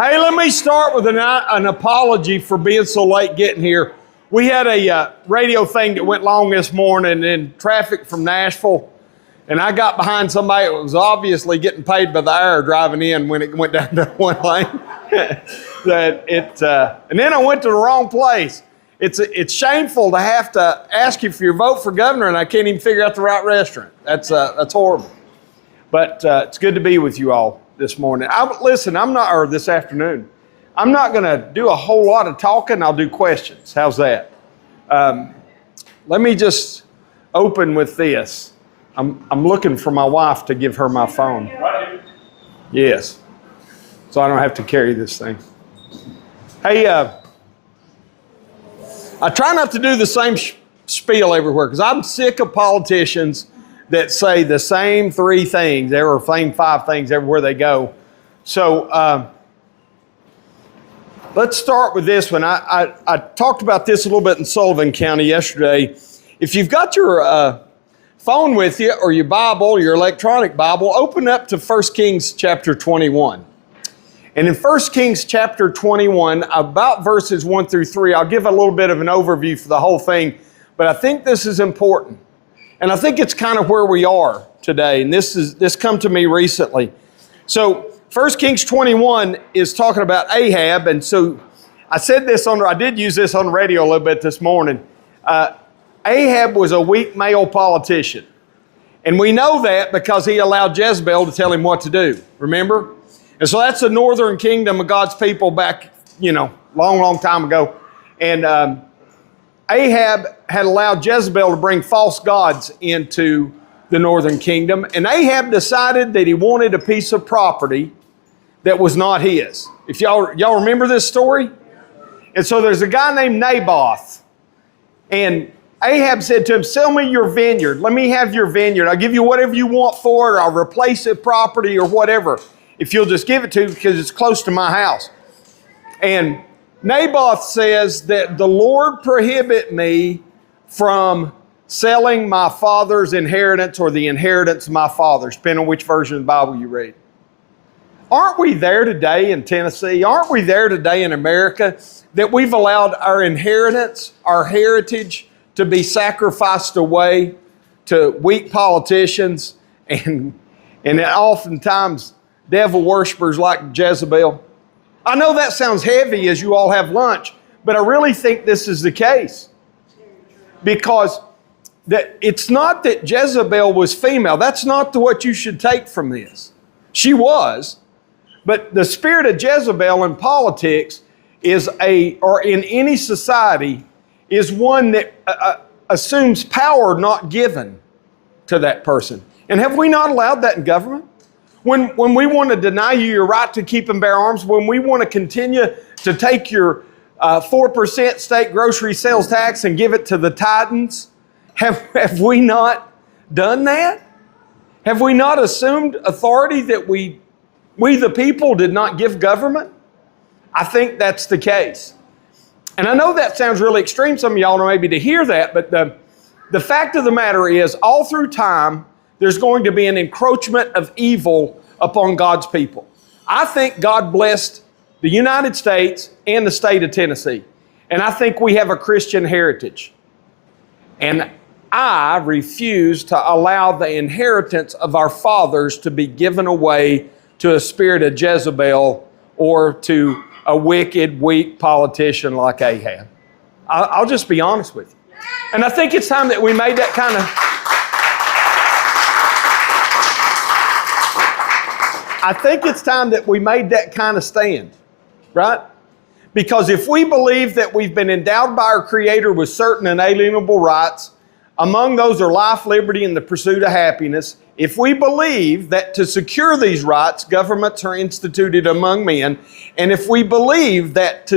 Hey, let me start with an apology for being so late getting here. We had a radio thing that went long this morning in traffic from Nashville, and I got behind somebody that was obviously getting paid by the hour driving in when it went down to one lane. And then I went to the wrong place. It's shameful to have to ask you for your vote for governor, and I can't even figure out the right restaurant. That's horrible. But it's good to be with you all this morning. This afternoon. I'm not going to do a whole lot of talking. I'll do questions. How's that? Let me just open with this. I'm looking for my wife to give her my phone. Yes. So I don't have to carry this thing. Hey, I try not to do the same spiel everywhere because I'm sick of politicians that say the same three things, or same five things everywhere they go. So let's start with this one. I talked about this a little bit in Sullivan County yesterday. If you've got your phone with you or your Bible, your electronic Bible, open up to 1 Kings chapter 21. And in 1 Kings chapter 21, about verses 1 through 3, I'll give a little bit of an overview for the whole thing, but I think this is important. And I think it's kind of where we are today. And this come to me recently. So 1 Kings 21 is talking about Ahab. And so I did use this on the radio a little bit this morning. Ahab was a weak male politician. And we know that because he allowed Jezebel to tell him what to do. Remember? And so that's the northern kingdom of God's people back, long, long time ago. And Ahab had allowed Jezebel to bring false gods into the northern kingdom. And Ahab decided that he wanted a piece of property that was not his. If y'all remember this story? And so there's a guy named Naboth. And Ahab said to him, sell me your vineyard. Let me have your vineyard. I'll give you whatever you want for it. I'll replace it property or whatever. If you'll just give it to me because it's close to my house. And Naboth says that the Lord prohibit me from selling my father's inheritance or the inheritance of my fathers, depending on which version of the Bible you read. Aren't we there today in Tennessee? Aren't we there today in America that we've allowed our inheritance, our heritage to be sacrificed away to weak politicians and oftentimes devil worshipers like Jezebel? I know that sounds heavy as you all have lunch, but I really think this is the case. Because it's not that Jezebel was female. That's not what you should take from this. She was. But the spirit of Jezebel in politics or in any society is one that assumes power not given to that person. And have we not allowed that in government? When we want to deny you your right to keep and bear arms, when we want to continue to take your 4% state grocery sales tax and give it to the Titans, have we not done that? Have we not assumed authority that we the people did not give government? I think that's the case. And I know that sounds really extreme. Some of y'all are maybe to hear that, but the fact of the matter is all through time, there's going to be an encroachment of evil upon God's people. I think God blessed the United States and the state of Tennessee. And I think we have a Christian heritage. And I refuse to allow the inheritance of our fathers to be given away to a spirit of Jezebel or to a wicked, weak politician like Ahab. I'll just be honest with you. And I think it's time that we made that kind of... I think it's time that we made that kind of stand, right? Because if we believe that we've been endowed by our Creator with certain inalienable rights, among those are life, liberty, and the pursuit of happiness, if we believe that to secure these rights, governments are instituted among men, and if we believe that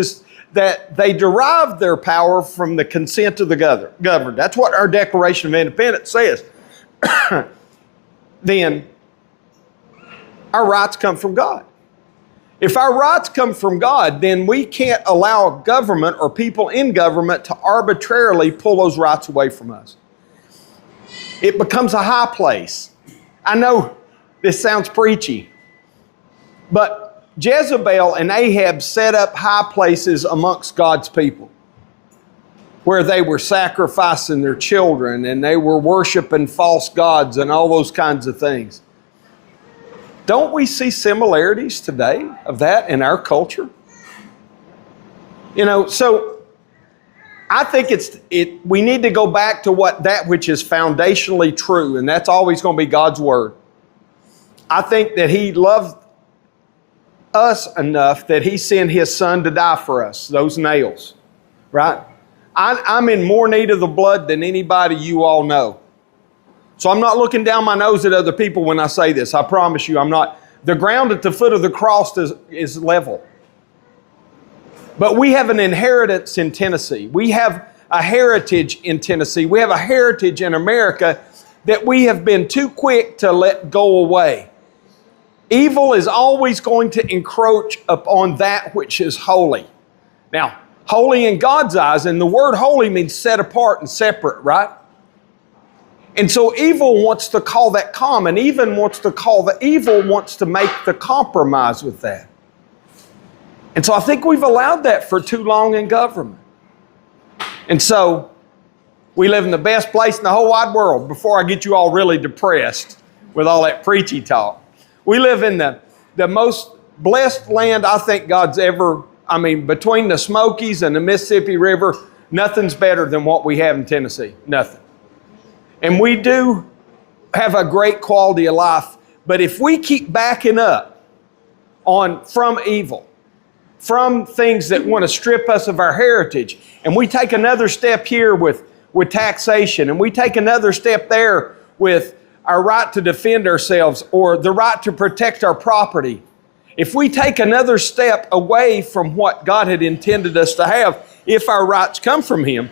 they derive their power from the consent of the governed, that's what our Declaration of Independence says, then our rights come from God. If our rights come from God, then we can't allow government or people in government to arbitrarily pull those rights away from us. It becomes a high place. I know this sounds preachy, but Jezebel and Ahab set up high places amongst God's people where they were sacrificing their children and they were worshiping false gods and all those kinds of things. Don't we see similarities today of that in our culture? So I think we need to go back to that which is foundationally true, and that's always going to be God's Word. I think that He loved us enough that He sent His Son to die for us, those nails, right? I'm in more need of the blood than anybody you all know. So I'm not looking down my nose at other people when I say this. I promise you I'm not. The ground at the foot of the cross is level. But we have an inheritance in Tennessee. We have a heritage in Tennessee. We have a heritage in America that we have been too quick to let go away. Evil is always going to encroach upon that which is holy. Now, holy in God's eyes, and the word holy means set apart and separate, right? And so evil wants to call that common. Evil wants to make the compromise with that. And so I think we've allowed that for too long in government. And so we live in the best place in the whole wide world, before I get you all really depressed with all that preachy talk. We live in the most blessed land I think God's ever, between the Smokies and the Mississippi River, nothing's better than what we have in Tennessee. Nothing. And we do have a great quality of life, but if we keep backing up from evil, from things that want to strip us of our heritage, and we take another step here with taxation, and we take another step there with our right to defend ourselves or the right to protect our property, if we take another step away from what God had intended us to have, if our rights come from Him,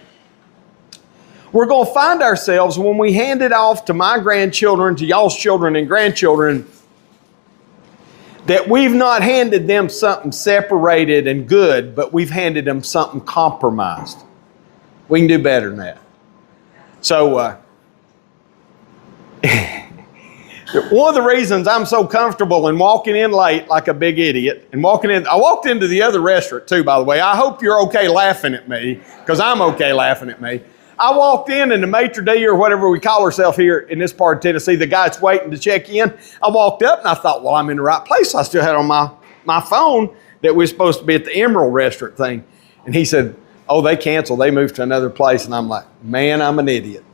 we're going to find ourselves, when we hand it off to my grandchildren, to y'all's children and grandchildren, that we've not handed them something separated and good, but we've handed them something compromised. We can do better than that. So, one of the reasons I'm so comfortable in walking in late like a big idiot and I walked into the other restaurant too, by the way. I hope you're okay laughing at me, because I'm okay laughing at me. I walked in and the maitre d' or whatever we call ourselves here in this part of Tennessee, the guy that's waiting to check in, I walked up and I thought, well, I'm in the right place. I still had on my phone that we're supposed to be at the Emerald restaurant thing. And he said, oh, they canceled. They moved to another place. And I'm like, man, I'm an idiot.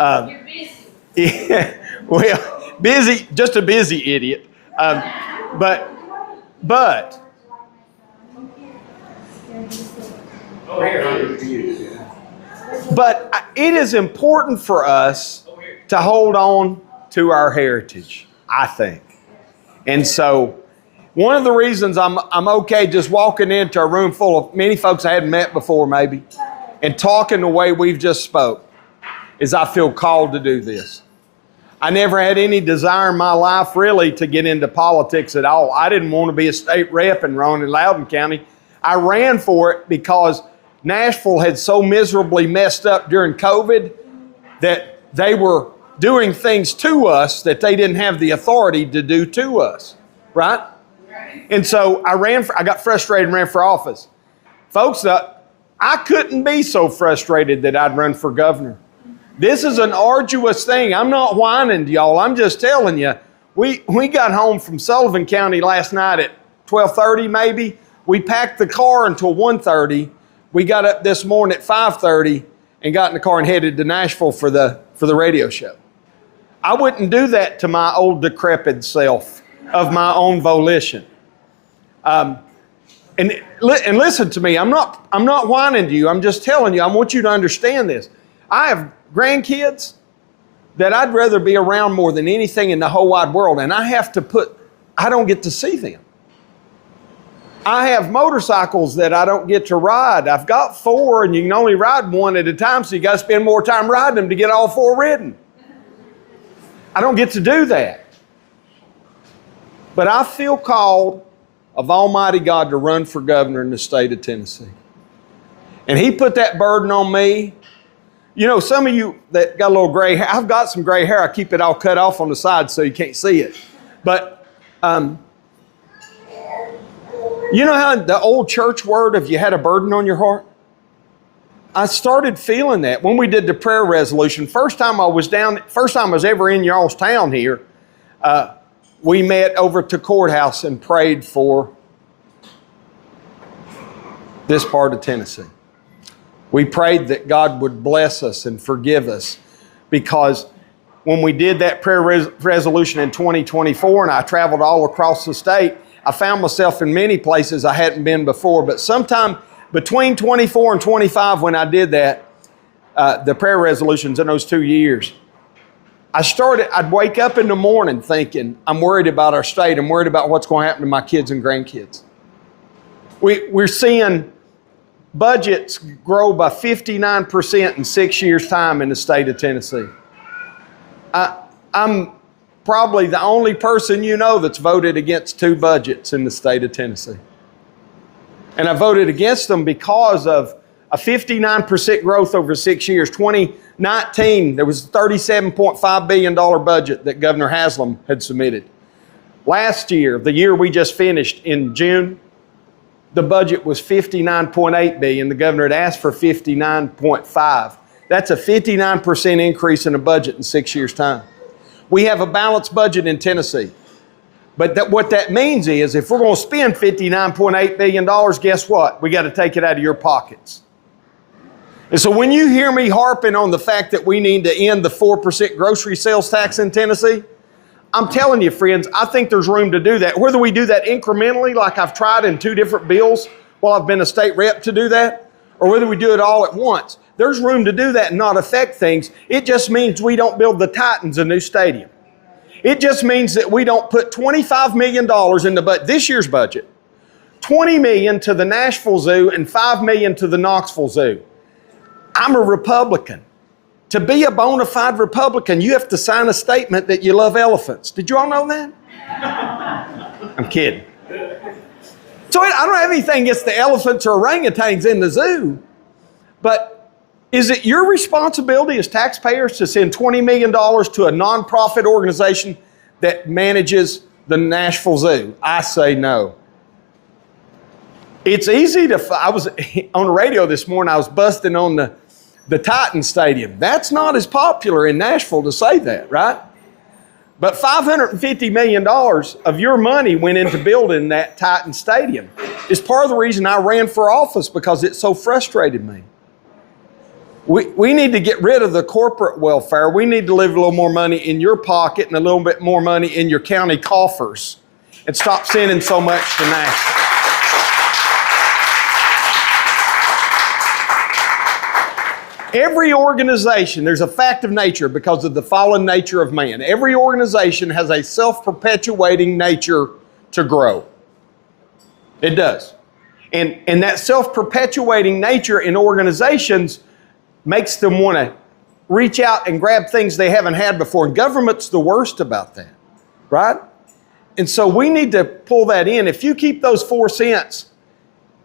You're busy. Yeah, well, busy, just a busy idiot. But it is important for us to hold on to our heritage, I think. And so one of the reasons I'm okay just walking into a room full of many folks I hadn't met before maybe and talking the way we've just spoke is I feel called to do this. I never had any desire in my life really to get into politics at all. I didn't want to be a state rep in Loudoun County. I ran for it because Nashville had so miserably messed up during COVID that they were doing things to us that they didn't have the authority to do to us, right? And so I got frustrated and ran for office. Folks, I couldn't be so frustrated that I'd run for governor. This is an arduous thing. I'm not whining to y'all. I'm just telling you, we got home from Sullivan County last night at 12:30 maybe. We packed the car until 1:30. We got up this morning at 5:30 and got in the car and headed to Nashville for the radio show. I wouldn't do that to my old decrepit self of my own volition. And listen to me. I'm not whining to you. I'm just telling you. I want you to understand this. I have grandkids that I'd rather be around more than anything in the whole wide world, and I don't get to see them. I have motorcycles that I don't get to ride. I've got 4, and you can only ride one at a time, so you got to spend more time riding them to get all 4 ridden. I don't get to do that. But I feel called of Almighty God to run for governor in the state of Tennessee. And He put that burden on me. You know, some of you that got a little gray hair, I've got some gray hair. I keep it all cut off on the side so you can't see it. But You know how the old church word of you had a burden on your heart? I started feeling that when we did the prayer resolution. First time I was ever in y'all's town here, we met over at the courthouse and prayed for this part of Tennessee. We prayed that God would bless us and forgive us, because when we did that prayer resolution in 2024 and I traveled all across the state, I found myself in many places I hadn't been before. But sometime between 24 and 25 when I did that, the prayer resolutions in those 2 years, I'd wake up in the morning thinking, I'm worried about our state. I'm worried about what's going to happen to my kids and grandkids. We're seeing budgets grow by 59% in 6 years' time in the state of Tennessee. I'm probably the only person you know that's voted against 2 budgets in the state of Tennessee. And I voted against them because of a 59% growth over 6 years. 2019, there was a $37.5 billion budget that Governor Haslam had submitted. Last year, the year we just finished in June, the budget was $59.8 billion. The governor had asked for $59.5. That's a 59% increase in a budget in 6 years' time. We have a balanced budget in Tennessee. But what that means is if we're going to spend $59.8 billion, guess what? We got to take it out of your pockets. And so when you hear me harping on the fact that we need to end the 4% grocery sales tax in Tennessee, I'm telling you, friends, I think there's room to do that. Whether we do that incrementally, like I've tried in 2 different bills while I've been a state rep to do that, or whether we do it all at once, there's room to do that and not affect things. It just means we don't build the Titans a new stadium. It just means that we don't put $25 million in this year's budget, $20 million to the Nashville Zoo and $5 million to the Knoxville Zoo. I'm a Republican. To be a bona fide Republican, you have to sign a statement that you love elephants. Did you all know that? I'm kidding. So I don't have anything against the elephants or orangutans in the zoo, but is it your responsibility as taxpayers to send $20 million to a nonprofit organization that manages the Nashville Zoo? I say no. It's easy I was on the radio this morning, I was busting on the Titan Stadium. That's not as popular in Nashville to say that, right? But $550 million of your money went into building that Titan Stadium. It's part of the reason I ran for office, because it so frustrated me. We need to get rid of the corporate welfare. We need to leave a little more money in your pocket and a little bit more money in your county coffers and stop sending so much to Nashville. Every organization, there's a fact of nature because of the fallen nature of man. Every organization has a self-perpetuating nature to grow. It does. And that self-perpetuating nature in organizations makes them want to reach out and grab things they haven't had before. And government's the worst about that, right? And so we need to pull that in. If you keep those 4 cents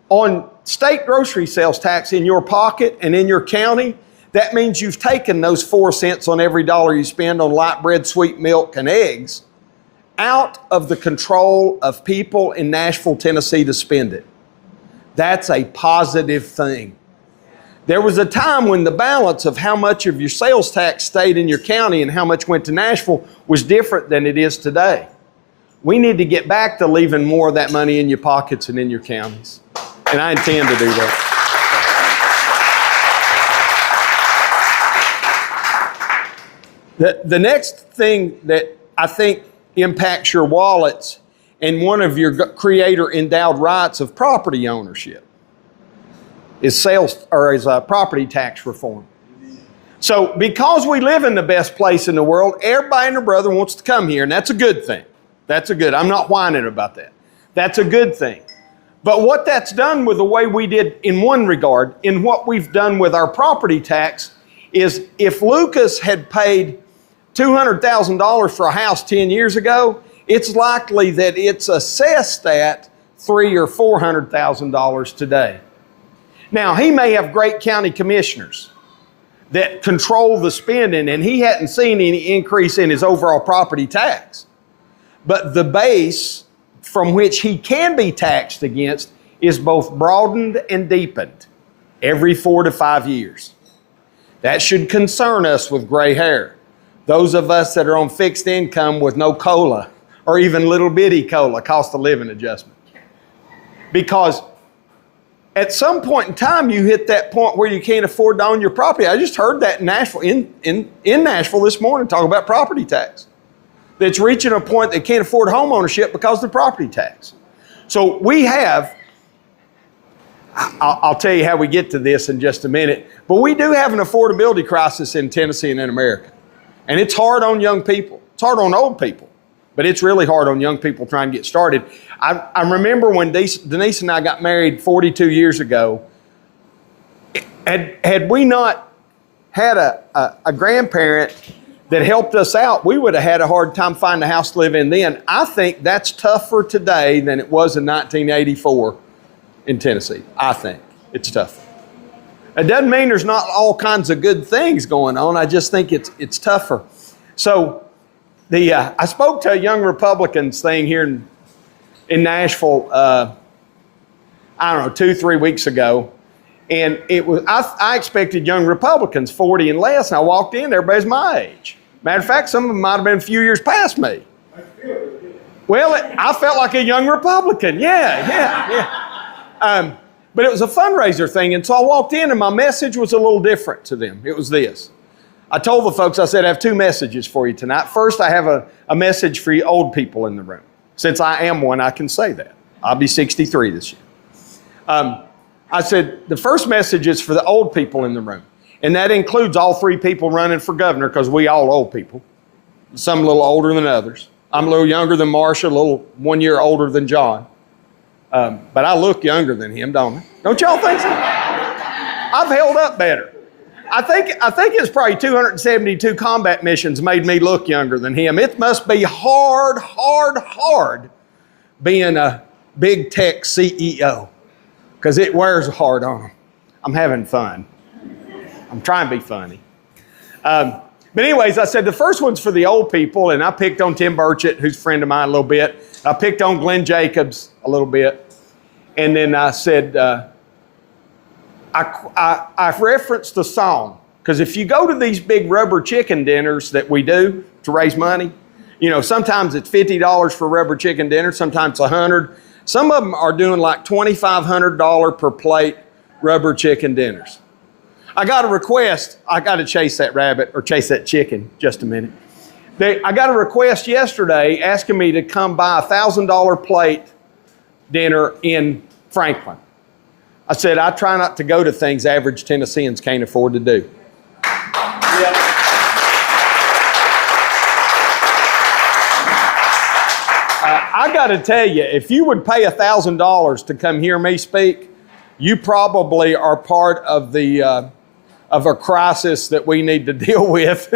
on state grocery sales tax in your pocket and in your county, that means you've taken those 4 cents on every dollar you spend on light bread, sweet milk, and eggs out of the control of people in Nashville, Tennessee to spend it. That's a positive thing. There was a time when the balance of how much of your sales tax stayed in your county and how much went to Nashville was different than it is today. We need to get back to leaving more of that money in your pockets and in your counties. And I intend to do that. The next thing that I think impacts your wallets and one of your creator endowed rights of property ownership is property tax reform. So because we live in the best place in the world, everybody and their brother wants to come here, and that's a good thing. I'm not whining about that. That's a good thing. But what that's done with the way we did in one regard, in what we've done with our property tax, is if Lucas had paid $200,000 for a house 10 years ago, it's likely that it's assessed at $300,000 or $400,000 today. Now, he may have great county commissioners that control the spending, and he hadn't seen any increase in his overall property tax. But the base from which he can be taxed against is both broadened and deepened every 4 to 5 years. That should concern us with gray hair. Those of us that are on fixed income with no COLA or even little bitty COLA, cost of living adjustment. Because at some point in time, you hit that point where you can't afford to own your property. I just heard that in Nashville, in Nashville this morning, talk about property tax. That's reaching a point they can't afford home ownership because of the property tax. So we have, I'll tell you how we get to this in just a minute, but we do have an affordability crisis in Tennessee and in America. And it's hard on young people. It's hard on old people, but it's really hard on young people trying to get started. I remember when Denise and I got married 42 years ago, had we not had a grandparent that helped us out, we would have had a hard time finding a house to live in then. I think that's tougher today than it was in 1984 in Tennessee. I think it's tougher. It doesn't mean there's not all kinds of good things going on. I just think it's tougher. So I spoke to a young Republicans thing here in Nashville, I don't know, 2-3 weeks ago. And it was, I expected young Republicans, 40 and less, and I walked in, everybody's my age. Matter of fact, some of them might have been a few years past me. Well, I felt like a young Republican, yeah. But it was a fundraiser thing, and so I walked in, and my message was a little different to them. It was this. I told the folks, I said, I have 2 messages for you tonight. First, I have a message for you old people in the room. Since I am one, I can say that. I'll be 63 this year. I said, the first message is for the old people in the room. And that includes all 3 people running for governor, because we all old people. Some a little older than others. I'm a little younger than Marsha, a little 1 year older than John. But I look younger than him, don't I? Don't y'all think so? I've held up better. I think it's probably 272 combat missions made me look younger than him. It must be hard being a big tech CEO, because it wears hard on them. I'm having fun. I'm trying to be funny. But anyways, I said the first one's for the old people, and I picked on Tim Burchett, who's a friend of mine, a little bit. I picked on Glenn Jacobs a little bit. And then I said, I referenced the song, because if you go to these big rubber chicken dinners that we do to raise money, you know, sometimes it's $50 for rubber chicken dinner, sometimes it's $100. Some of them are doing like $2,500 per plate rubber chicken dinners. I got a request. I got to chase that rabbit or chase that chicken just a minute. I got a request yesterday asking me to come buy a $1,000 plate dinner in Franklin. I said, I try not to go to things average Tennesseans can't afford to do. I got to tell you, if you would pay $1,000 to come hear me speak, you probably are part of of a crisis that we need to deal with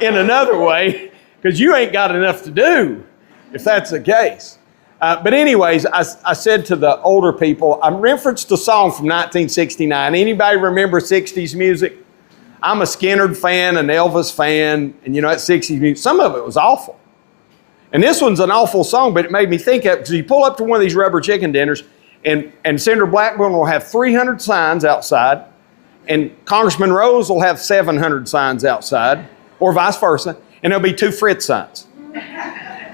in another way, because you ain't got enough to do if that's the case. But anyways, I said to the older people, I referenced a song from 1969. Anybody remember 60s music? I'm a Skynyrd fan, an Elvis fan, and you know, that 60s music, some of it was awful. And this one's an awful song, but it made me think of it, because you pull up to one of these rubber chicken dinners, and Senator Blackburn will have 300 signs outside, and Congressman Rose will have 700 signs outside, or vice versa, and there'll be 2 Fritts signs.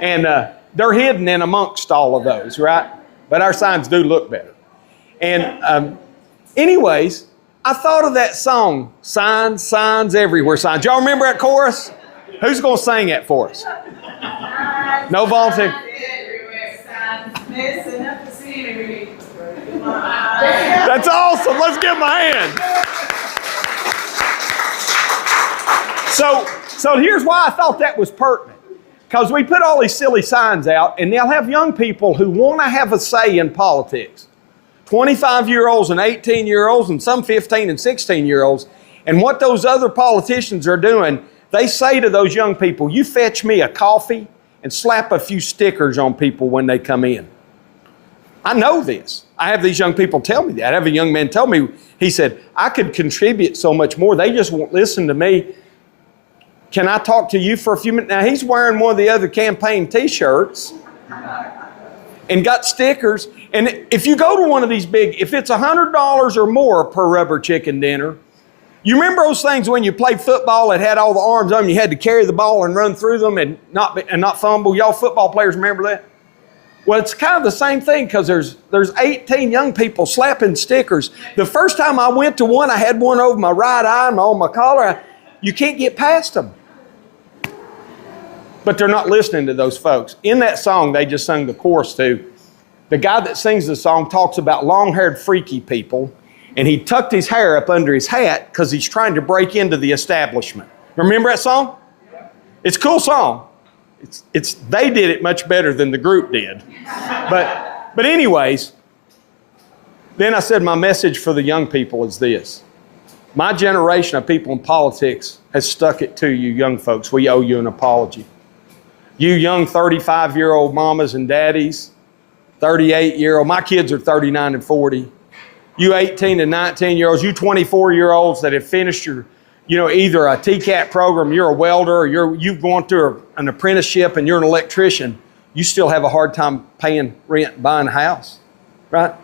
And they're hidden in amongst all of those, right? But our signs do look better. And anyways, I thought of that song, Signs, Signs Everywhere, Signs. Y'all remember that chorus? Who's going to sing it for us? No volunteer. That's awesome. Let's give them a hand. So here's why I thought that was pertinent. Because we put all these silly signs out, and they'll have young people who want to have a say in politics. 25-year-olds and 18-year-olds and some 15 and 16-year-olds. And what those other politicians are doing, they say to those young people, you fetch me a coffee and slap a few stickers on people when they come in. I know this. I have these young people tell me that. I have a young man tell me, he said, I could contribute so much more. They just won't listen to me. Can I talk to you for a few minutes? Now, he's wearing one of the other campaign T-shirts. and got stickers. And if you go to one of these big, if it's $100 or more per rubber chicken dinner, you remember those things when you played football that had all the arms on them, you had to carry the ball and run through them and not fumble? Y'all football players remember that? Well, it's kind of the same thing because there's 18 young people slapping stickers. The first time I went to one, I had one over my right eye and on my collar. You can't get past them. But they're not listening to those folks. In that song, they just sung the chorus too. The guy that sings the song talks about long-haired freaky people, and he tucked his hair up under his hat because he's trying to break into the establishment. Remember that song? It's a cool song. They did it much better than the group did. But anyways, then I said my message for the young people is this. My generation of people in politics has stuck it to you young folks. We owe you an apology. You young 35-year-old mamas and daddies, 38-year-old, my kids are 39 and 40. You 18 and 19-year-olds, you 24-year-olds that have finished your, either a TCAT program, you're a welder, or you've gone through an apprenticeship and you're an electrician, you still have a hard time paying rent, buying a house, right?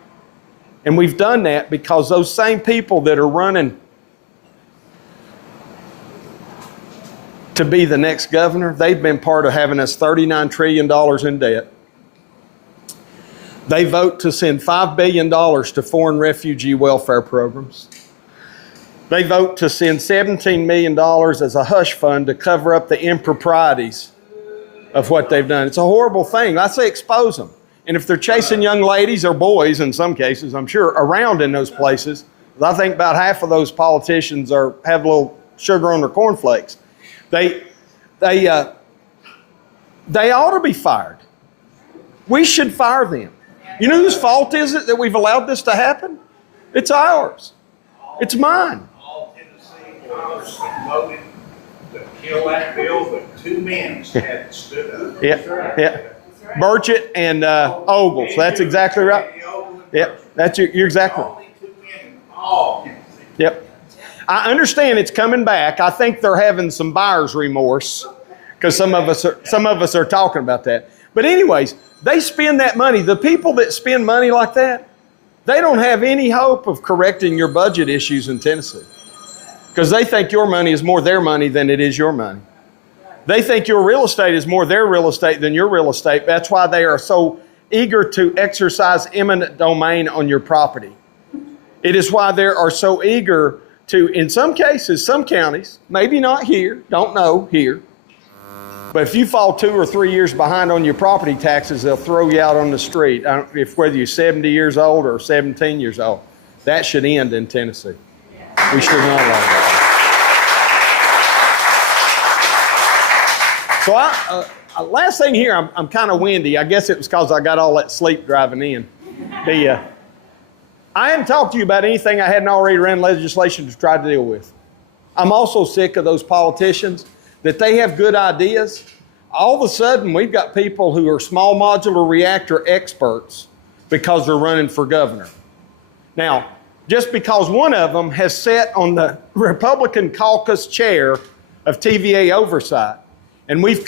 And we've done that because those same people that are running to be the next governor, they've been part of having us $39 trillion in debt. They vote to send $5 billion to foreign refugee welfare programs. They vote to send $17 million as a hush fund to cover up the improprieties of what they've done. It's a horrible thing. I say expose them. And if they're chasing young ladies or boys, in some cases, I'm sure, around in those places, I think about half of those politicians have a little sugar on their cornflakes. They ought to be fired. We should fire them. You know whose fault is it that we've allowed this to happen? It's ours. It's mine. All Tennessee voted to kill that bill, but two men had stood up. Yeah. Burchett and Ogles. That's exactly right. Yep. You're exactly right. Only two men in all Tennessee. Yep. I understand it's coming back. I think they're having some buyer's remorse because some of us are talking about that. But anyways, they spend that money. The people that spend money like that, they don't have any hope of correcting your budget issues in Tennessee because they think your money is more their money than it is your money. They think your real estate is more their real estate than your real estate. That's why they are so eager to exercise eminent domain on your property. It is why they are so eager to, in some cases, some counties, maybe not here, don't know here, but if you fall 2 or 3 years behind on your property taxes, they'll throw you out on the street, whether you're 70 years old or 17 years old. That should end in Tennessee. We should not allow that. So last thing here, I'm kind of windy. I guess it was because I got all that sleep driving in. I hadn't talked to you about anything I hadn't already ran legislation to try to deal with. I'm also sick of those politicians that they have good ideas. All of a sudden, we've got people who are small modular reactor experts because they're running for governor. Now, just because one of them has sat on the Republican caucus chair of TVA oversight, and we've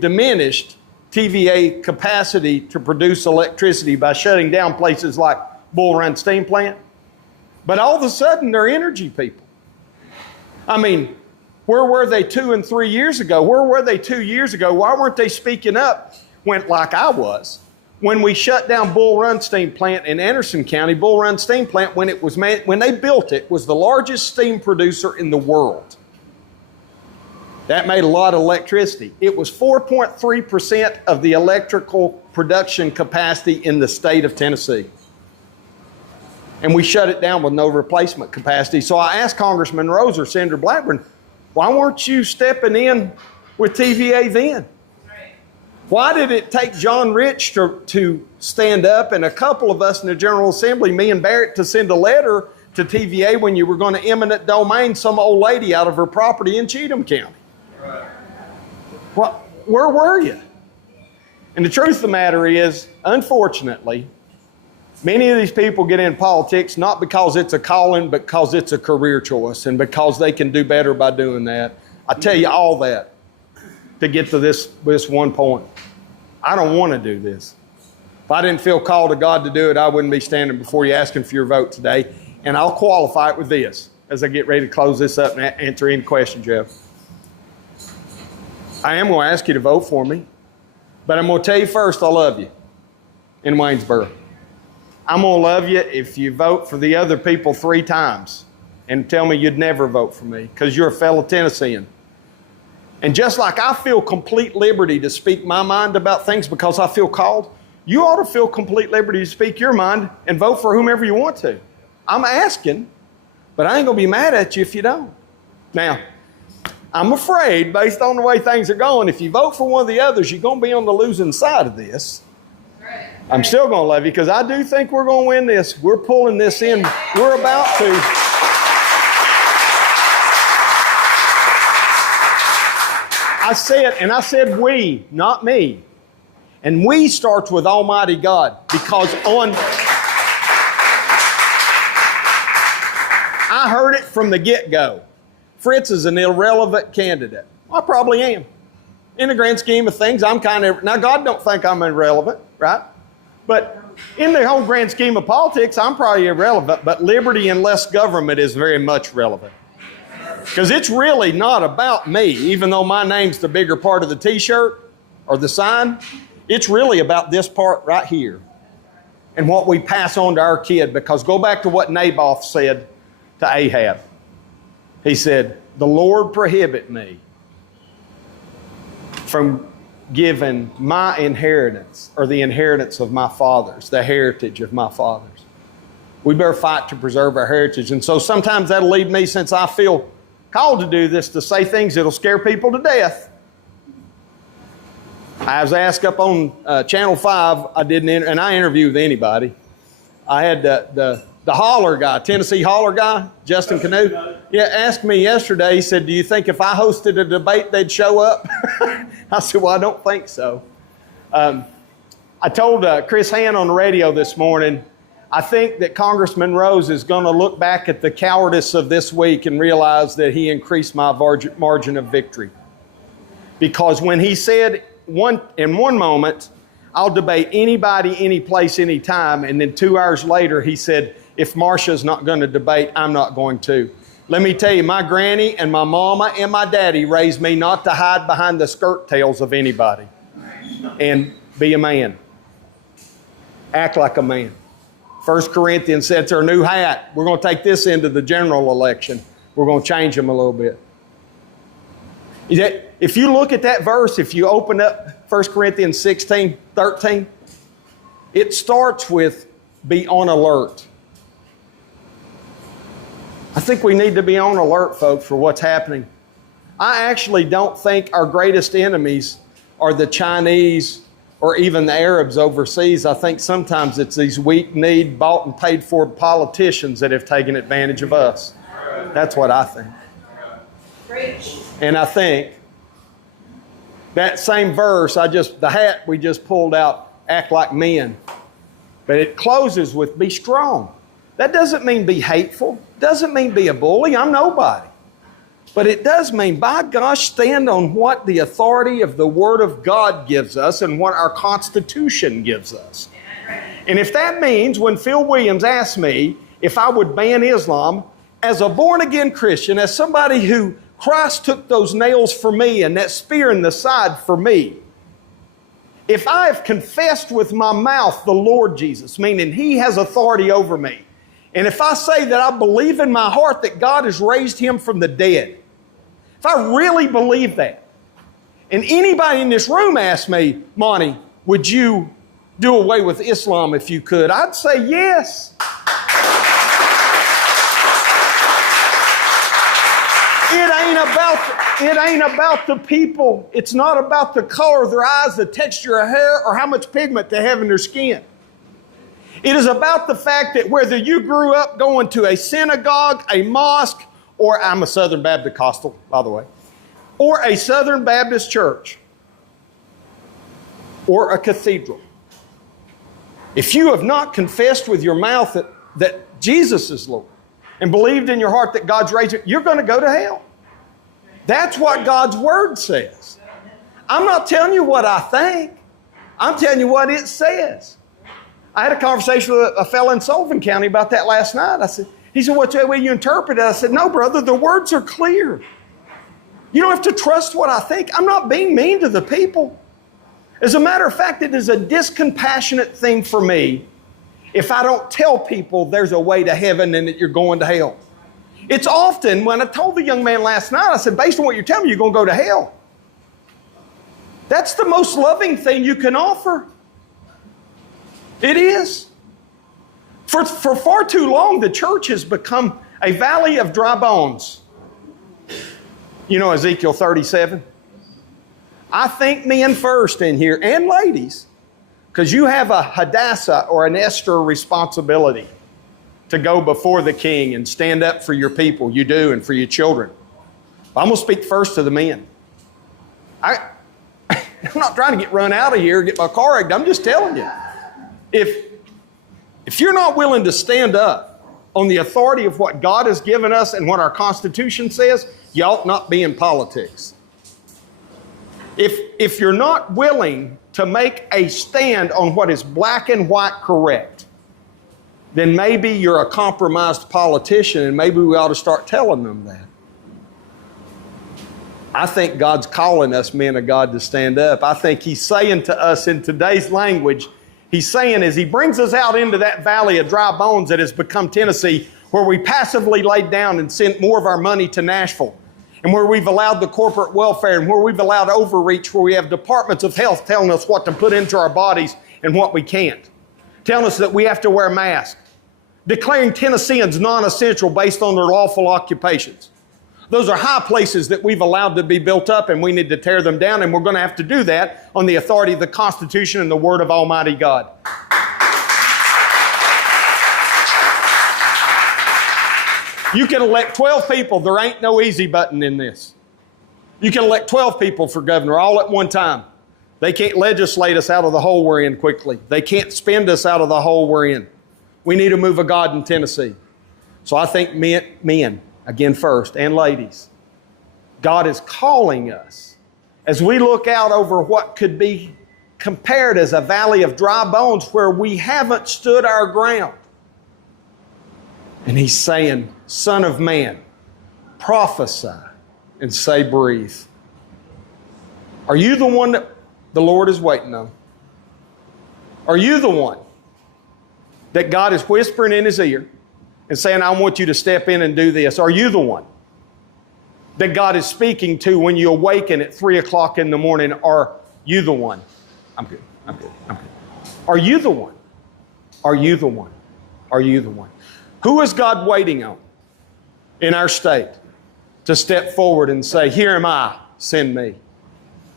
diminished TVA capacity to produce electricity by shutting down places like Bull Run Steam Plant. But all of a sudden, they're energy people. I mean, where were they 2 and 3 years ago? Where were they 2 years ago? Why weren't they speaking up like I was? When we shut down Bull Run Steam Plant in Anderson County, Bull Run Steam Plant, when they built it, was the largest steam producer in the world. That made a lot of electricity. It was 4.3% of the electrical production capacity in the state of Tennessee. And we shut it down with no replacement capacity. So I asked Congressman Rose or Senator Blackburn, why weren't you stepping in with TVA then? Why did it take John Rich to stand up and a couple of us in the General Assembly, me and Barrett, to send a letter to TVA when you were going to eminent domain some old lady out of her property in Cheatham County? Well, where were you? And the truth of the matter is, unfortunately, many of these people get in politics not because it's a calling, but because it's a career choice and because they can do better by doing that. I tell you all that to get to this one point. I don't want to do this. If I didn't feel called to God to do it, I wouldn't be standing before you asking for your vote today. And I'll qualify it with this as I get ready to close this up and answer any questions you have. I am going to ask you to vote for me, but I'm going to tell you first, I love you in Waynesboro. I'm going to love you if you vote for the other people 3 times and tell me you'd never vote for me because you're a fellow Tennessean. And just like I feel complete liberty to speak my mind about things because I feel called, you ought to feel complete liberty to speak your mind and vote for whomever you want to. I'm asking, but I ain't going to be mad at you if you don't. Now, I'm afraid, based on the way things are going, if you vote for one of the others, you're going to be on the losing side of this. I'm still going to love you because I do think we're going to win this. We're pulling this in. We're about to. I said we, not me. And we starts with Almighty God because I heard it from the get-go. Fritts is an irrelevant candidate. Well, I probably am. In the grand scheme of things, I'm now God don't think I'm irrelevant, right? But in the whole grand scheme of politics, I'm probably irrelevant, but liberty and less government is very much relevant. Because it's really not about me, even though my name's the bigger part of the t-shirt or the sign. It's really about this part right here and what we pass on to our kid. Because go back to what Naboth said to Ahab. He said, the Lord prohibit me from giving my inheritance or the inheritance of my fathers, the heritage of my fathers. We better fight to preserve our heritage. And so sometimes that'll lead me, since I feel called to do this, to say things that'll scare people to death. I was asked up on Channel 5, and I interviewed anybody. I had the holler guy, Tennessee holler guy, Justin Canoe. Yeah, asked me yesterday, he said, do you think if I hosted a debate they'd show up? I said, well, I don't think so. I told Chris Hand on the radio this morning, I think that Congressman Rose is going to look back at the cowardice of this week and realize that he increased my margin of victory. Because when he said in one moment, I'll debate anybody, any place, any time, and then 2 hours later he said, if Marcia's not going to debate, I'm not going to. Let me tell you, my granny and my mama and my daddy raised me not to hide behind the skirt tails of anybody. And be a man. Act like a man. 1 Corinthians said it's our new hat. We're going to take this into the general election. We're going to change them a little bit. If you look at that verse, if you open up 1 Corinthians 16:13, it starts with be on alert. I think we need to be on alert, folks, for what's happening. I actually don't think our greatest enemies are the Chinese or even the Arabs overseas. I think sometimes it's these weak-kneed, bought and paid for politicians that have taken advantage of us. That's what I think. And I think that same verse, the hat we just pulled out, act like men. But it closes with be strong. That doesn't mean be hateful. Doesn't mean be a bully. I'm nobody. But it does mean, by gosh, stand on what the authority of the Word of God gives us and what our Constitution gives us. And if that means when Phil Williams asked me if I would ban Islam, as a born-again Christian, as somebody who Christ took those nails for me and that spear in the side for me, if I have confessed with my mouth the Lord Jesus, meaning He has authority over me, and if I say that I believe in my heart that God has raised Him from the dead, if I really believe that, and anybody in this room asks me, Monty, would you do away with Islam if you could? I'd say yes. It ain't about the people. It's not about the color of their eyes, the texture of hair, or how much pigment they have in their skin. It is about the fact that whether you grew up going to a synagogue, a mosque, or I'm a Southern Baptist Costal, by the way, or a Southern Baptist church, or a cathedral, if you have not confessed with your mouth that Jesus is Lord and believed in your heart that God's raised Him, you're going to go to hell. That's what God's Word says. I'm not telling you what I think. I'm telling you what it says. I had a conversation with a fellow in Sullivan County about that last night. He said, what's the way you interpret it? I said, no, brother, the words are clear. You don't have to trust what I think. I'm not being mean to the people. As a matter of fact, it is a discompassionate thing for me if I don't tell people there's a way to heaven and that you're going to hell. It's often, when I told the young man last night, I said, based on what you're telling me, you're going to go to hell. That's the most loving thing you can offer. It is. For far too long, the church has become a valley of dry bones. You know Ezekiel 37? I think men first in here, and ladies, because you have a Hadassah or an Esther responsibility to go before the king and stand up for your people. You do, and for your children. I'm going to speak first to the men. I'm not trying to get run out of here, get my car wrecked. I'm just telling you. If you're not willing to stand up on the authority of what God has given us and what our Constitution says, you ought not be in politics. If you're not willing to make a stand on what is black and white correct, then maybe you're a compromised politician, and maybe we ought to start telling them that. I think God's calling us, men of God, to stand up. I think He's saying to us in today's language, He's saying as He brings us out into that valley of dry bones that has become Tennessee, where we passively laid down and sent more of our money to Nashville, and where we've allowed the corporate welfare, and where we've allowed overreach, where we have departments of health telling us what to put into our bodies and what we can't, telling us that we have to wear masks, declaring Tennesseans non-essential based on their lawful occupations. Those are high places that we've allowed to be built up, and we need to tear them down, and we're going to have to do that on the authority of the Constitution and the Word of Almighty God. You can elect 12 people. There ain't no easy button in this. You can elect 12 people for governor all at one time. They can't legislate us out of the hole we're in quickly. They can't spend us out of the hole we're in. We need a move of God in Tennessee. So I think men, again first, and ladies, God is calling us as we look out over what could be compared as a valley of dry bones where we haven't stood our ground. And He's saying, Son of man, prophesy and say breathe. Are you the one that the Lord is waiting on? Are you the one that God is whispering in His ear and saying, I want you to step in and do this? Are you the one that God is speaking to when you awaken at 3 o'clock in the morning? Are you the one? I'm good. Are you the one? Are you the one? Are you the one? Who is God waiting on in our state to step forward and say, here am I, send me?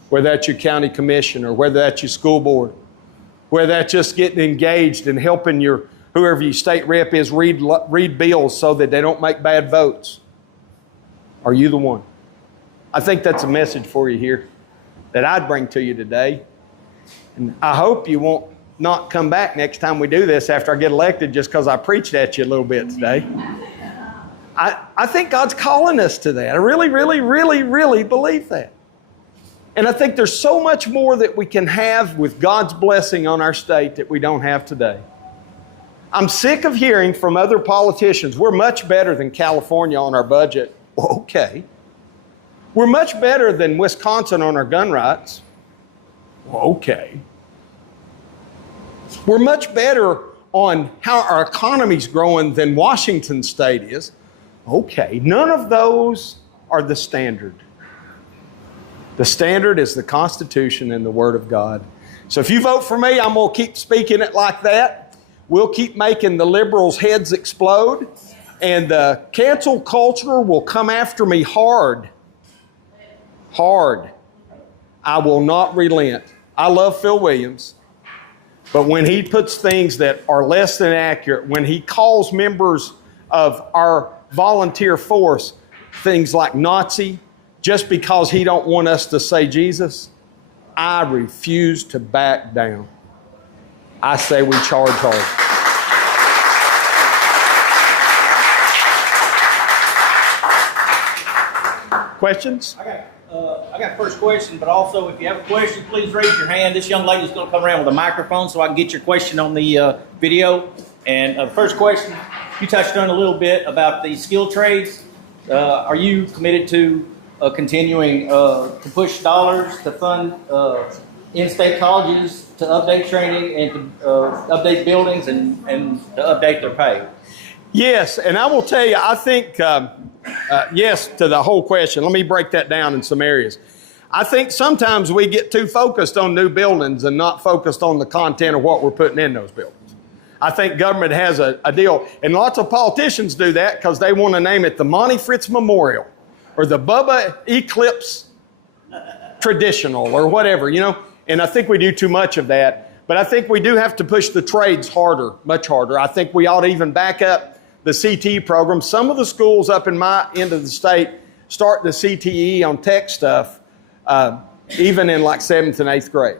Whether that's your county commissioner, whether that's your school board, whether that's just getting engaged and helping your whoever your state rep is read bills so that they don't make bad votes. Are you the one? I think that's a message for you here that I'd bring to you today. And I hope you won't not come back next time we do this after I get elected just because I preached at you a little bit today. I think God's calling us to that. I really, really, really, really believe that. And I think there's so much more that we can have with God's blessing on our state that we don't have today. I'm sick of hearing from other politicians, we're much better than California on our budget. Okay. We're much better than Wisconsin on our gun rights. Okay. We're much better on how our economy's growing than Washington State is. Okay. None of those are the standard. The standard is the Constitution and the Word of God. So if you vote for me, I'm going to keep speaking it like that. We'll keep making the liberals' heads explode. And the cancel culture will come after me hard. Hard. I will not relent. I love Phil Williams. But when he puts things that are less than accurate, when he calls members of our volunteer force things like Nazi, just because he don't want us to say Jesus, I refuse to back down. I say we charge hard. questions? I got first question, but also if you have a question, please raise your hand. This young lady's going to come around with a microphone so I can get your question on the video. And first question, you touched on a little bit about the skilled trades. Are you committed to continuing to push dollars to fund in-state colleges to update training and to update buildings and to update their pay? Yes, and I will tell you, I think, yes to the whole question. Let me break that down in some areas. I think sometimes we get too focused on new buildings and not focused on the content of what we're putting in those buildings. I think government has a deal, and lots of politicians do that because they want to name it the Monty Fritts Memorial or the Bubba Eclipse Traditional or whatever, you know, and I think we do too much of that. But I think we do have to push the trades harder, much harder. I think we ought to even back up the CTE program. Some of the schools up in my end of the state start the CTE on tech stuff, even in like 7th and 8th grade.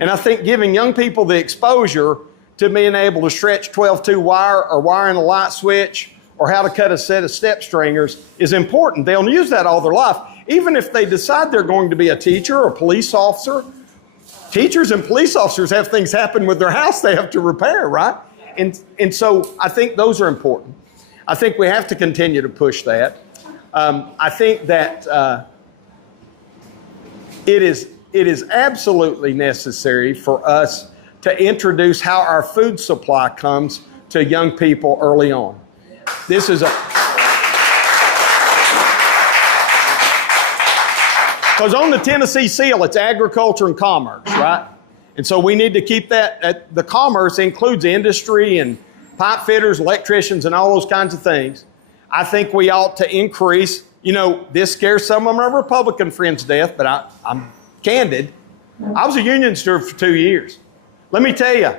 And I think giving young people the exposure to being able to stretch 12-2 wire or wiring a light switch or how to cut a set of step stringers is important. They'll use that all their life, even if they decide they're going to be a teacher or a police officer. Teachers and police officers have things happen with their house they have to repair, right? And so I think those are important. I think we have to continue to push that. I think that it is absolutely necessary for us to introduce how our food supply comes to young people early on. This is because on the Tennessee seal, it's agriculture and commerce, right? And so we need to keep that. The commerce includes industry and pipe fitters, electricians, and all those kinds of things. I think we ought to increase, you know, this scares some of my Republican friends to death, but I'm candid. I was a union steward for 2 years. Let me tell you,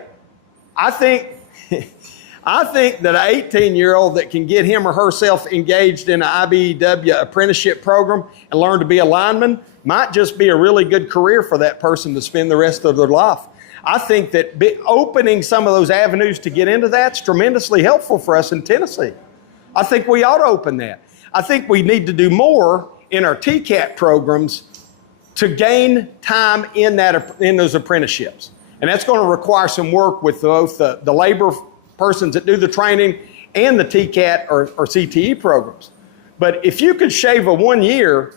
I think that an 18-year-old that can get him or herself engaged in an IBEW apprenticeship program and learn to be a lineman might just be a really good career for that person to spend the rest of their life. I think that opening some of those avenues to get into that's tremendously helpful for us in Tennessee. I think we ought to open that. I think we need to do more in our TCAT programs to gain time in those apprenticeships. And that's going to require some work with both the labor persons that do the training and the TCAT or CTE programs. But if you could shave a 1 year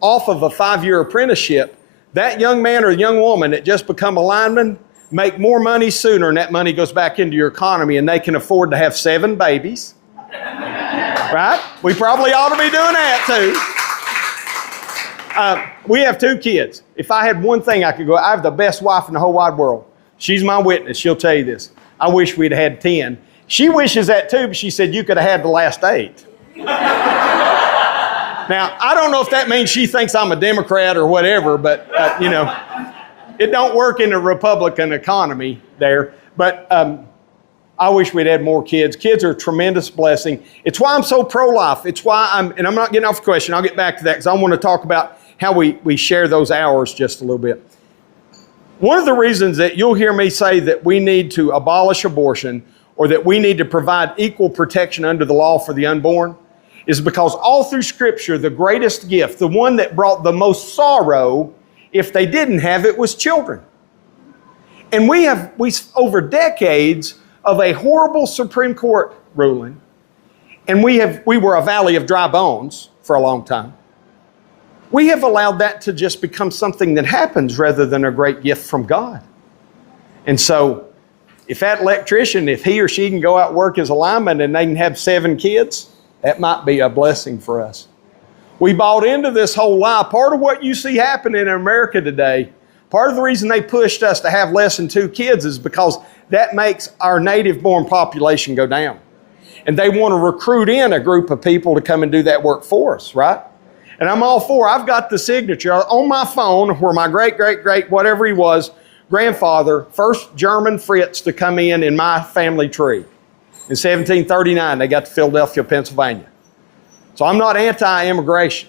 off of a 5-year apprenticeship, that young man or young woman that just become a lineman make more money sooner, and that money goes back into your economy, and they can afford to have 7 babies. Right? We probably ought to be doing that too. We have 2 kids. If I had one thing I could go, I have the best wife in the whole wide world. She's my witness. She'll tell you this. I wish we'd had 10. She wishes that too, but she said you could have had the last 8. Now, I don't know if that means she thinks I'm a Democrat or whatever, but, you know, it don't work in the Republican economy there. But I wish we'd had more kids. Kids are a tremendous blessing. It's why I'm so pro-life. It's why and I'm not getting off the question. I'll get back to that because I want to talk about how we share those hours just a little bit. One of the reasons that you'll hear me say that we need to abolish abortion or that we need to provide equal protection under the law for the unborn is because all through Scripture, the greatest gift, the one that brought the most sorrow if they didn't have it, was children. And we over decades of a horrible Supreme Court ruling, and we were a valley of dry bones for a long time. We have allowed that to just become something that happens rather than a great gift from God. And so if that electrician, if he or she can go out and work as a lineman and they can have 7 kids, that might be a blessing for us. We bought into this whole lie. Part of what you see happening in America today, part of the reason they pushed us to have less than 2 kids is because that makes our native-born population go down. And they want to recruit in a group of people to come and do that work for us, right? And I'm all for, I've got the signature on my phone where my great, whatever he was, grandfather, first German Fritts to come in my family tree. In 1739, they got to Philadelphia, Pennsylvania. So I'm not anti-immigration,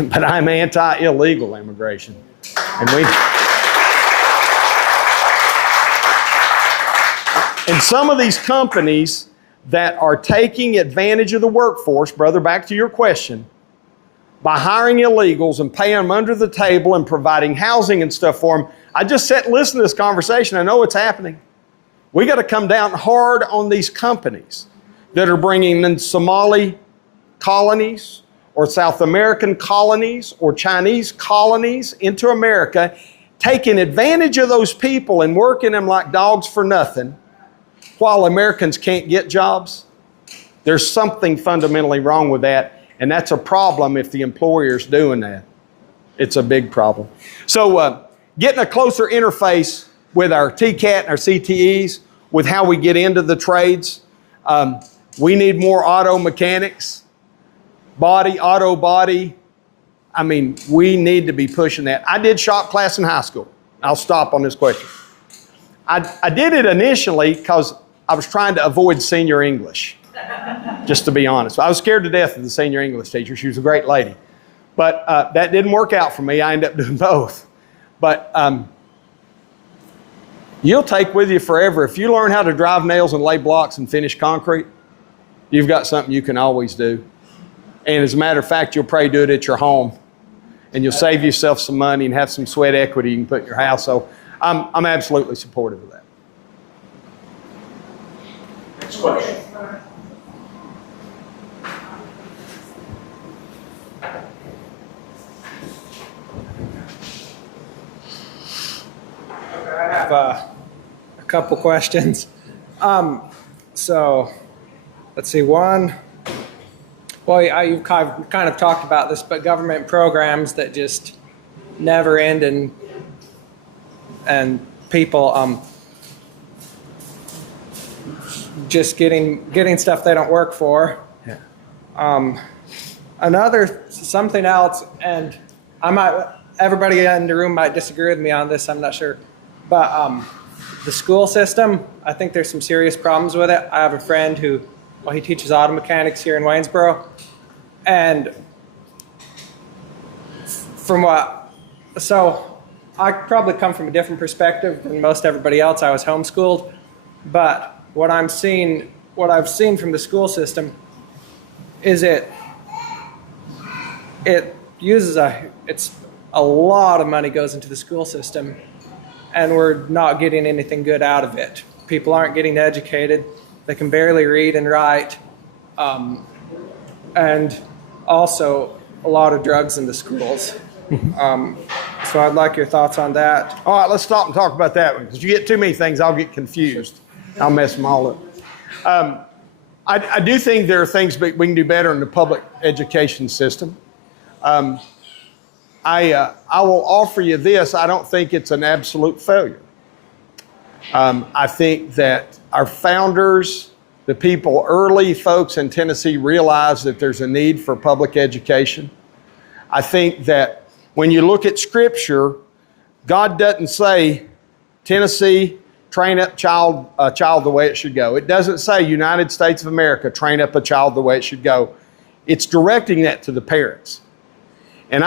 but I'm anti-illegal immigration. And some of these companies that are taking advantage of the workforce, brother, back to your question, by hiring illegals and paying them under the table and providing housing and stuff for them. I just sat and listened to this conversation. I know it's happening. We got to come down hard on these companies that are bringing in Somali colonies or South American colonies or Chinese colonies into America, taking advantage of those people and working them like dogs for nothing while Americans can't get jobs. There's something fundamentally wrong with that, and that's a problem if the employer's doing that. It's a big problem. So getting a closer interface with our TCAT and our CTEs with how we get into the trades. We need more auto mechanics, auto body. I mean, we need to be pushing that. I did shop class in high school. I'll stop on this question. I did it initially because I was trying to avoid senior English, just to be honest. I was scared to death of the senior English teacher. She was a great lady. But that didn't work out for me. I ended up doing both. But you'll take with you forever. If you learn how to drive nails and lay blocks and finish concrete, you've got something you can always do. And as a matter of fact, you'll probably do it at your home. And you'll save yourself some money and have some sweat equity you can put in your house. So I'm absolutely supportive of that. Next question. I have a couple questions. So let's see, one, well, you've kind of talked about this, but government programs that just never end and people just getting stuff they don't work for. Yeah. Something else, and everybody in the room might disagree with me on this, I'm not sure. But the school system, I think there's some serious problems with it. I have a friend who, he teaches auto mechanics here in Waynesboro. And so I probably come from a different perspective than most everybody else. I was homeschooled. But what I've seen from the school system is it's a lot of money goes into the school system, and we're not getting anything good out of it. People aren't getting educated. They can barely read and write. And also a lot of drugs in the schools. So I'd like your thoughts on that. All right, let's stop and talk about that one, because you get too many things, I'll get confused. I'll mess them all up. I do think there are things we can do better in the public education system. I will offer you this. I don't think it's an absolute failure. I think that our founders, the early folks in Tennessee, realized that there's a need for public education. I think that when you look at Scripture, God doesn't say, Tennessee, train up a child the way it should go. It doesn't say, United States of America, train up a child the way it should go. It's directing that to the parents. And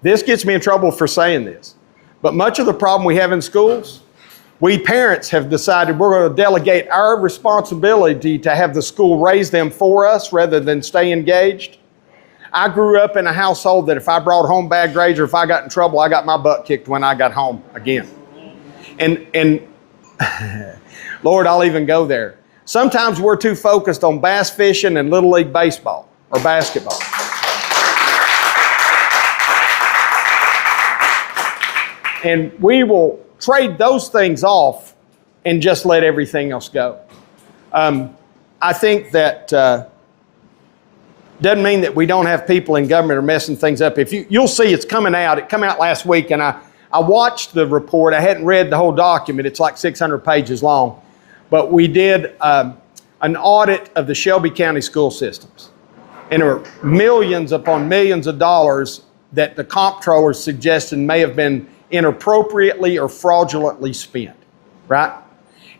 this gets me in trouble for saying this, but much of the problem we have in schools, we parents have decided we're going to delegate our responsibility to have the school raise them for us rather than stay engaged. I grew up in a household that if I brought home bad grades or if I got in trouble, I got my butt kicked when I got home again. And Lord, I'll even go there. Sometimes we're too focused on bass fishing and Little League baseball or basketball. And we will trade those things off and just let everything else go. I think that doesn't mean that we don't have people in government are messing things up. You'll see it's coming out. It came out last week, and I watched the report. I hadn't read the whole document. It's like 600 pages long. But we did an audit of the Shelby County school systems. And there were millions upon millions of dollars that the comptroller suggested may have been inappropriately or fraudulently spent, right?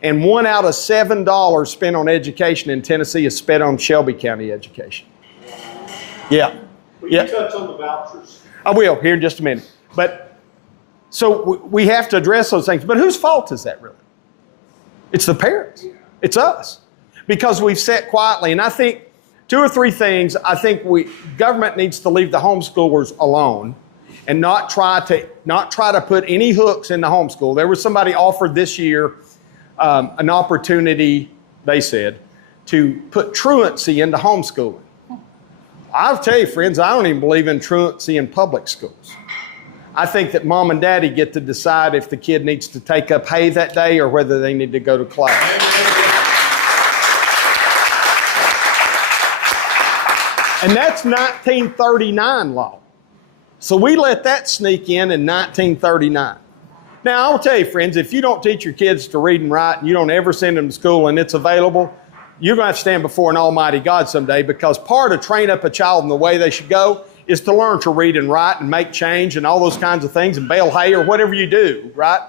And 1 out of $7 spent on education in Tennessee is spent on Shelby County education. Yeah. Will you touch on the vouchers? I will here in just a minute. But so we have to address those things. But whose fault is that really? It's the parents. It's us. Because we've sat quietly. And I think 2 or 3 things I think government needs to leave the homeschoolers alone and not try to put any hooks in the homeschool. There was somebody offered this year an opportunity, they said, to put truancy into homeschooling. I'll tell you, friends, I don't even believe in truancy in public schools. I think that mom and daddy get to decide if the kid needs to take up hay that day or whether they need to go to class. And that's 1939 law. So we let that sneak in 1939. Now, I'll tell you, friends, if you don't teach your kids to read and write and you don't ever send them to school and it's available, you're going to have to stand before an almighty God someday, because part of training up a child in the way they should go is to learn to read and write and make change and all those kinds of things and bale hay or whatever you do, right?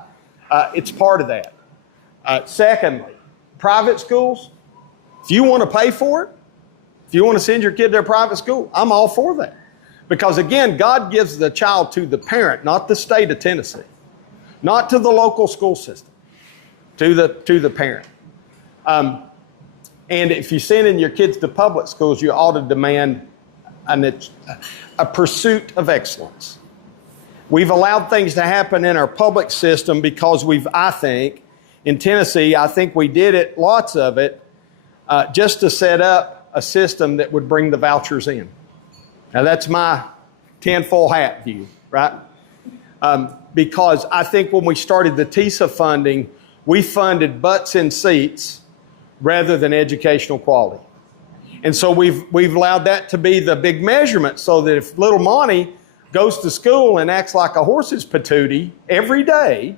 It's part of that. Secondly, private schools, if you want to pay for it, if you want to send your kid to a private school, I'm all for that. Because again, God gives the child to the parent, not the state of Tennessee, not to the local school system, to the parent. And if you're sending your kids to public schools, you ought to demand a pursuit of excellence. We've allowed things to happen in our public system because I think, in Tennessee, I think we did it, lots of it, just to set up a system that would bring the vouchers in. Now that's my tinfoil hat view, right? Because I think when we started the TISA funding, we funded butts in seats rather than educational quality. And so we've allowed that to be the big measurement, so that if little Monty goes to school and acts like a horse's patootie every day,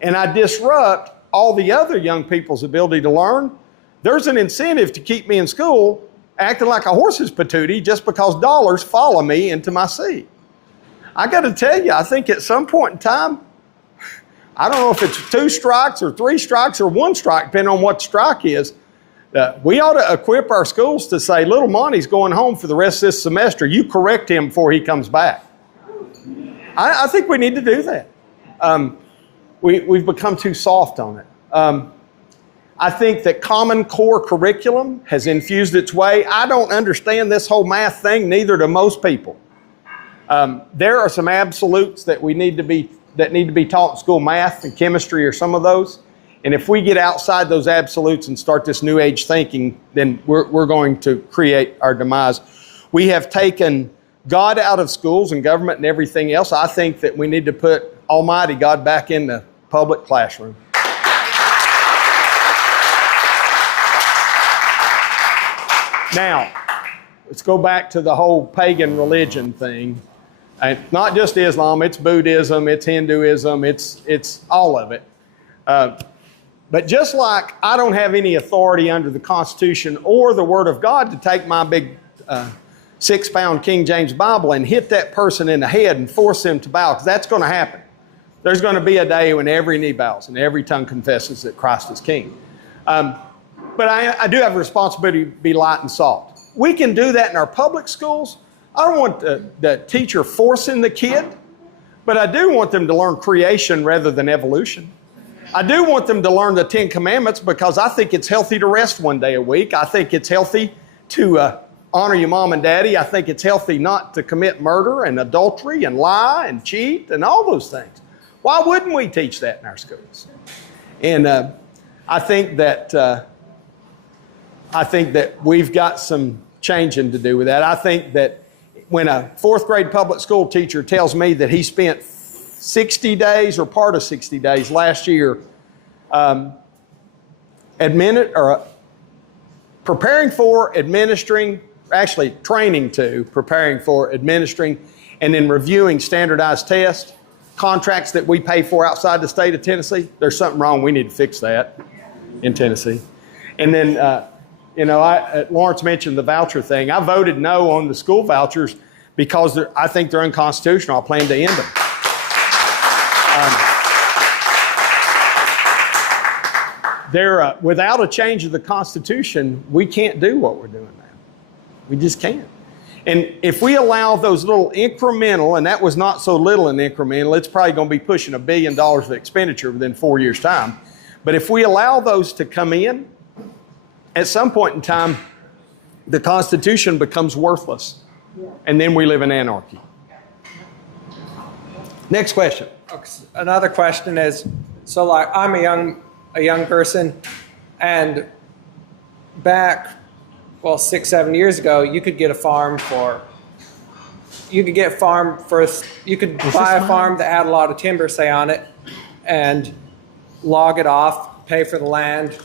and I disrupt all the other young people's ability to learn, there's an incentive to keep me in school acting like a horse's patootie just because dollars follow me into my seat. I got to tell you, I think at some point in time, I don't know if it's 2 strikes or 3 strikes or 1 strike, depending on what the strike is. We ought to equip our schools to say, little Monty's going home for the rest of this semester. You correct him before he comes back. I think we need to do that. We've become too soft on it. I think that Common Core curriculum has infused its way. I don't understand this whole math thing, neither do most people. There are some absolutes that need to be taught in school, math and chemistry or some of those. And if we get outside those absolutes and start this new age thinking, then we're going to create our demise. We have taken God out of schools and government and everything else. I think that we need to put Almighty God back in the public classroom. Now, let's go back to the whole pagan religion thing. And not just Islam, it's Buddhism, it's Hinduism, it's all of it. But just like I don't have any authority under the Constitution or the Word of God to take my big 6-pound King James Bible and hit that person in the head and force them to bow, because that's going to happen. There's going to be a day when every knee bows and every tongue confesses that Christ is King. But I do have a responsibility to be light and salt. We can do that in our public schools. I don't want the teacher forcing the kid, but I do want them to learn creation rather than evolution. I do want them to learn the 10 Commandments because I think it's healthy to rest 1 day a week. I think it's healthy to honor your mom and daddy. I think it's healthy not to commit murder and adultery and lie and cheat and all those things. Why wouldn't we teach that in our schools? And I think that we've got some changing to do with that. I think that when a 4th grade public school teacher tells me that he spent 60 days or part of 60 days last year preparing for, administering, actually training to, preparing for, administering, and then reviewing standardized tests, contracts that we pay for outside the state of Tennessee, there's something wrong. We need to fix that in Tennessee. And then, Lawrence mentioned the voucher thing. I voted no on the school vouchers because I think they're unconstitutional. I plan to end them. Without a change of the Constitution, we can't do what we're doing now. We just can't. And if we allow those little incremental, and that was not so little an incremental, it's probably going to be pushing $1 billion of expenditure within 4 years' time. But if we allow those to come in, at some point in time, the Constitution becomes worthless. And then we live in anarchy. Next question. Another question is, so like I'm a young person, and back, well, 6-7 years ago, you could get a farm you could buy a farm that had a lot of timber, say, on it, and log it off, pay for the land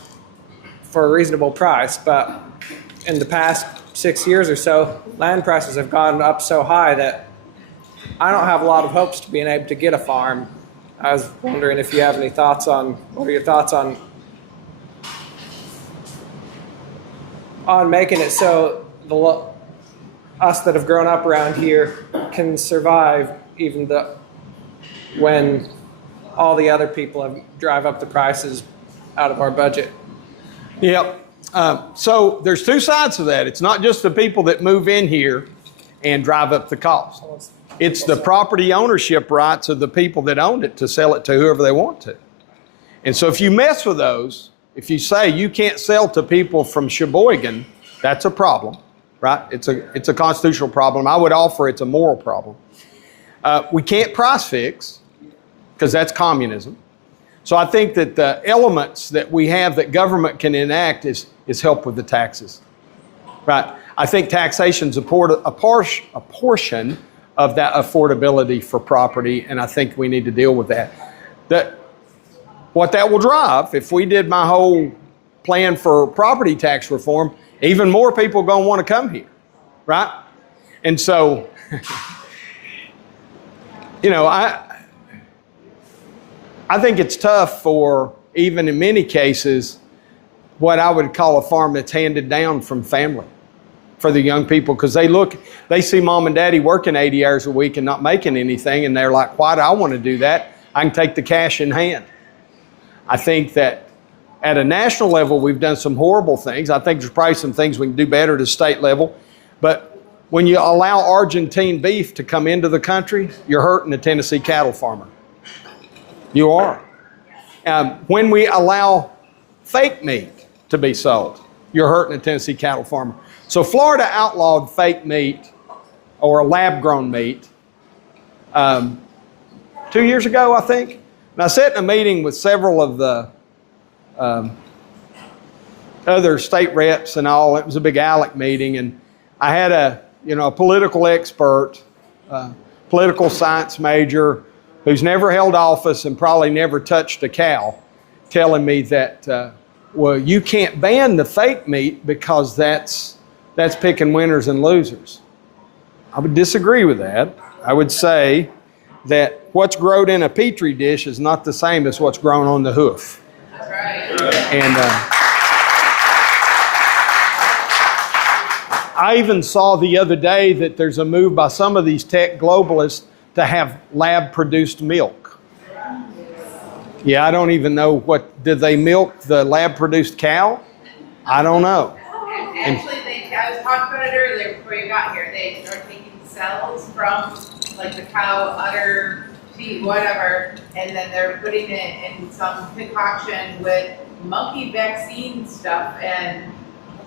for a reasonable price. But in the past 6 years or so, land prices have gone up so high that I don't have a lot of hopes to being able to get a farm. I was wondering if you have any thoughts what are your thoughts on making it so us that have grown up around here can survive even when all the other people drive up the prices out of our budget. Yep. So there's two sides to that. It's not just the people that move in here and drive up the cost. It's the property ownership rights of the people that owned it to sell it to whoever they want to. And so if you mess with those, if you say you can't sell to people from Sheboygan, that's a problem, right? It's a constitutional problem. I would offer it's a moral problem. We can't price fix because that's communism. So I think that the elements that we have that government can enact is help with the taxes, right? I think taxation's a portion of that affordability for property, and I think we need to deal with that. What that will drive, if we did my whole plan for property tax reform, even more people gonna want to come here, right? And so, you know, I think it's tough for, even in many cases, what I would call a farm that's handed down from family for the young people, because they see mom and daddy working 80 hours a week and not making anything, and they're like, why do I want to do that? I can take the cash in hand. I think that at a national level, we've done some horrible things. I think there's probably some things we can do better at a state level. But when you allow Argentine beef to come into the country, you're hurting the Tennessee cattle farmer. You are. When we allow fake meat to be sold, you're hurting the Tennessee cattle farmer. So Florida outlawed fake meat or lab-grown meat 2 years ago, I think. And I sat in a meeting with several of the other state reps and all. It was a big ALEC meeting, and I had a political expert, political science major, who's never held office and probably never touched a cow, telling me that, well, you can't ban the fake meat because that's picking winners and losers. I would disagree with that. I would say that what's grown in a petri dish is not the same as what's grown on the hoof. That's right. And I even saw the other day that there's a move by some of these tech globalists to have lab-produced milk. Yeah, I don't even know did they milk the lab-produced cow? I don't know. Actually, I was talking about it earlier before you got here. They start taking cells from like the cow udder, feet, whatever, and then they're putting it in some concoction with monkey vaccine stuff. And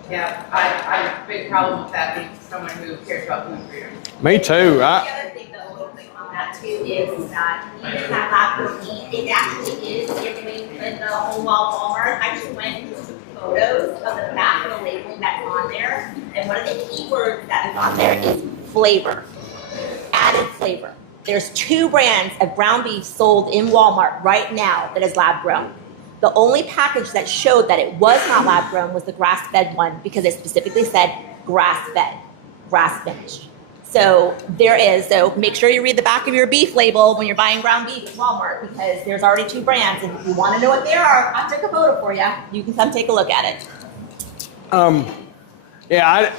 yeah, I have a big problem with that being someone who cares about food freedom. Me too. The other thing, though, a little thing on that too, is that even that lab meat, it actually is giving in the whole Walmart. I just went and took photos of the back of the labeling that's on there, and one of the keywords that is on there is flavor, added flavor. There's 2 brands of ground beef sold in Walmart right now that is lab grown. The only package that showed that it was not lab grown was the grass fed one, because it specifically said grass fed, grass finished. So so make sure you read the back of your beef label when you're buying ground beef at Walmart, because there's already 2 brands, and if you want to know what they are, I'll take a photo for you. You can come take a look at it. Yeah,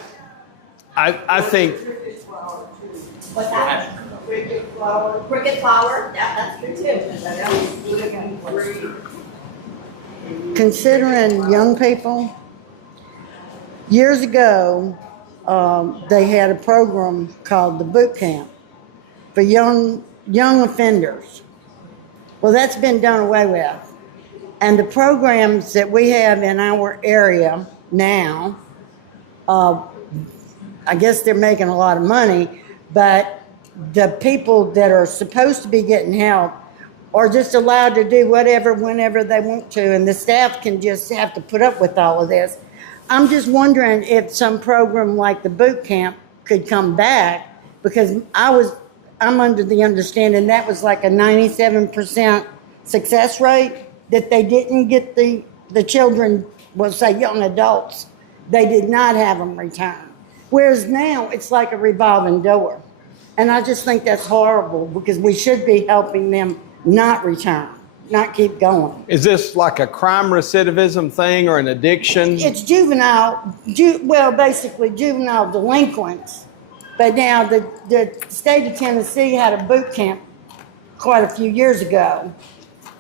I think. What's that? Cricket flour. Cricket flour, yeah, that's true too. Considering young people, years ago, they had a program called the boot camp for young offenders. Well, that's been done away with. And the programs that we have in our area now, I guess they're making a lot of money, but the people that are supposed to be getting help are just allowed to do whatever, whenever they want to, and the staff can just have to put up with all of this. I'm just wondering if some program like the boot camp could come back, because I'm under the understanding that was like a 97% success rate, that they didn't get the children, well, say young adults, they did not have them return. Whereas now it's like a revolving door. And I just think that's horrible, because we should be helping them not return, not keep going. Is this like a crime recidivism thing or an addiction? It's basically juvenile delinquents. But now the state of Tennessee had a boot camp quite a few years ago,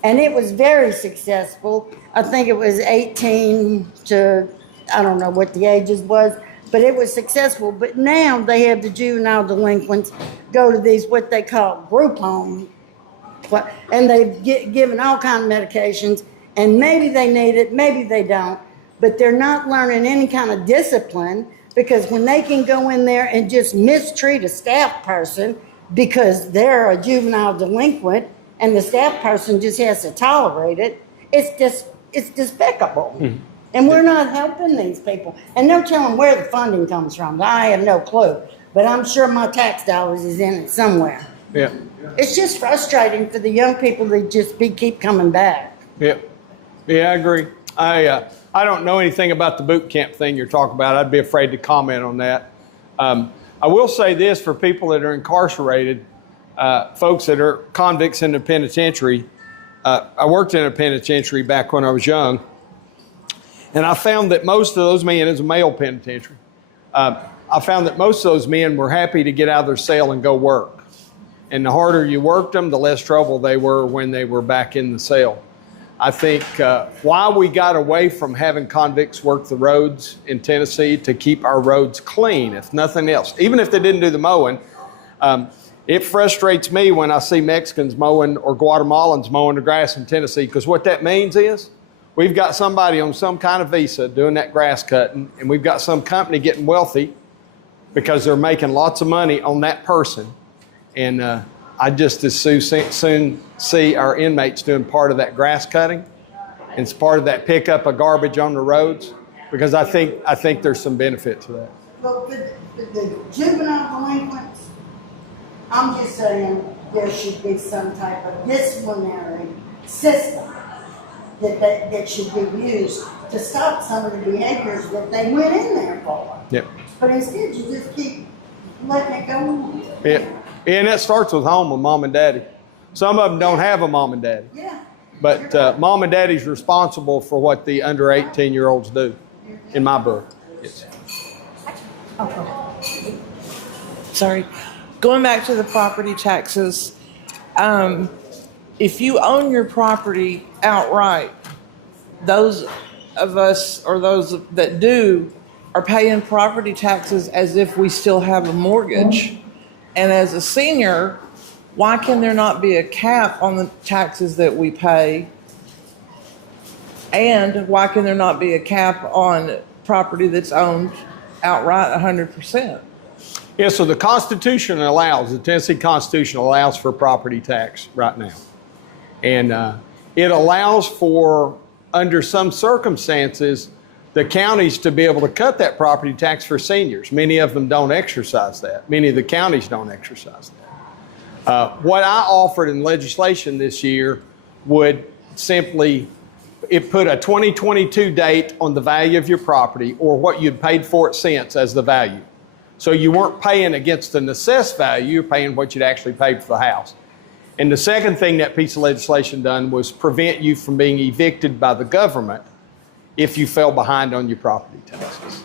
and it was very successful. I think it was 18 to, I don't know what the ages was, but it was successful. But now they have the juvenile delinquents go to these, what they call group homes, and they've given all kinds of medications, and maybe they need it, maybe they don't, but they're not learning any kind of discipline, because when they can go in there and just mistreat a staff person because they're a juvenile delinquent and the staff person just has to tolerate it, it's despicable. Mm-hmm. And we're not helping these people. And no telling where the funding comes from. I have no clue. But I'm sure my tax dollars is in it somewhere. Yeah. It's just frustrating for the young people to just keep coming back. Yeah. Yeah, I agree. I don't know anything about the boot camp thing you're talking about. I'd be afraid to comment on that. I will say this for people that are incarcerated, folks that are convicts in the penitentiary. I worked in a penitentiary back when I was young, and I found that most of those men, it's a male penitentiary, I found that most of those men were happy to get out of their cell and go work. And the harder you worked them, the less trouble they were when they were back in the cell. I think why we got away from having convicts work the roads in Tennessee to keep our roads clean, if nothing else. Even if they didn't do the mowing, it frustrates me when I see Mexicans mowing or Guatemalans mowing the grass in Tennessee, because what that means is we've got somebody on some kind of visa doing that grass cutting, and we've got some company getting wealthy because they're making lots of money on that person. And I just as soon see our inmates doing part of that grass cutting and it's part of that pickup of garbage on the roads, because I think there's some benefit to that. Well, the juvenile delinquents, I'm just saying there should be some type of disciplinary system that should be used to stop some of the behaviors that they went in there for. Yep. But instead, you just keep letting it go. Yeah. And that starts with home with mom and daddy. Some of them don't have a mom and daddy. Yeah. But mom and daddy's responsible for what the under 18-year-olds do, in my book. Yes. Sorry. Going back to the property taxes, if you own your property outright, those of us or those that do are paying property taxes as if we still have a mortgage. And as a senior, why can there not be a cap on the taxes that we pay? And why can there not be a cap on property that's owned outright 100%? Yeah, so the Constitution the Tennessee Constitution allows for property tax right now. And it allows for, under some circumstances, the counties to be able to cut that property tax for seniors. Many of them don't exercise that. Many of the counties don't exercise that. What I offered in legislation this year would simply, it put a 2022 date on the value of your property, or what you'd paid for it since as the value. So you weren't paying against the assessed value, you're paying what you'd actually paid for the house. And the second thing that piece of legislation done was prevent you from being evicted by the government if you fell behind on your property taxes.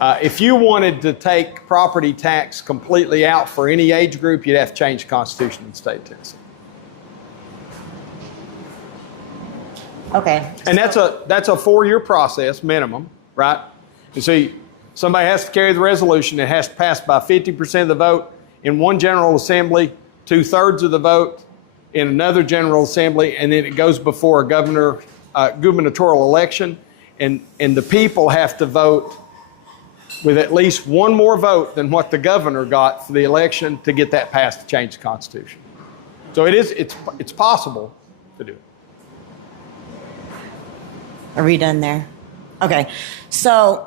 If you wanted to take property tax completely out for any age group, you'd have to change the Constitution in the state of Tennessee. Okay. And that's a 4-year process minimum, right? You see, somebody has to carry the resolution. It has to pass by 50% of the vote in one General Assembly, 2/3 of the vote in another General Assembly, and then it goes before a gubernatorial election. And the people have to vote with at least one more vote than what the governor got for the election to get that passed to change the Constitution. So it's possible to do it. Are we done there? Okay. So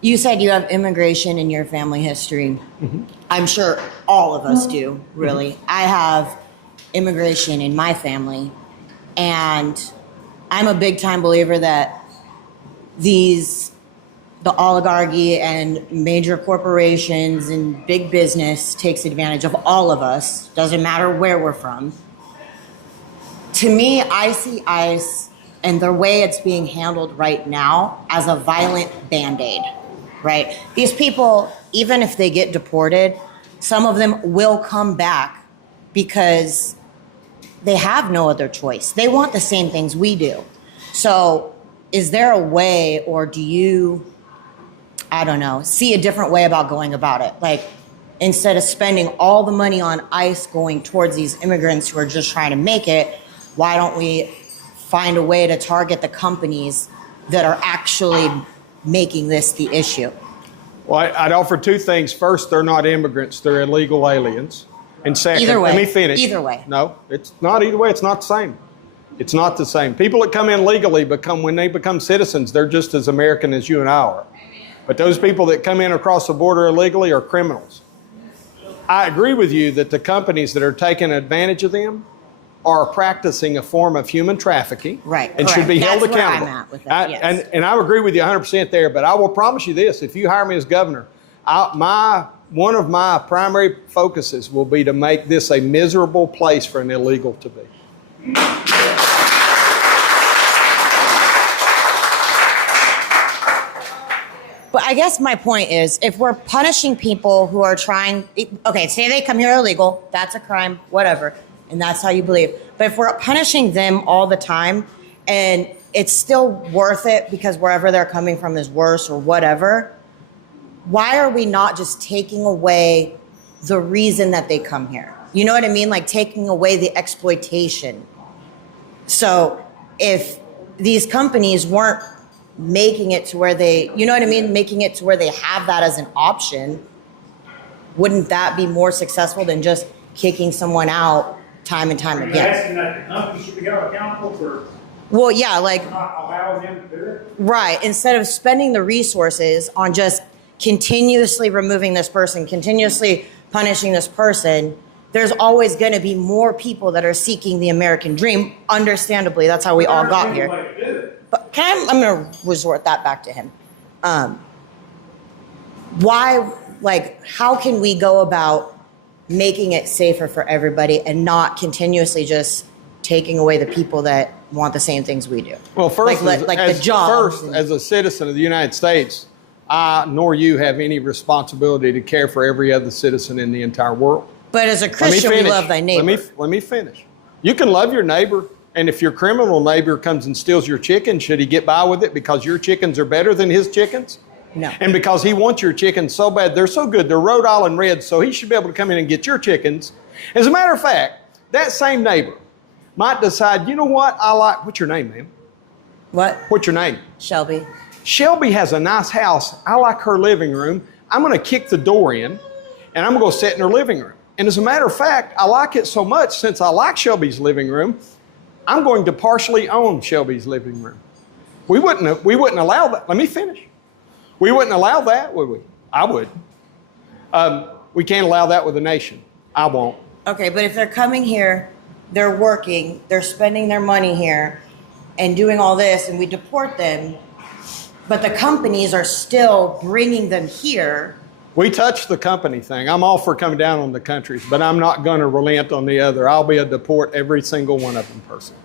you said you have immigration in your family history. Mm-hmm. I'm sure all of us do, really. Mm-hmm. I have immigration in my family, and I'm a big time believer that the oligarchy and major corporations and big business takes advantage of all of us, doesn't matter where we're from. To me, I see ICE and the way it's being handled right now as a violent Band-Aid, right? These people, even if they get deported, some of them will come back because they have no other choice. They want the same things we do. So is there a way, or do you, I don't know, see a different way about going about it? Like, instead of spending all the money on ICE going towards these immigrants who are just trying to make it, why don't we find a way to target the companies that are actually making this the issue? Well, I'd offer two things. First, they're not immigrants, they're illegal aliens. And second, Either way. let me finish. Either way. No, it's not either way. It's not the same. It's not the same. People that come in legally when they become citizens, they're just as American as you and I are. But those people that come in across the border illegally are criminals. I agree with you that the companies that are taking advantage of them are practicing a form of human trafficking, Right, and should be held correct. That's where accountable. I'm at with that, yes. And I agree with you 100% there, but I will promise you this, if you hire me as governor, one of my primary focuses will be to make this a miserable place for an illegal to be. But I guess my point is, if we're punishing people who are trying, okay, say they come here illegal, that's a crime, whatever, and that's how you believe. But if we're punishing them all the time and it's still worth it because wherever they're coming from is worse or whatever, why are we not just taking away the reason that they come here? You know what I mean? Like taking away the exploitation. So if these companies weren't making it to where they, you know what I mean? Making it to where they have that as an option, wouldn't that be more successful than just kicking someone out time and time Are you again? asking that the company should be held accountable for Well, yeah, like, not allowing them to do it? right. Instead of spending the resources on just continuously removing this person, continuously punishing this person, there's always going to be more people that are seeking the American dream. Understandably, that's how we all got here. But I'm going to resort that back to him. Why, like, how can we go about making it safer for everybody and not continuously just taking away the people that want the same things we do? Well, first, the jobs. as a citizen of the United States, I nor you have any responsibility to care for every other citizen in the entire world. But as a Christian, we love thy neighbor. Let me finish. You can love your neighbor, and if your criminal neighbor comes and steals your chicken, should he get by with it because your chickens are better than his chickens? No. And because he wants your chickens so bad, they're so good, they're Rhode Island Reds, so he should be able to come in and get your chickens. As a matter of fact, that same neighbor might decide, you know what, what's your name, ma'am? What? What's your name? Shelby. Shelby has a nice house. I like her living room. I'm going to kick the door in, and I'm going to go sit in her living room. And as a matter of fact, I like it so much, since I like Shelby's living room, I'm going to partially own Shelby's living room. We wouldn't allow that. Let me finish. We wouldn't allow that, would we? I would. We can't allow that with a nation. I won't. Okay, but if they're coming here, they're working, they're spending their money here and doing all this, and we deport them, but the companies are still bringing them here. We touched the company thing. I'm all for coming down on the countries, but I'm not going to relent on the other. I'll be a deport every single one of them personally.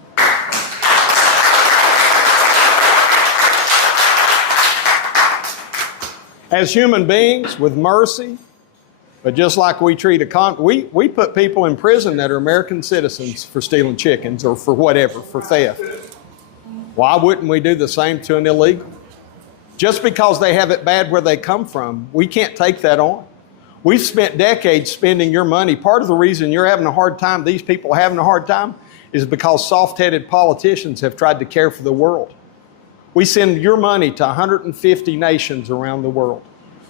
As human beings with mercy, but just like we treat we put people in prison that are American citizens for stealing chickens or for whatever, for theft. Why wouldn't we do the same to an illegal? Just because they have it bad where they come from, we can't take that on. We've spent decades spending your money. Part of the reason you're having a hard time, these people are having a hard time, is because soft-headed politicians have tried to care for the world. We send your money to 150 nations around the world.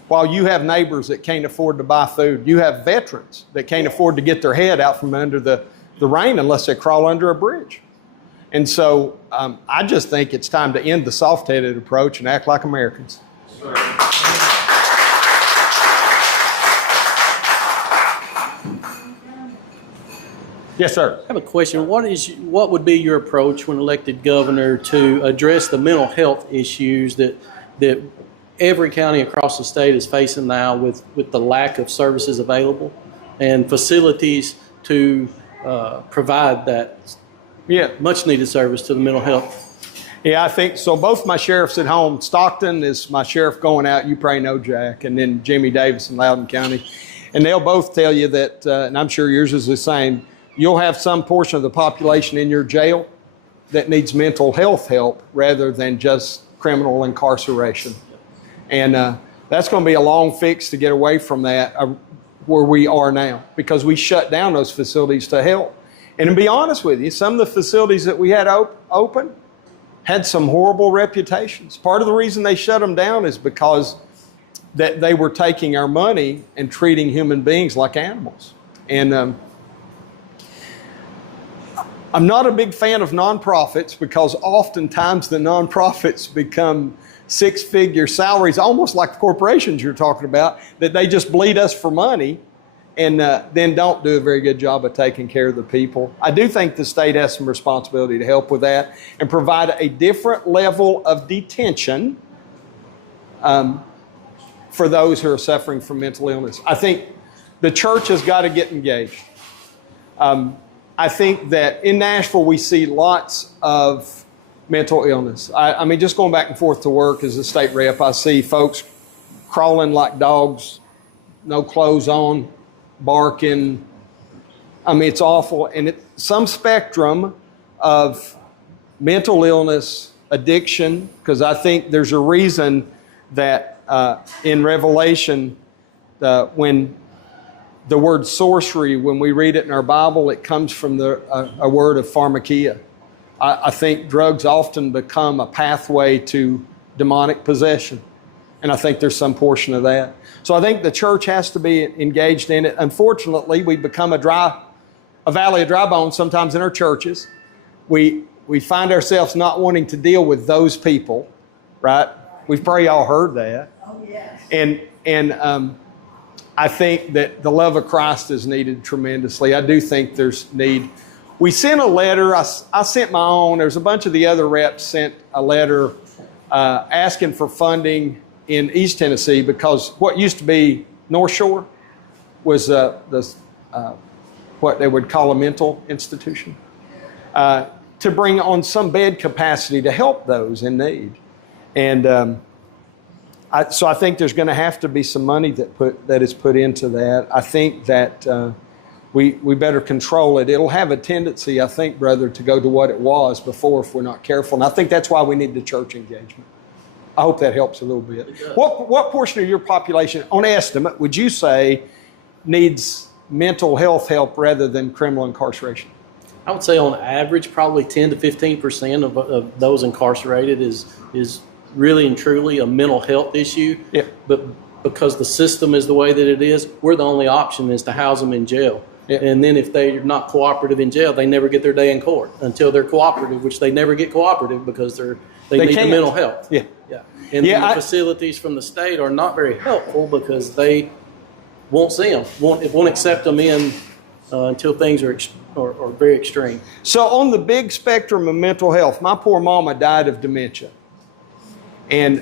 While you have neighbors that can't afford to buy food, you have veterans that can't afford to get their head out from under the rain unless they crawl under a bridge. And so I just think it's time to end the soft-headed approach and act like Americans. Yes, sir. I have a question. What would be your approach when elected governor to address the mental health issues that every county across the state is facing now with the lack of services available and facilities to provide that much needed service to the mental health? Yeah, I think so. Both my sheriffs at home, Stockton is my sheriff going out, you probably know Jack, and then Jimmy Davis in Loudoun County. And they'll both tell you that, and I'm sure yours is the same, you'll have some portion of the population in your jail that needs mental health help rather than just criminal incarceration. And that's going to be a long fix to get away from that where we are now, because we shut down those facilities to help. And to be honest with you, some of the facilities that we had open had some horrible reputations. Part of the reason they shut them down is because that they were taking our money and treating human beings like animals. And I'm not a big fan of nonprofits because oftentimes the nonprofits become six-figure salaries, almost like the corporations you're talking about, that they just bleed us for money and then don't do a very good job of taking care of the people. I do think the state has some responsibility to help with that and provide a different level of detention for those who are suffering from mental illness. I think the church has got to get engaged. I think that in Nashville we see lots of mental illness. I mean, just going back and forth to work as a state rep, I see folks crawling like dogs, no clothes on, barking. I mean, it's awful. And it's some spectrum of mental illness, addiction, because I think there's a reason that in Revelation, when the word sorcery, when we read it in our Bible, it comes from a word of pharmakia. I think drugs often become a pathway to demonic possession. And I think there's some portion of that. So I think the church has to be engaged in it. Unfortunately, we become a valley of dry bones sometimes in our churches. We find ourselves not wanting to deal with those people, right? We've probably all heard that. Oh, yes. And I think that the love of Christ is needed tremendously. I do think there's need. We sent a letter. I sent my own. There's a bunch of the other reps sent a letter asking for funding in East Tennessee because what used to be North Shore was what they would call a mental institution to bring on some bed capacity to help those in need. And so I think there's going to have to be some money that is put into that. I think that we better control it. It'll have a tendency, I think, brother, to go to what it was before if we're not careful. And I think that's why we need the church engagement. I hope that helps a little bit. What portion of your population, on estimate, would you say needs mental health help rather than criminal incarceration? I would say on average, probably 10 to 15% of those incarcerated is really and truly a mental health issue. Yeah. But because the system is the way that it is, we're the only option is to house them in jail. Yeah. And then if they're not cooperative in jail, they never get their day in court until they're cooperative, which they never get cooperative because they need the mental health. Yeah. Yeah. And the facilities from the state are not very helpful because they won't see them, won't accept them in until things are very extreme. So on the big spectrum of mental health, my poor mama died of dementia. And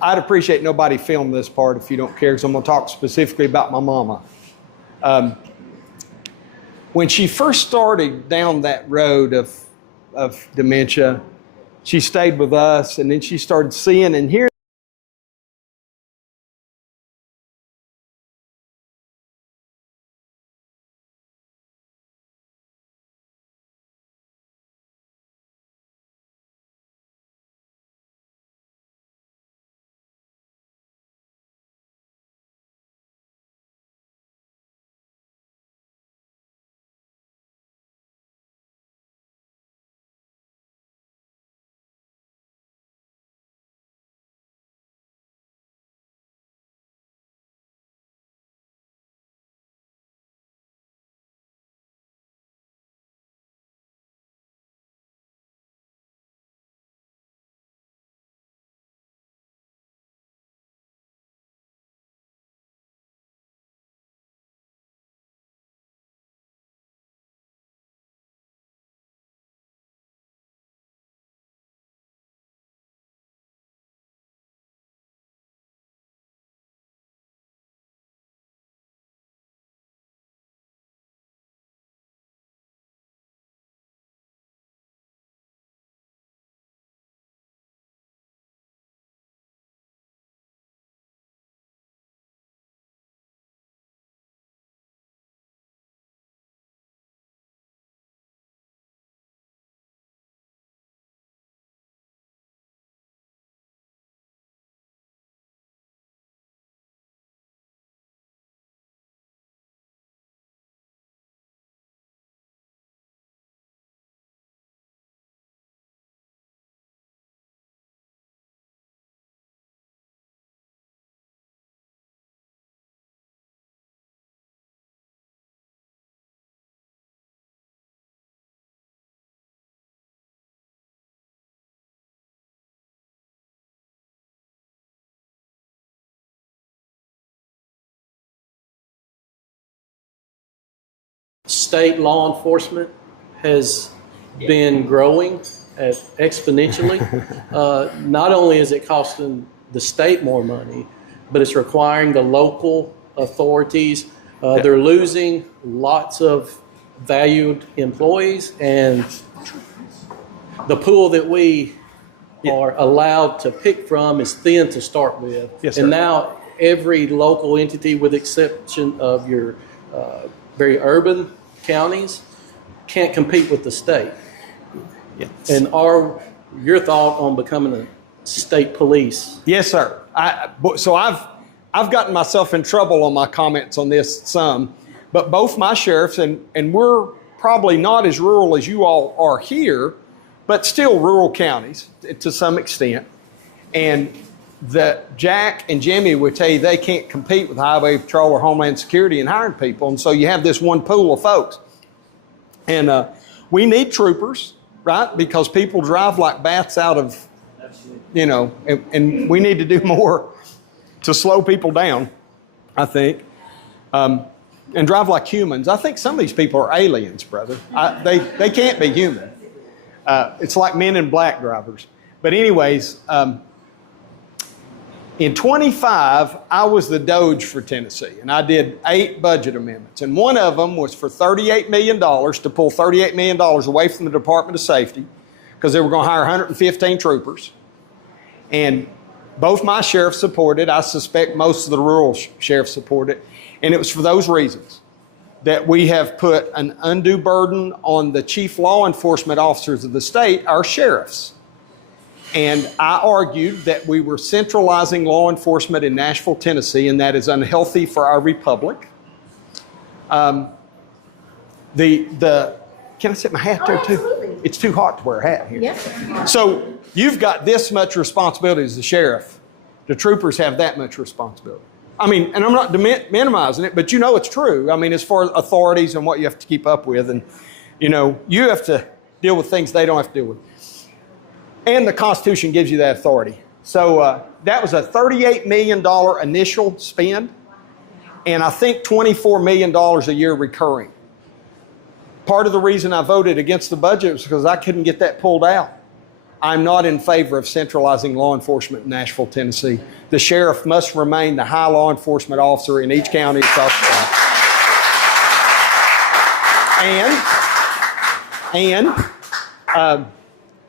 I'd appreciate nobody film this part if you don't care, because I'm going to talk specifically about my mama. When she first started down that road of dementia, she stayed with us, and then she started seeing and hearing state law enforcement has been growing exponentially. Not only is it costing the state more money, but it's requiring the local authorities. They're losing lots of valued employees, and the pool that we are allowed to pick from is thin to start with. Yes, sir. And now every local entity, with exception of your very urban counties, can't compete with the state. Yes. And your thought on becoming a state police? Yes, sir. So I've gotten myself in trouble on my comments on this some, but both my sheriffs, and we're probably not as rural as you all are here, but still rural counties to some extent. And Jack and Jimmy would tell you they can't compete with Highway Patrol or Homeland Security in hiring people. And so you have this one pool of folks. And we need troopers, right? Because people drive like bats out of, and we need to do more to slow people down, I think, and drive like humans. I think some of these people are aliens, brother. They can't be human. It's like Men in Black drivers. But anyways, in 25, I was the Doge for Tennessee, and I did 8 budget amendments. And one of them was for $38 million to pull $38 million away from the Department of Safety because they were going to hire 115 troopers. And both my sheriffs supported it. I suspect most of the rural sheriffs supported it. And it was for those reasons that we have put an undue burden on the chief law enforcement officers of the state, our sheriffs. And I argued that we were centralizing law enforcement in Nashville, Tennessee, and that is unhealthy for our republic. Can I sit my hat there too? Absolutely. It's too hot to wear a hat here. Yes. So you've got this much responsibility as the sheriff. The troopers have that much responsibility. I mean, and I'm not minimizing it, but it's true. I mean, as far as authorities and what you have to keep up with, and you have to deal with things they don't have to deal with. And the Constitution gives you that authority. So that was a $38 million initial spend, and I think $24 million a year recurring. Part of the reason I voted against the budget was because I couldn't get that pulled out. I'm not in favor of centralizing law enforcement in Nashville, Tennessee. The sheriff must remain the high law enforcement officer in each county across the state.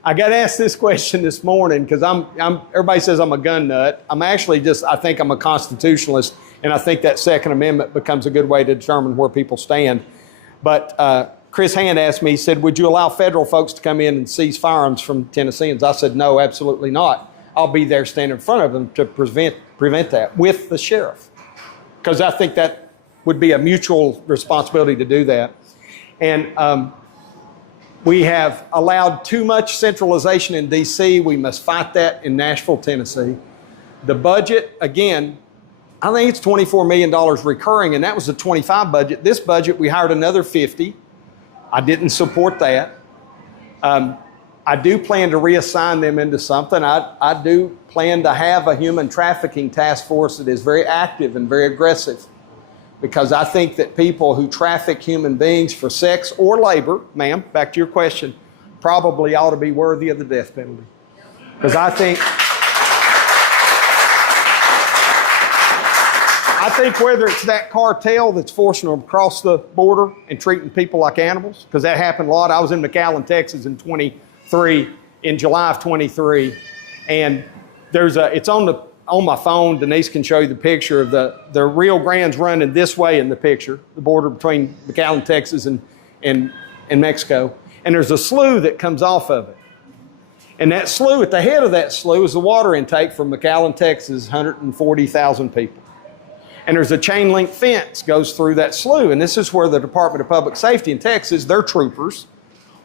I got asked this question this morning because everybody says I'm a gun nut. I'm actually I think I'm a constitutionalist, and I think that Second Amendment becomes a good way to determine where people stand. But Chris Hand asked me, he said, would you allow federal folks to come in and seize firearms from Tennesseans? I said, no, absolutely not. I'll be there standing in front of them to prevent that with the sheriff, because I think that would be a mutual responsibility to do that. And we have allowed too much centralization in D.C. We must fight that in Nashville, Tennessee. The budget, again, I think it's $24 million recurring, and that was the 25 budget. This budget, we hired another 50. I didn't support that. I do plan to reassign them into something. I do plan to have a human trafficking task force that is very active and very aggressive, because I think that people who traffic human beings for sex or labor, ma'am, back to your question, probably ought to be worthy of the death penalty. Because I think whether it's that cartel that's forcing them across the border and treating people like animals, because that happened a lot. I was in McAllen, Texas in July of 23, and it's on my phone. Denise can show you the picture of the Rio Grande's running this way in the picture, the border between McAllen, Texas and Mexico. And there's a slough that comes off of it. And that slough, at the head of that slough is the water intake from McAllen, Texas, 140,000 people. And there's a chain link fence goes through that slough. And this is where the Department of Public Safety in Texas, their troopers,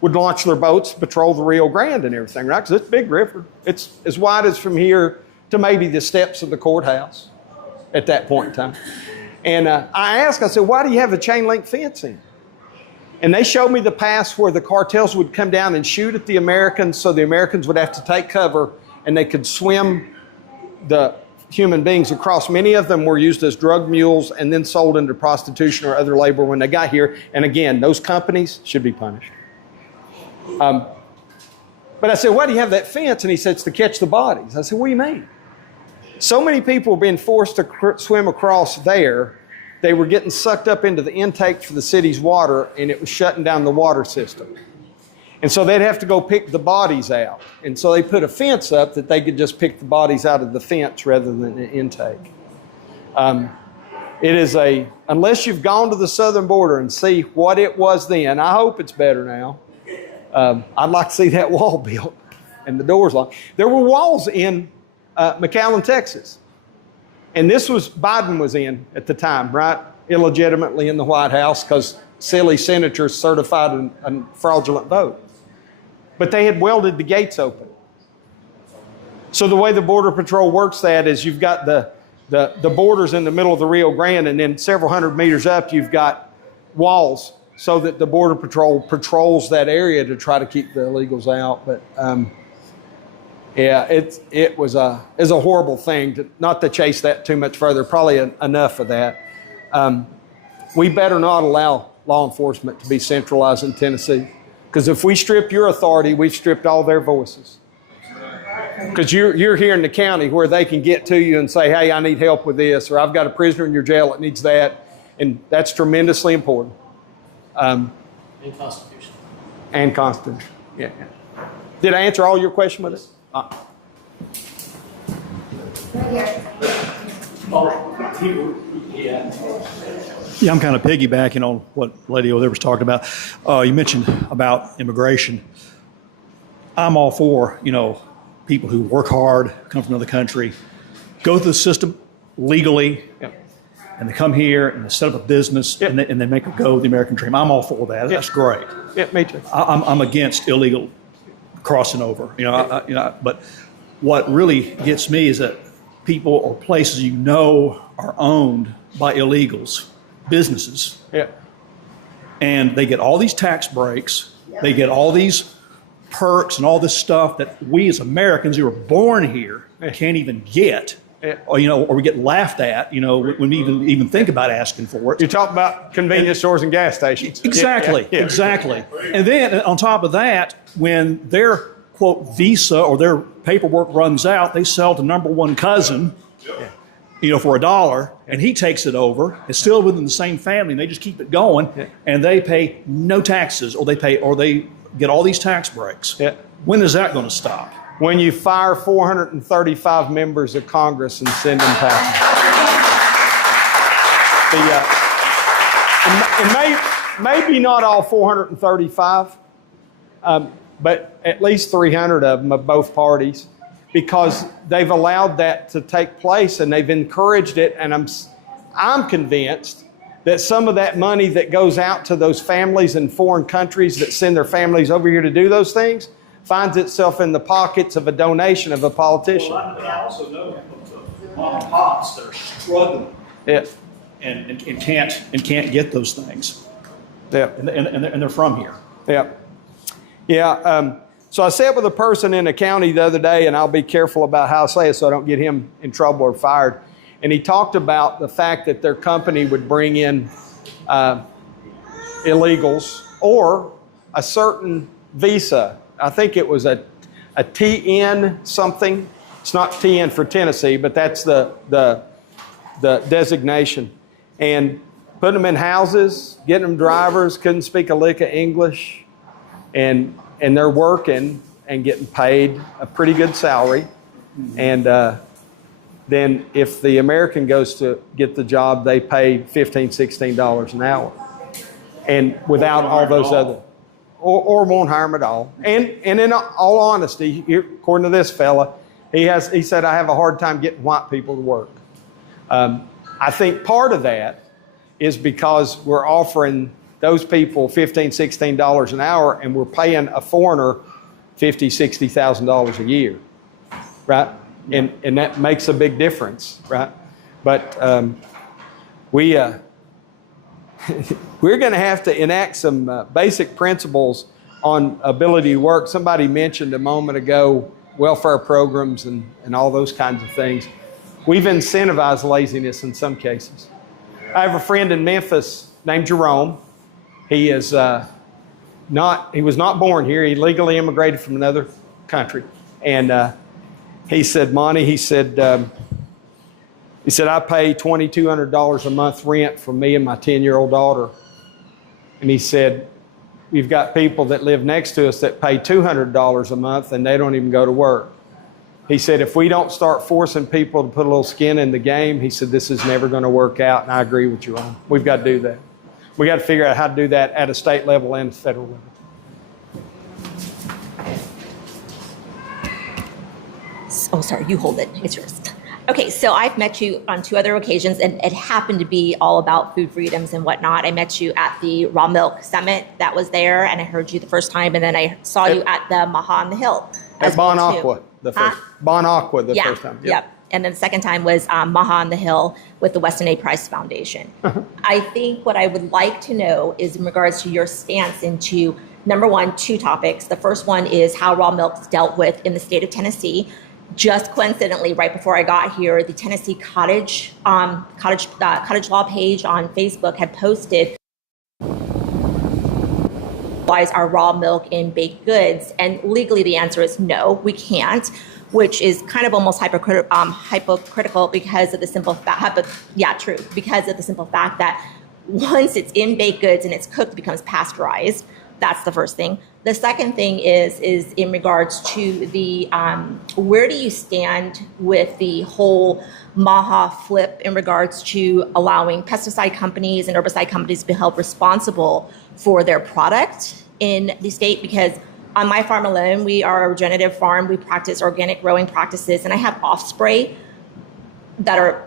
would launch their boats to patrol the Rio Grande and everything, right? Because it's a big river. It's as wide as from here to maybe the steps of the courthouse at that point in time. And I said, why do you have a chain link fence in? And they showed me the past where the cartels would come down and shoot at the Americans, so the Americans would have to take cover and they could swim the human beings across. Many of them were used as drug mules and then sold into prostitution or other labor when they got here. And again, those companies should be punished. But I said, why do you have that fence? And he said, it's to catch the bodies. I said, what do you mean? So many people were being forced to swim across there. They were getting sucked up into the intake for the city's water, and it was shutting down the water system. And so they'd have to go pick the bodies out. And so they put a fence up that they could just pick the bodies out of the fence rather than the intake. It is unless you've gone to the southern border and see what it was then, I hope it's better now. I'd like to see that wall built and the doors locked. There were walls in McAllen, Texas. And this was, Biden was in at the time, right? Illegitimately in the White House because silly senators certified a fraudulent vote. But they had welded the gates open. So the way the Border Patrol works that is you've got the borders in the middle of the Rio Grande, and then several hundred meters up you've got walls so that the Border Patrol patrols that area to try to keep the illegals out. But yeah, it was a horrible thing, not to chase that too much further, probably enough of that. We better not allow law enforcement to be centralized in Tennessee, because if we strip your authority, we've stripped all their voices. Because you're here in the county where they can get to you and say, hey, I need help with this, or I've got a prisoner in your jail that needs that, and that's tremendously important. And constitutional. And constitutional, yeah. Did I answer all your question with it? Yeah, I'm kind of piggybacking on what Lady over there was talking about. You mentioned about immigration. I'm all for, people who work hard, come from another country, go through the system legally, and they come here and they set up a business and they make it go the American dream. I'm all for that. That's great. Yeah, me too. I'm against illegal crossing over. But what really gets me is that people or places are owned by illegals, businesses. Yeah. And they get all these tax breaks. They get all these perks and all this stuff that we as Americans who are born here can't even get. Yeah. Or we get laughed at, when we even think about asking for it. You talk about convenience stores and gas stations. Exactly, exactly. And then on top of that, when their, quote, visa or their paperwork runs out, they sell to number one cousin, for $1, and he takes it over. It's still within the same family, and they just keep it going, and they pay no taxes, or they get all these tax breaks. Yeah. When is that going to stop? When you fire 435 members of Congress and send them packing. Maybe not all 435, but at least 300 of them of both parties, because they've allowed that to take place and they've encouraged it. And I'm convinced that some of that money that goes out to those families in foreign countries that send their families over here to do those things finds itself in the pockets of a donation of a politician. Well, I also know of mom and pops that are struggling and can't get those things. Yeah. And they're from here. Yeah. Yeah. So I sat with a person in the county the other day, and I'll be careful about how I say it so I don't get him in trouble or fired. And he talked about the fact that their company would bring in illegals or a certain visa. I think it was a TN something. It's not TN for Tennessee, but that's the designation. And putting them in houses, getting them drivers, couldn't speak a lick of English, and they're working and getting paid a pretty good salary. And then if the American goes to get the job, they pay $15, $16 an hour. And without all those other... Or won't hire him at all. And in all honesty, according to this fella, he said, I have a hard time getting white people to work. I think part of that is because we're offering those people $15, $16 an hour, and we're paying a foreigner $50,000, $60,000 a year, right? Yeah. And that makes a big difference, right? But we're going to have to enact some basic principles on ability to work. Somebody mentioned a moment ago welfare programs and all those kinds of things. We've incentivized laziness in some cases. I have a friend in Memphis named Jerome. He is he was not born here. He legally immigrated from another country. And he said, Monty, he said, I pay $2,200 a month rent for me and my 10-year-old daughter. And he said, we've got people that live next to us that pay $200 a month and they don't even go to work. He said, if we don't start forcing people to put a little skin in the game, he said, this is never going to work out. And I agree with you on. We've got to do that. We got to figure out how to do that at a state level and federal level. Oh, sorry, you hold it. It's yours. Okay, so I've met you on 2 other occasions, and it happened to be all about food freedoms and whatnot. I met you at the Raw Milk Summit that was there, and I heard you the first time, and then I saw you at the Maha on the Hill. At Bon Aqua, the first. Bon Aqua, the first time. Yep. And then the second time was Maha on the Hill with the Weston A. Price Foundation. I think what I would like to know is in regards to your stance into, number one, 2 topics. The first one is how raw milk is dealt with in the state of Tennessee. Just coincidentally, right before I got here, the Tennessee Cottage Law page on Facebook had posted why our raw milk in baked goods, and legally the answer is no, we can't, which is kind of almost hypocritical because of the simple fact, because of the simple fact that once it's in baked goods and it's cooked, it becomes pasteurized. That's the first thing. The second thing is in regards to the where do you stand with the whole Maha flip in regards to allowing pesticide companies and herbicide companies to be held responsible for their product in the state? Because on my farm alone, we are a regenerative farm. We practice organic growing practices, and I have off spray that are,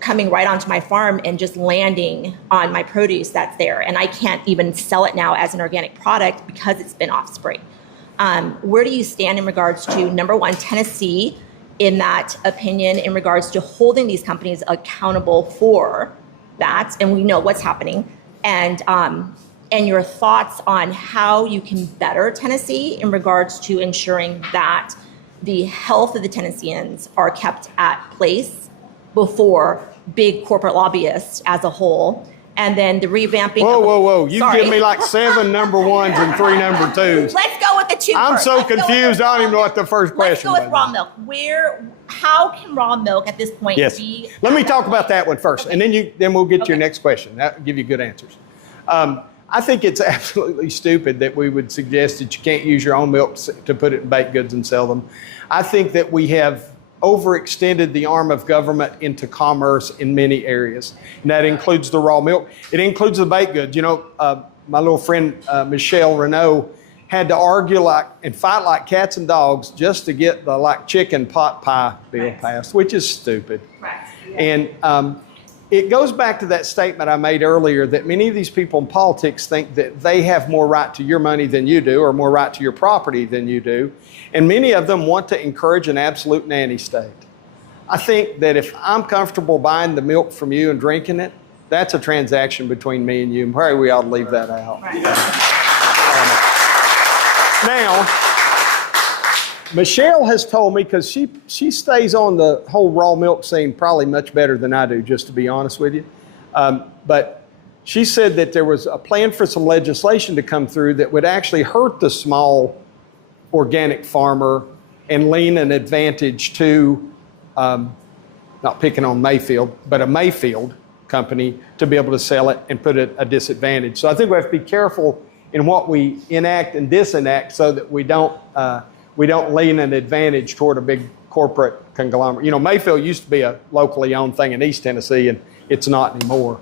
coming right onto my farm and just landing on my produce that's there. And I can't even sell it now as an organic product because it's been off spray. Where do you stand in regards to, number one, Tennessee, in that opinion, in regards to holding these companies accountable for that? And we know what's happening. And your thoughts on how you can better Tennessee in regards to ensuring that the health of the Tennesseans are kept at place before big corporate lobbyists as a whole, and then the revamping. Whoa! You give me like 7 number 1s and 3 number 2s. Let's go with the 2 I'm first. so confused. I don't even know what the first question was. Let's go with raw milk. How can raw milk at this point be? Let me talk about that one first, and then we'll get to your next question. That'll give you good answers. I think it's absolutely stupid that we would suggest that you can't use your own milk to put it in baked goods and sell them. I think that we have overextended the arm of government into commerce in many areas. And that includes the raw milk. It includes the baked goods. My little friend, Michelle Renault, had to argue and fight like cats and dogs just to get the chicken pot pie bill passed, which is stupid. Right. And it goes back to that statement I made earlier that many of these people in politics think that they have more right to your money than you do, or more right to your property than you do. And many of them want to encourage an absolute nanny state. I think that if I'm comfortable buying the milk from you and drinking it, that's a transaction between me and you, and probably we ought to leave that out. Right. Now, Michelle has told me, because she stays on the whole raw milk scene probably much better than I do, just to be honest with you. But she said that there was a plan for some legislation to come through that would actually hurt the small organic farmer and lean an advantage to, not picking on Mayfield, but a Mayfield company to be able to sell it and put it at a disadvantage. So I think we have to be careful in what we enact and disenact so that we don't lean an advantage toward a big corporate conglomerate. Mayfield used to be a locally owned thing in East Tennessee, and it's not anymore.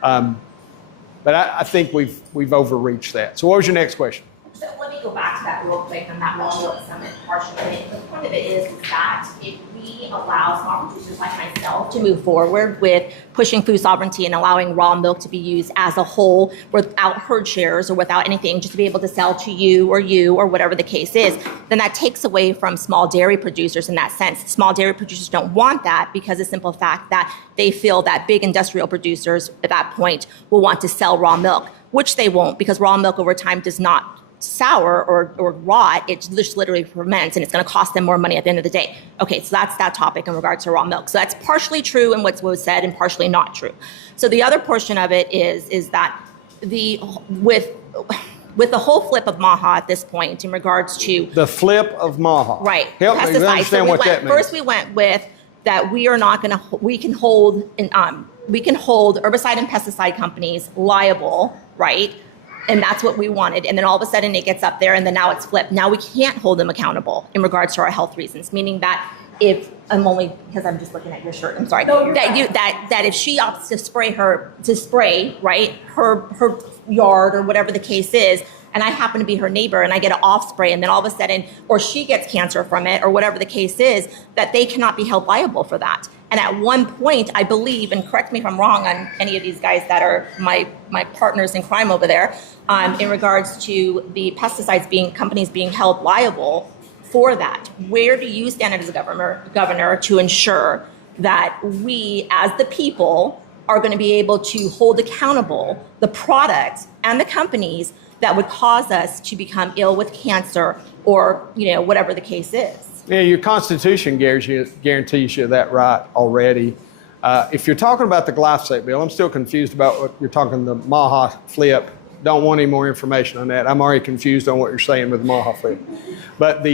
But I think we've overreached that. So what was your next question? So let me go back to that real quick on that raw milk summit portion of it. The point of it is that if we allow small producers like myself to move forward with pushing food sovereignty and allowing raw milk to be used as a whole without herd shares or without anything, just to be able to sell to you or whatever the case is, then that takes away from small dairy producers in that sense. Small dairy producers don't want that because of the simple fact that they feel that big industrial producers at that point will want to sell raw milk, which they won't, because raw milk over time does not sour or rot, it just literally ferments, and it's going to cost them more money at the end of the day. Okay, so that's that topic in regards to raw milk. So that's partially true in what was said and partially not true. So the other portion of it is that with the whole flip of MAHA at this point in regards to The flip of MAHA. right Help me pesticides. understand what that means. First, we went with that we are not going to we can hold herbicide and pesticide companies liable, right? And that's what we wanted. And then all of a sudden it gets up there, and then now it's flipped. Now we can't hold them accountable in regards to our health reasons, meaning that if I'm only because I'm just looking at your shirt, I'm sorry. No, that if she opts to spray right her yard or whatever the case is, and I happen to be her neighbor and I get an off spray, and then all of a sudden, or she gets cancer from it, or whatever the case is, that they cannot be held liable for that. And at one point, I believe, and correct me if I'm wrong on any of these guys that are my partners in crime over there, in regards to the pesticides companies being held liable for that. Where do you stand as a governor to ensure that we, as the people, are going to be able to hold accountable the products and the companies that would cause us to become ill with cancer or, whatever the case is? Yeah, your Constitution guarantees you that right already. If you're talking about the glyphosate bill, I'm still confused about what you're talking the MAHA flip. Don't want any more information on that. I'm already confused on what you're saying with the MAHA flip. But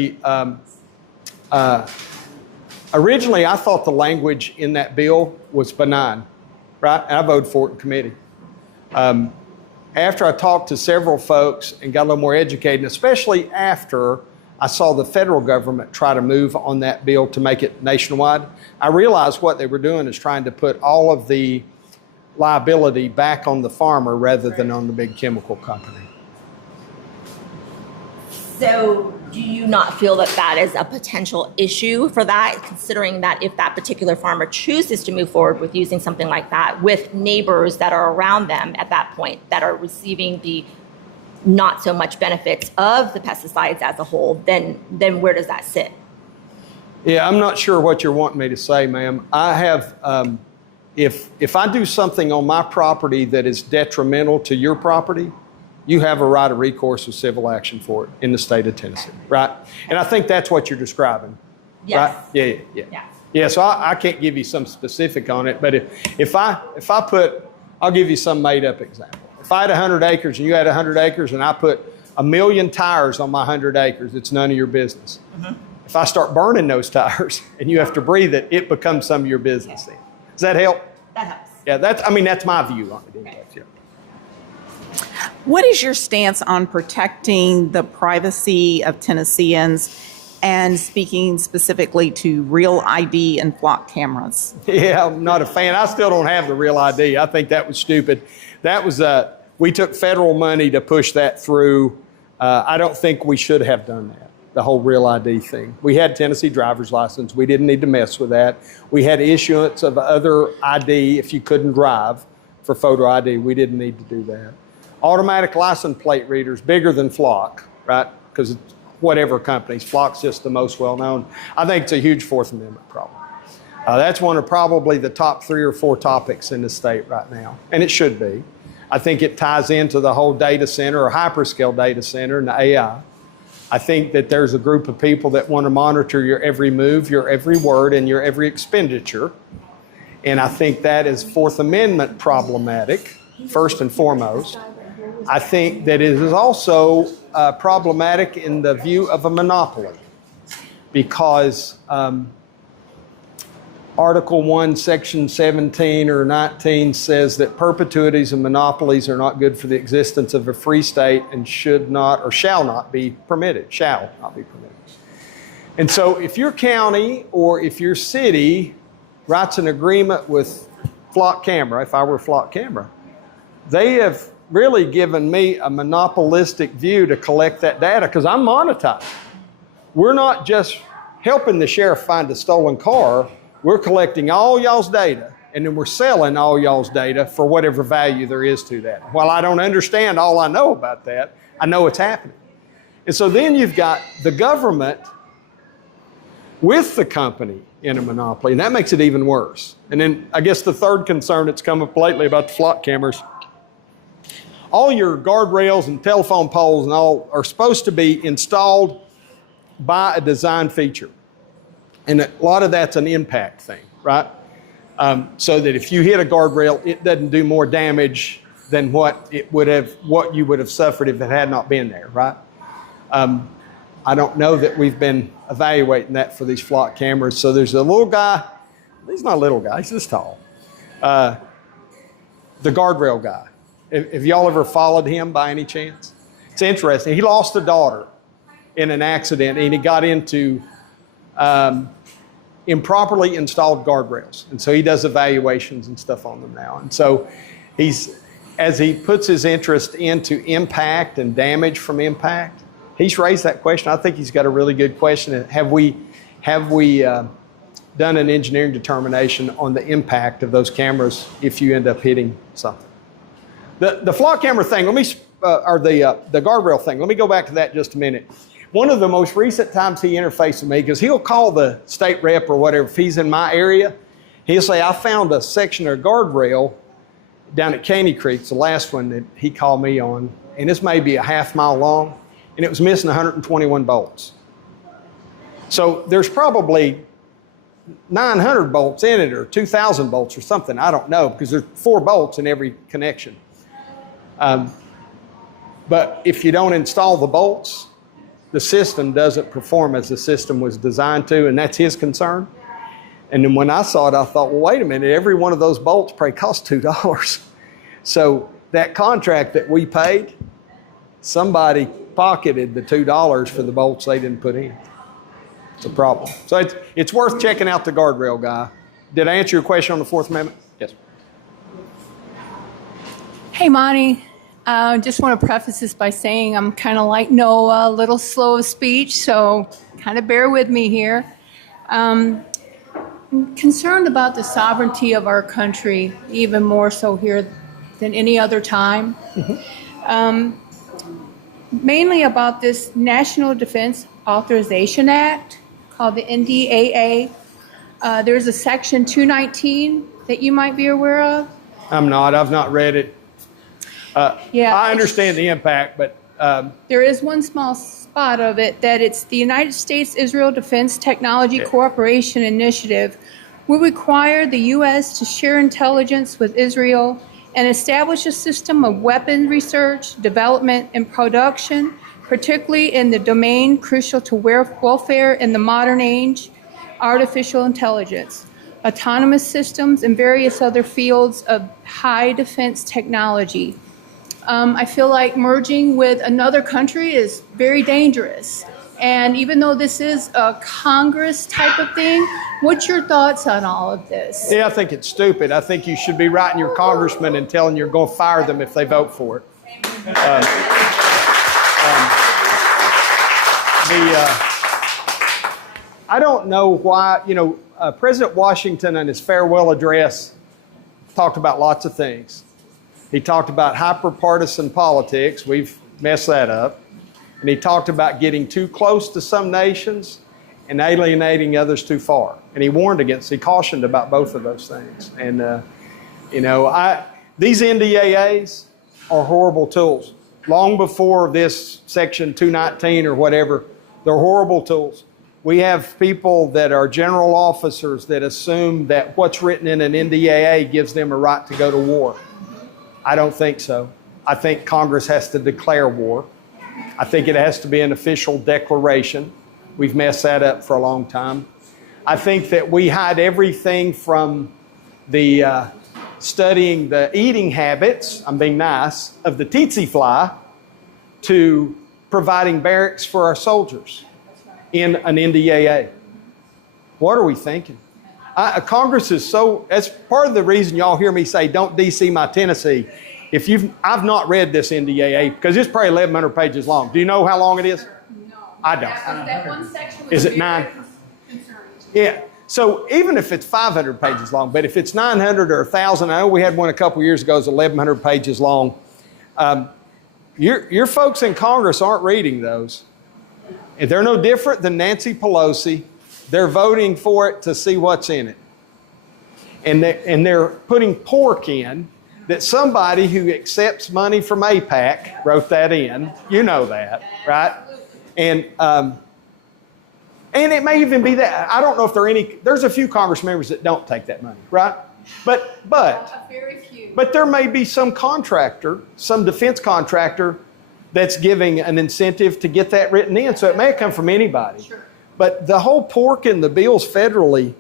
originally, I thought the language in that bill was benign, right? And I voted for it in committee. After I talked to several folks and got a little more educated, especially after I saw the federal government try to move on that bill to make it nationwide, I realized what they were doing is trying to put all of the liability back on the farmer rather than on the big chemical company. So do you not feel that that is a potential issue for that, considering that if that particular farmer chooses to move forward with using something like that with neighbors that are around them at that point that are receiving the not so much benefits of the pesticides as a whole, then where does that sit? Yeah, I'm not sure what you're wanting me to say, ma'am. I have, if I do something on my property that is detrimental to your property, you have a right of recourse with civil action for it in the state of Tennessee, right? And I think that's what you're describing, Yes. right? Yeah. Yeah, so I can't give you some specific on it, but if I put, I'll give you some made up example. If I had 100 acres and you had 100 acres and I put 1 million tires on my 100 acres, it's none of your business. Mm-hmm. If I start burning those tires and you have to breathe it, it becomes some of your business then. Does that help? That helps. Yeah, that's my view on it. Anyway. Yeah. What is your stance on protecting the privacy of Tennesseans and speaking specifically to real ID and flock cameras? Yeah, I'm not a fan. I still don't have the real ID. I think that was stupid. That was, we took federal money to push that through. I don't think we should have done that, the whole real ID thing. We had Tennessee driver's license. We didn't need to mess with that. We had issuance of other ID if you couldn't drive for photo ID. We didn't need to do that. Automatic license plate readers, bigger than Flock, right? Because whatever companies, Flock's just the most well-known. I think it's a huge Fourth Amendment problem. That's one of probably the top 3 or 4 topics in the state right now, and it should be. I think it ties into the whole data center or hyperscale data center and the AI. I think that there's a group of people that want to monitor your every move, your every word, and your every expenditure. And I think that is Fourth Amendment problematic, first and foremost. I think that it is also problematic in the view of a monopoly because Article 1, Section 17 or 19 says that perpetuities and monopolies are not good for the existence of a free state and should not or shall not be permitted, shall not be permitted. And so if your county or if your city writes an agreement with Flock Camera, if I were Flock Camera, they have really given me a monopolistic view to collect that data because I'm monetized. We're not just helping the sheriff find a stolen car. We're collecting all y'all's data, and then we're selling all y'all's data for whatever value there is to that. While I don't understand all I know about that, I know it's happening. And so then you've got the government with the company in a monopoly, and that makes it even worse. And then I guess the third concern that's come up lately about the flock cameras, all your guardrails and telephone poles and all are supposed to be installed by a design feature. And a lot of that's an impact thing, right? So that if you hit a guardrail, it doesn't do more damage than what you would have suffered if it had not been there, right? I don't know that we've been evaluating that for these flock cameras. So there's a little guy, he's not a little guy, he's this tall. The guardrail guy. Have y'all ever followed him by any chance? It's interesting. He lost a daughter in an accident and he got into improperly installed guardrails. And so he does evaluations and stuff on them now. And so as he puts his interest into impact and damage from impact, he's raised that question. I think he's got a really good question. Have we done an engineering determination on the impact of those cameras if you end up hitting something? The flock camera thing, or the guardrail thing, let me go back to that just a minute. One of the most recent times he interfaced with me, because he'll call the state rep or whatever, if he's in my area, he'll say, I found a section of guardrail down at Caney Creek, it's the last one that he called me on, and this may be a half-mile long, and it was missing 121 bolts. So there's probably 900 bolts in it, or 2,000 bolts or something, I don't know, because there's 4 bolts in every connection. But if you don't install the bolts, the system doesn't perform as the system was designed to, and that's his concern. And then when I saw it, I thought, well, wait a minute, every one of those bolts probably cost $2. So that contract that we paid, somebody pocketed the $2 for the bolts they didn't put in. It's a problem. So it's worth checking out the guardrail guy. Did I answer your question on the Fourth Amendment? Yes. Hey, Monty. I just want to preface this by saying I'm kind of like Noah, a little slow of speech, so kind of bear with me here. I'm concerned about the sovereignty of our country, even more so here than any other time. Mainly about this National Defense Authorization Act called the NDAA. There's a section 219 that you might be aware of. I'm not. I've not read it. Yeah, I understand the impact, but there is one small spot of it that it's the United States Israel Defense Technology Cooperation Initiative will require the U.S. to share intelligence with Israel and establish a system of weapon research, development, and production, particularly in the domain crucial to warfare in the modern age, artificial intelligence, autonomous systems, and various other fields of high defense technology. I feel like merging with another country is very dangerous. And even though this is a Congress type of thing, what's your thoughts on all of this? yeah, I think it's stupid. I think you should be writing your congressman and telling you're going to fire them if they vote for it. I don't know why, President Washington in his farewell address talked about lots of things. He talked about hyper-partisan politics. We've messed that up. And he talked about getting too close to some nations and alienating others too far. And he cautioned about both of those things. And, these NDAAs are horrible tools. Long before this Section 219 or whatever, they're horrible tools. We have people that are general officers that assume that what's written in an NDAA gives them a right to go to war. I don't think so. I think Congress has to declare war. I think it has to be an official declaration. We've messed that up for a long time. I think that we hide everything from the studying the eating habits, I'm being nice, of the tsetse fly to providing barracks for our soldiers in an NDAA. What are we thinking? Congress is that's part of the reason y'all hear me say, don't DC my Tennessee. I've not read this NDAA because it's probably 1,100 pages long. Do you know how long it is? No. I don't. That one section was Is it very 9? concerning. Yeah. So even if it's 500 pages long, but if it's 900 or 1,000, I know we had one a couple years ago, it's 1,100 pages long. Your folks in Congress aren't reading those. And they're no different than Nancy Pelosi. They're voting for it to see what's in it. And they're putting pork in that somebody who accepts money from APAC wrote that in. You know that, right? And it may even be that. I don't know if there's a few Congress members that don't take that money, right? But Very few. but there may be some contractor, some defense contractor that's giving an incentive to get that written in. So it may come from anybody. Sure. But the whole pork in the bills federally,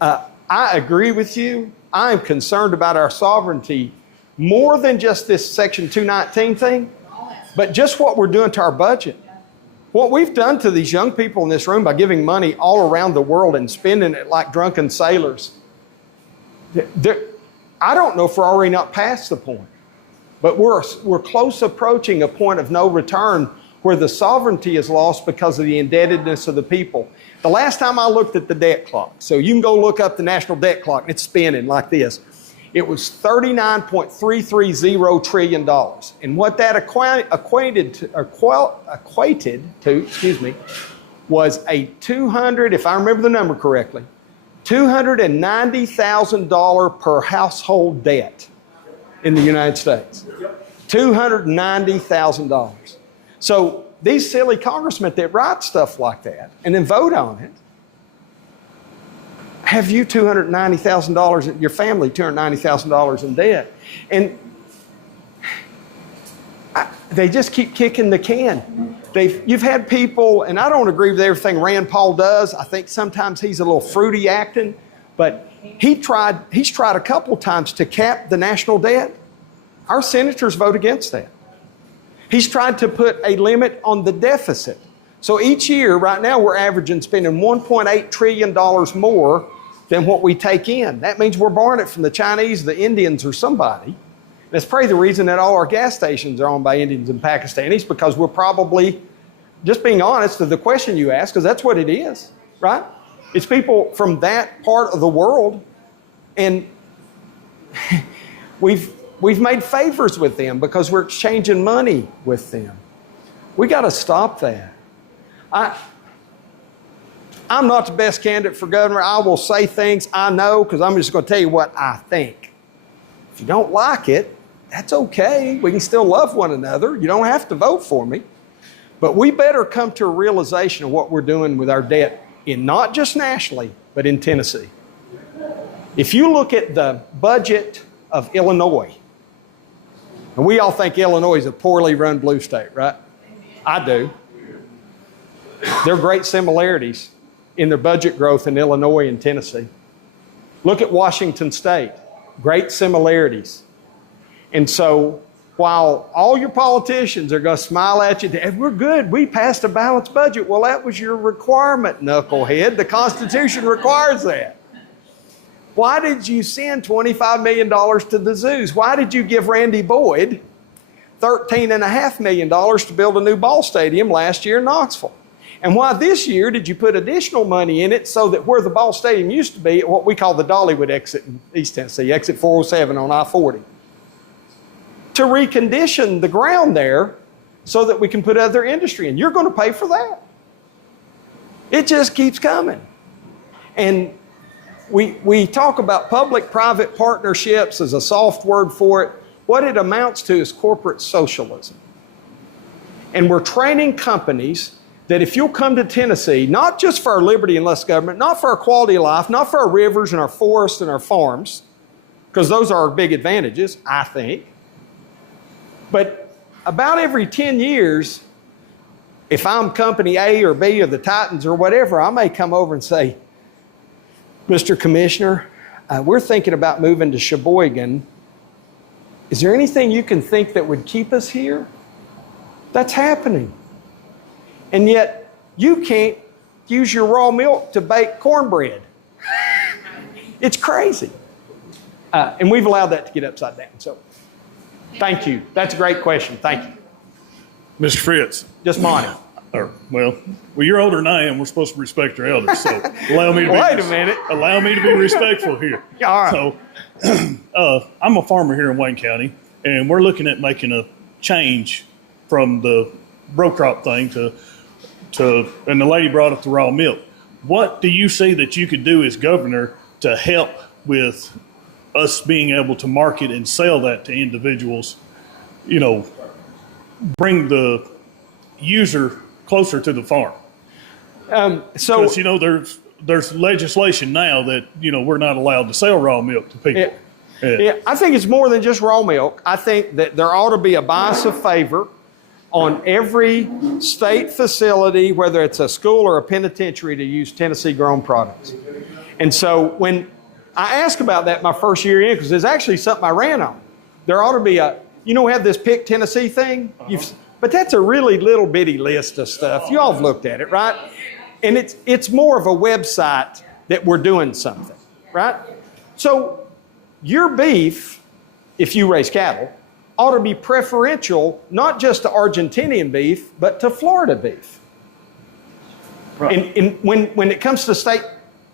I agree with you. I am concerned about our sovereignty more than just this Section 219 thing, but just what we're doing to our budget. What we've done to these young people in this room by giving money all around the world and spending it like drunken sailors. I don't know if we're already not past the point, but we're close approaching a point of no return where the sovereignty is lost because of the indebtedness of the people. The last time I looked at the debt clock, so you can go look up the national debt clock, and it's spinning like this. It was $39.330 trillion. And what that equated to, was a if I remember the number correctly, $290,000 per household debt in the United States. $290,000. So these silly congressmen that write stuff like that and then vote on it, have you $290,000, your family $290,000 in debt. And they just keep kicking the can. You've had people, and I don't agree with everything Rand Paul does. I think sometimes he's a little fruity acting, but he's tried a couple times to cap the national debt. Our senators vote against that. He's tried to put a limit on the deficit. So each year, right now, we're averaging spending $1.8 trillion more than what we take in. That means we're borrowing it from the Chinese, the Indians, or somebody. That's probably the reason that all our gas stations are owned by Indians and Pakistanis, because we're probably, just being honest to the question you asked, because that's what it is, right? It's people from that part of the world, and we've made favors with them because we're exchanging money with them. We got to stop that. I'm not the best candidate for governor. I will say things I know because I'm just going to tell you what I think. If you don't like it, that's okay. We can still love one another. You don't have to vote for me. But we better come to a realization of what we're doing with our debt, in not just nationally, but in Tennessee. If you look at the budget of Illinois, and we all think Illinois is a poorly run blue state, right? I do. There are great similarities in their budget growth in Illinois and Tennessee. Look at Washington State. Great similarities. And so while all your politicians are going to smile at you, we're good, we passed a balanced budget. Well, that was your requirement, knucklehead. The Constitution requires that. Why did you send $25 million to the zoos? Why did you give Randy Boyd $13.5 million to build a new ball stadium last year in Knoxville? And why this year did you put additional money in it so that where the ball stadium used to be, at what we call the Dollywood exit in East Tennessee, exit 407 on I-40, to recondition the ground there so that we can put other industry in? You're going to pay for that. It just keeps coming. And we talk about public-private partnerships as a soft word for it. What it amounts to is corporate socialism. And we're training companies that if you'll come to Tennessee, not just for our liberty and less government, not for our quality of life, not for our rivers and our forests and our farms, because those are our big advantages, I think, but about every 10 years, if I'm company A or B or the Titans or whatever, I may come over and say, Mr. Commissioner, we're thinking about moving to Sheboygan. Is there anything you can think that would keep us here? That's happening. And yet, you can't use your raw milk to bake cornbread. It's crazy. And we've allowed that to get upside down. So, thank you. That's a great question. Thank you. Mr. Fritts. Just Monty. Well, you're older than I am. We're supposed to respect our elders. So allow me to Wait a minute. Allow me to be respectful here. All right. So I'm a farmer here in Wayne County, and we're looking at making a change from the row crop thing to and the lady brought up the raw milk. What do you see that you could do as governor to help with us being able to market and sell that to individuals, bring the user closer to the farm. Because, there's legislation now that, we're not allowed to sell raw milk to people. Yeah, I think it's more than just raw milk. I think that there ought to be a bias of favor on every state facility, whether it's a school or a penitentiary, to use Tennessee-grown products. And so when I asked about that my first year in, because there's actually something I ran on. There ought to be we have this Pick Tennessee thing, but that's a really little bitty list of stuff. You all have looked at it, right? And it's more of a website that we're doing something, right? So your beef, if you raise cattle, ought to be preferential, not just to Argentinian beef, but to Florida beef. Right. And when it comes to state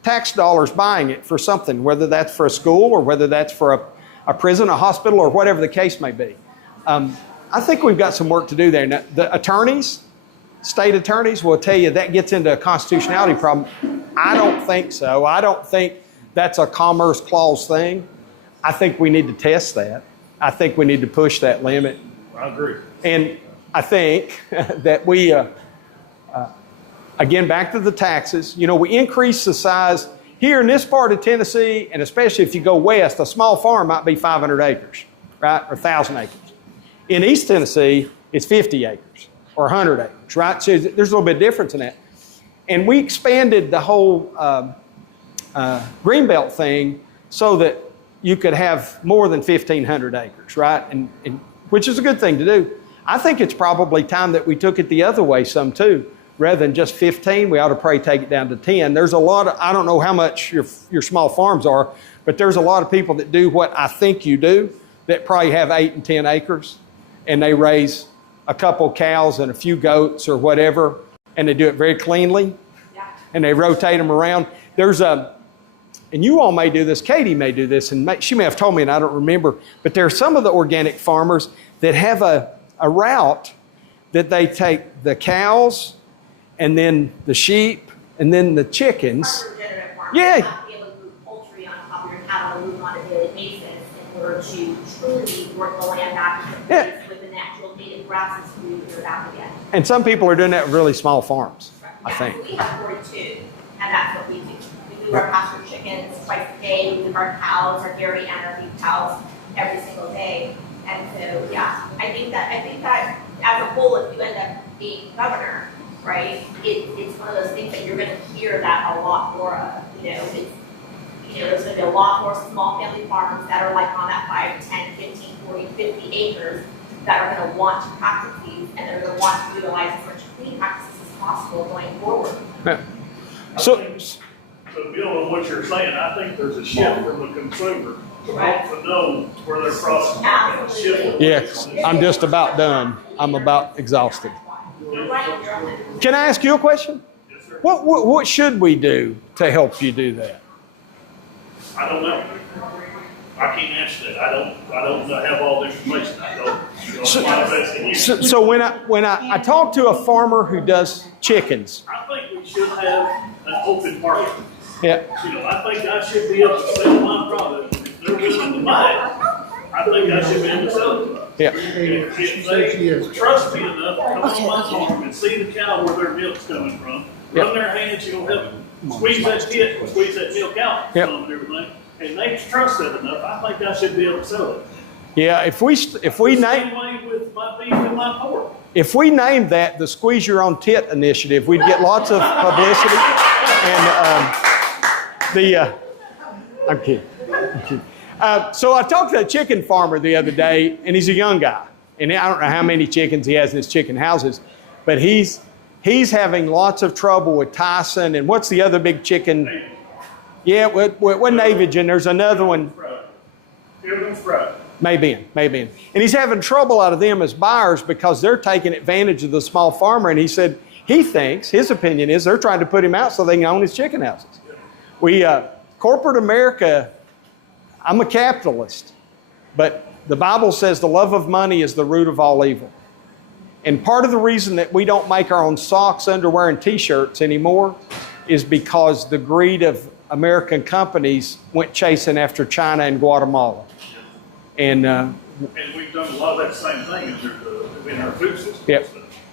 tax dollars buying it for something, whether that's for a school or whether that's for a prison, a hospital, or whatever the case may be, I think we've got some work to do there. Now, the attorneys, state attorneys, will tell you that gets into a constitutionality problem. I don't think so. I don't think that's a Commerce Clause thing. I think we need to test that. I think we need to push that limit. I agree. And I think that we, again, back to the taxes, we increase the size. Here in this part of Tennessee, and especially if you go west, a small farm might be 500 acres, right, or 1,000 acres. In East Tennessee, it's 50 acres or 100 acres, right? So there's a little bit of difference in that. And we expanded the whole Greenbelt thing so that you could have more than 1,500 acres, right? And which is a good thing to do. I think it's probably time that we took it the other way some too. Rather than just 15, we ought to probably take it down to 10. There's a lot of, I don't know how much your small farms are, but there's a lot of people that do what I think you do that probably have 8 and 10 acres, and they raise a couple cows and a few goats or whatever, and they do it very cleanly, and they rotate them around. And you all may do this, Katie may do this, and she may have told me and I don't remember, but there are some of the organic farmers that have a route that they take the cows and then the sheep and then the chickens. Yeah. You have to be able to move poultry on top of your cattle and move on a daily basis in order to truly work the land back into place with the natural native grasses to move your back again. And some people are doing that with really small farms, I think. We have 42, and that's what we do. We move our pasture chickens twice a day. We move our cows, our dairy and our beef cows every single day. And so, yeah, I think that as a whole, if you end up being governor, right, it's one of those things that you're going to hear that a lot more of. There's going to be a lot more small family farms that are like on that 5, 10, 15, 40, 50 acres that are going to want to practice these, and they're going to want to utilize as much clean practices as possible going forward. Yeah. So Bill, on what you're saying, I think there's a shift from the consumer to want to know where their products are. Yes, I'm just about done. I'm about exhausted. Can I ask you a question? Yes, sir. What should we do to help you do that? I don't know. I can't answer that. I don't have all the information. I don't. So when I talk to a farmer who does chickens, I think we should have an open market. yeah, I think I should be able to sell my product. If they're willing to buy it, I think I should be able to sell it. yeah. If they trust me enough to come on my farm and see the cow where their milk's coming from, run their hands, you'll help squeeze that tit, squeeze that milk out some and everything, and they trust that enough, I think I should be able to sell it. Yeah, if we name Same way with my beef and my pork. if we named that the Squeeze Your Own Tit Initiative, we'd get lots of publicity. And I'm kidding. So I talked to a chicken farmer the other day, and he's a young guy, and I don't know how many chickens he has in his chicken houses, but he's having lots of trouble with Tyson, and what's the other big chicken? Yeah, it wasn't Avigen. There's another one. Everything's fried. Maybe. And he's having trouble out of them as buyers because they're taking advantage of the small farmer, and he said he thinks, his opinion is, they're trying to put him out so they can own his chicken houses. Corporate America, I'm a capitalist, but the Bible says the love of money is the root of all evil. And part of the reason that we don't make our own socks, underwear, and t-shirts anymore is because the greed of American companies went chasing after China and Guatemala. And we've done a lot of that same thing in our food system. Yep.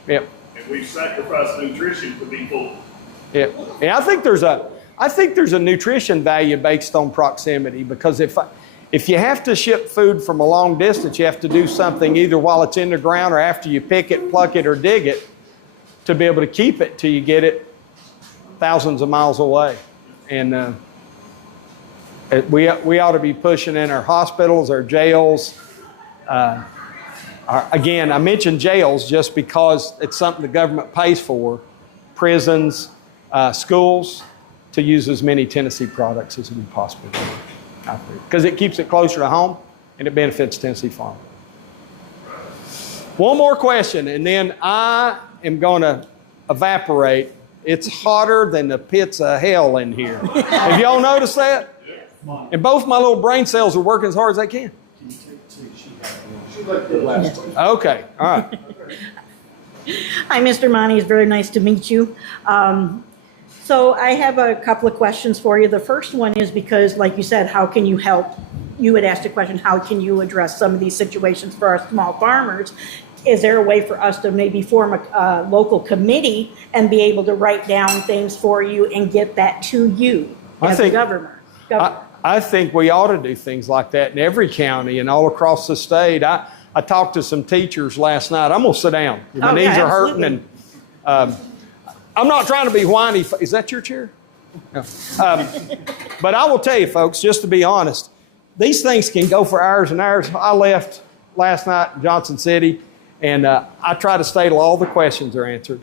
Yep. And we've sacrificed nutrition to be full. Yeah. And I think there's a nutrition value based on proximity, because if you have to ship food from a long distance, you have to do something either while it's in the ground or after you pick it, pluck it, or dig it to be able to keep it till you get it thousands of miles away. And we ought to be pushing in our hospitals, our jails. Again, I mentioned jails just because it's something the government pays for, prisons, schools, to use as many Tennessee products as we possibly can. Because it keeps it closer to home and it benefits Tennessee farmers. One more question, and then I am going to evaporate. It's hotter than the pits of hell in here. Have y'all noticed that? And both my little brain cells are working as hard as they can. Okay, all right. Hi, Mr. Monty. It's very nice to meet you. So I have a couple of questions for you. The first one is because, like you said, how can you help? You had asked a question, how can you address some of these situations for our small farmers? Is there a way for us to maybe form a local committee and be able to write down things for you and get that to you as a governor? I think we ought to do things like that in every county and all across the state. I talked to some teachers last night. I'm going to sit down. My knees are hurting. And I'm not trying to be whiny. Is that your chair? No. But I will tell you, folks, just to be honest, these things can go for hours and hours. I left last night in Johnson City, and I try to stay till all the questions are answered.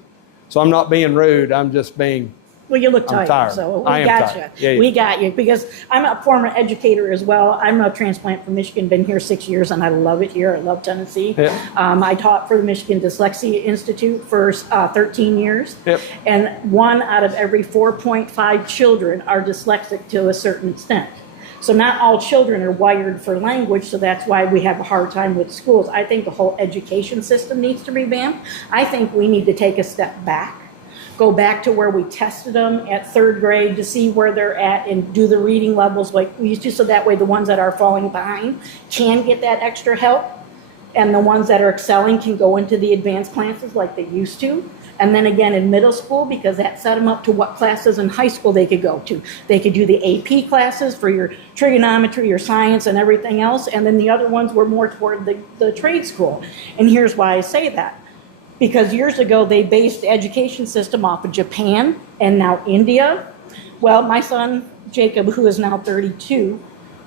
So I'm not being rude. I'm just being... Well, you look tired, so we got you. Yeah. We got you, because I'm a former educator as well. I'm a transplant from Michigan, been here 6 years, and I love it here. I love Tennessee. Yeah. I taught for the Michigan Dyslexia Institute for 13 years, Yep. and 1 out of every 4.5 children are dyslexic to a certain extent. So not all children are wired for language, so that's why we have a hard time with schools. I think the whole education system needs to revamp. I think we need to take a step back, go back to where we tested them at 3rd grade to see where they're at and do the reading levels like we used to, so that way the ones that are falling behind can get that extra help, and the ones that are excelling can go into the advanced classes like they used to. And then again in middle school, because that set them up to what classes in high school they could go to. They could do the AP classes for your trigonometry, your science, and everything else, and then the other ones were more toward the trade school. And here's why I say that. Because years ago, they based the education system off of Japan and now India. Well, my son, Jacob, who is now 32,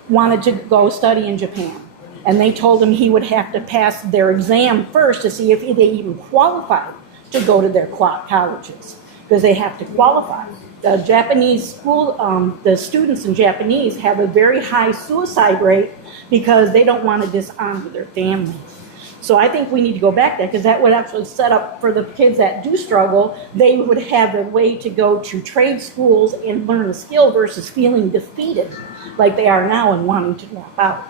wanted to go study in Japan. And they told him he would have to pass their exam first to see if they even qualified to go to their colleges, because they have to qualify. The Japanese school, the students in Japanese have a very high suicide rate because they don't want to dishonor their families. So I think we need to go back there, because that would actually set up for the kids that do struggle. They would have a way to go to trade schools and learn a skill versus feeling defeated like they are now and wanting to drop out.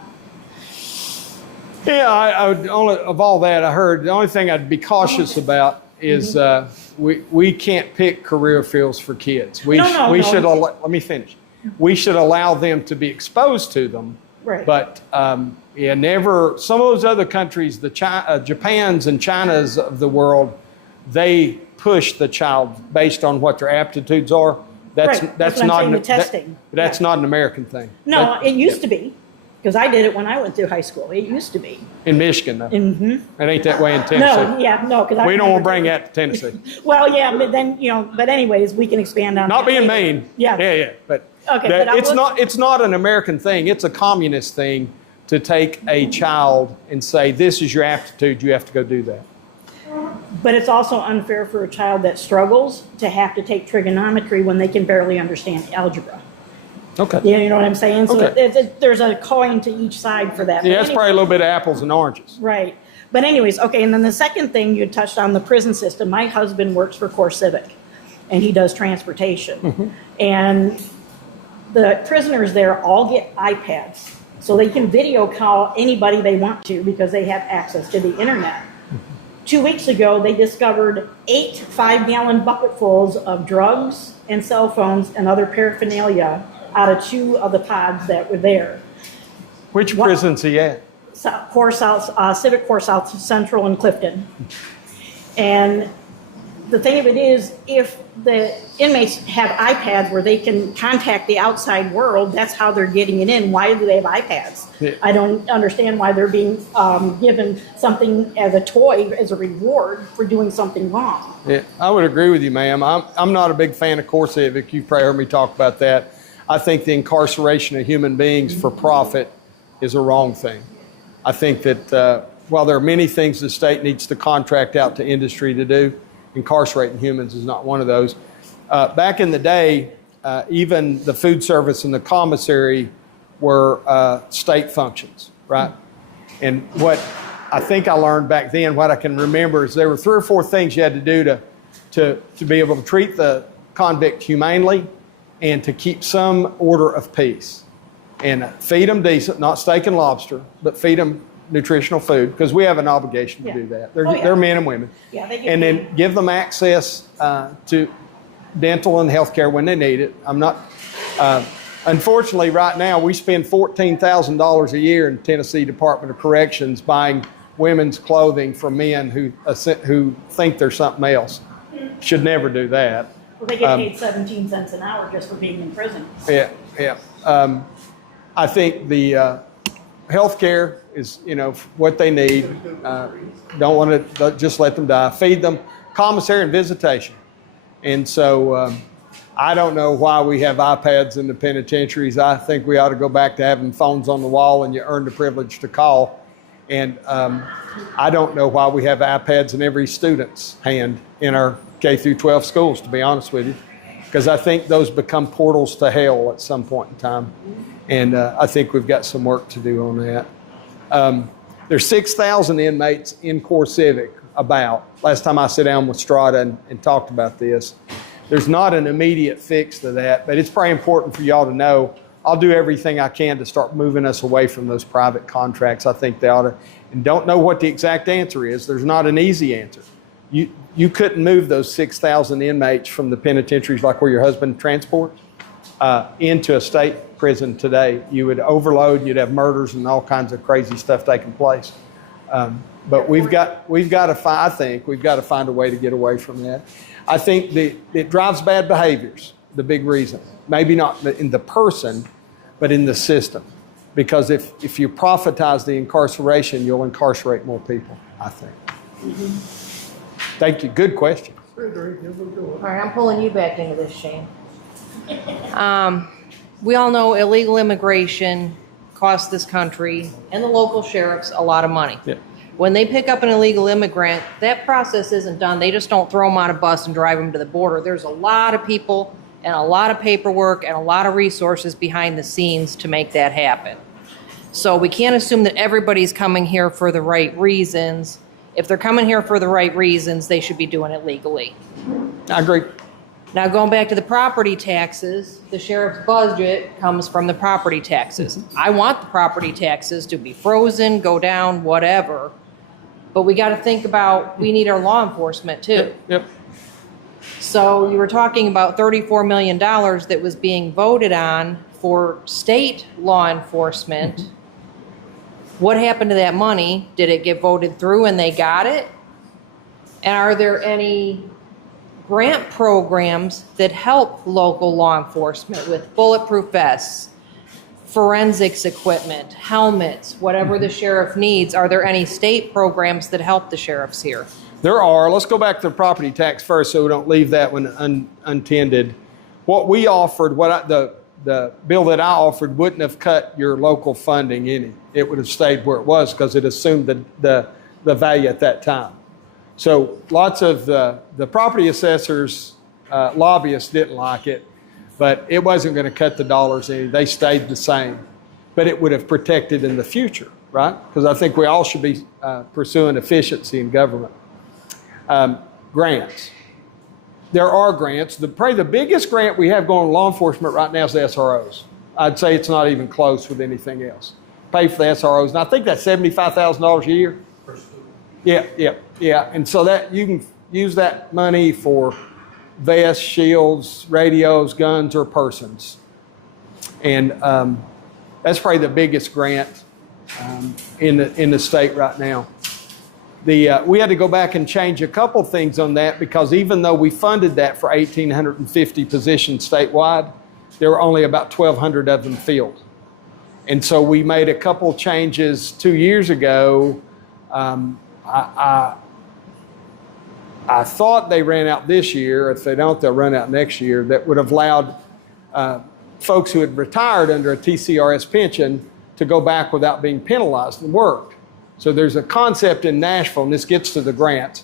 Yeah, I would only, of all that I heard, the only thing I'd be cautious about is we can't pick career fields for kids. We should let me finish. We should allow them to be exposed to them. Right. But never. Some of those other countries, the Japans and Chinas of the world, they push the child based on what their aptitudes are. That's not the testing. That's not an American thing. No, it used to be. Because I did it when I went through high school. It used to be. In Michigan, though. Mm-hmm. It ain't that way in Tennessee. Because we don't want to bring that to Tennessee. Well, yeah, but then, but anyways, we can expand on not that being later. mean. Yeah. But okay, it's not an American thing. It's a communist thing to take a child and say, this is your aptitude, you have to go do that. But it's also unfair for a child that struggles to have to take trigonometry when they can barely understand algebra. Okay. Yeah, you know what I'm saying? So Okay. there's a coin to each side for that. Yeah, that's probably a little bit of apples and oranges. Right. But anyways, okay, and then the second thing you touched on, the prison system. My husband works for Core Civic, and he does transportation. Mm-hmm. And the prisoners there all get iPads, so they can video call anybody they want to because they have access to the internet. 2 weeks ago, they discovered 8 5-gallon bucketfuls of drugs and cell phones and other paraphernalia out of 2 of the pods that were there. Which prison's he at? Civic Core South Central in Clifton. And the thing of it is, if the inmates have iPads where they can contact the outside world, that's how they're getting it in. Why do they have iPads? Yeah. I don't understand why they're being given something as a toy, as a reward for doing something wrong. Yeah, I would agree with you, ma'am. I'm not a big fan of Core Civic. You've probably heard me talk about that. I think the incarceration of human beings for profit is a wrong thing. I think that while there are many things the state needs to contract out to industry to do, incarcerating humans is not one of those. Back in the day, even the food service and the commissary were state functions, right? And what I think I learned back then, what I can remember, is there were 3 or 4 things you had to do to be able to treat the convict humanely and to keep some order of peace. And feed them decent, not steak and lobster, but feed them nutritional food, because we have an obligation to do that. They're men and women. Yeah, they and then give them access to dental and health care when they need it. I'm not, unfortunately, right now we spend $14,000 a year in Tennessee Department of Corrections buying women's clothing from men who think they're something else. Should never do that. Well, they get paid 17 cents an hour just for being in prison. Yeah. I think the health care is, what they need. Don't want to just let them die. Feed them commissary and visitation. And so I don't know why we have iPads in the penitentiaries. I think we ought to go back to having phones on the wall and you earn the privilege to call. And I don't know why we have iPads in every student's hand in our K through 12 schools, to be honest with you, because I think those become portals to hell at some point in time. And I think we've got some work to do on that. There's 6,000 inmates in Core Civic about. Last time I sat down with Strata and talked about this. There's not an immediate fix to that, but it's probably important for y'all to know. I'll do everything I can to start moving us away from those private contracts. I think they ought to, and don't know what the exact answer is. There's not an easy answer. You couldn't move those 6,000 inmates from the penitentiaries like where your husband transports into a state prison today. You would overload, you'd have murders and all kinds of crazy stuff taking place. But we've got to find, I think we've got to find a way to get away from that. I think it drives bad behaviors, the big reason. Maybe not in the person, but in the system. Because if you profitize the incarceration, you'll incarcerate more people, I think. Mm-hmm. Thank you. Good question. All right, I'm pulling you back into this, Shane. We all know illegal immigration costs this country and the local sheriffs a lot of money. Yeah. When they pick up an illegal immigrant, that process isn't done. They just don't throw them on a bus and drive them to the border. There's a lot of people and a lot of paperwork and a lot of resources behind the scenes to make that happen. So we can't assume that everybody's coming here for the right reasons. If they're coming here for the right reasons, they should be doing it legally. I agree. Now, going back to the property taxes, the sheriff's budget comes from the property taxes. I want the property taxes to be frozen, go down, whatever. But we got to think about, we need our law enforcement too. Yep. So you were talking about $34 million that was being voted on for state law enforcement. Mm-hmm. What happened to that money? Did it get voted through and they got it? And are there any grant programs that help local law enforcement with bulletproof vests, forensics equipment, helmets, whatever the sheriff needs? Are there any state programs that help the sheriffs here? There are. Let's go back to the property tax first so we don't leave that one untended. What we offered, the bill that I offered wouldn't have cut your local funding any. It would have stayed where it was because it assumed the value at that time. So lots of the property assessors, lobbyists didn't like it, but it wasn't going to cut the dollars any. They stayed the same, but it would have protected in the future, right? Because I think we all should be pursuing efficiency in government. Grants. There are grants. Probably the biggest grant we have going on law enforcement right now is the SROs. I'd say it's not even close with anything else. Pay for the SROs. And I think that's $75,000 a year. Yeah. Yeah, and so that you can use that money for vests, shields, radios, guns, or persons. And that's probably the biggest grant in the state right now. We had to go back and change a couple things on that because even though we funded that for 1,850 positions statewide, there were only about 1,200 of them filled. And so we made a couple changes 2 years ago. I thought they ran out this year. If they don't, they'll run out next year. That would have allowed folks who had retired under a TCRS pension to go back without being penalized and work. So there's a concept in Nashville, and this gets to the grants.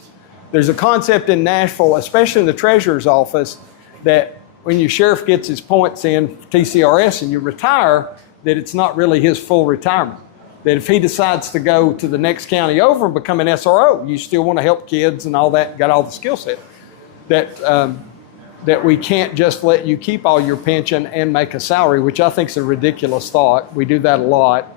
There's a concept in Nashville, especially in the treasurer's office, that when your sheriff gets his points in for TCRS and you retire, that it's not really his full retirement. That if he decides to go to the next county over and become an SRO, you still want to help kids and all that, got all the skill set. That we can't just let you keep all your pension and make a salary, which I think is a ridiculous thought. We do that a lot.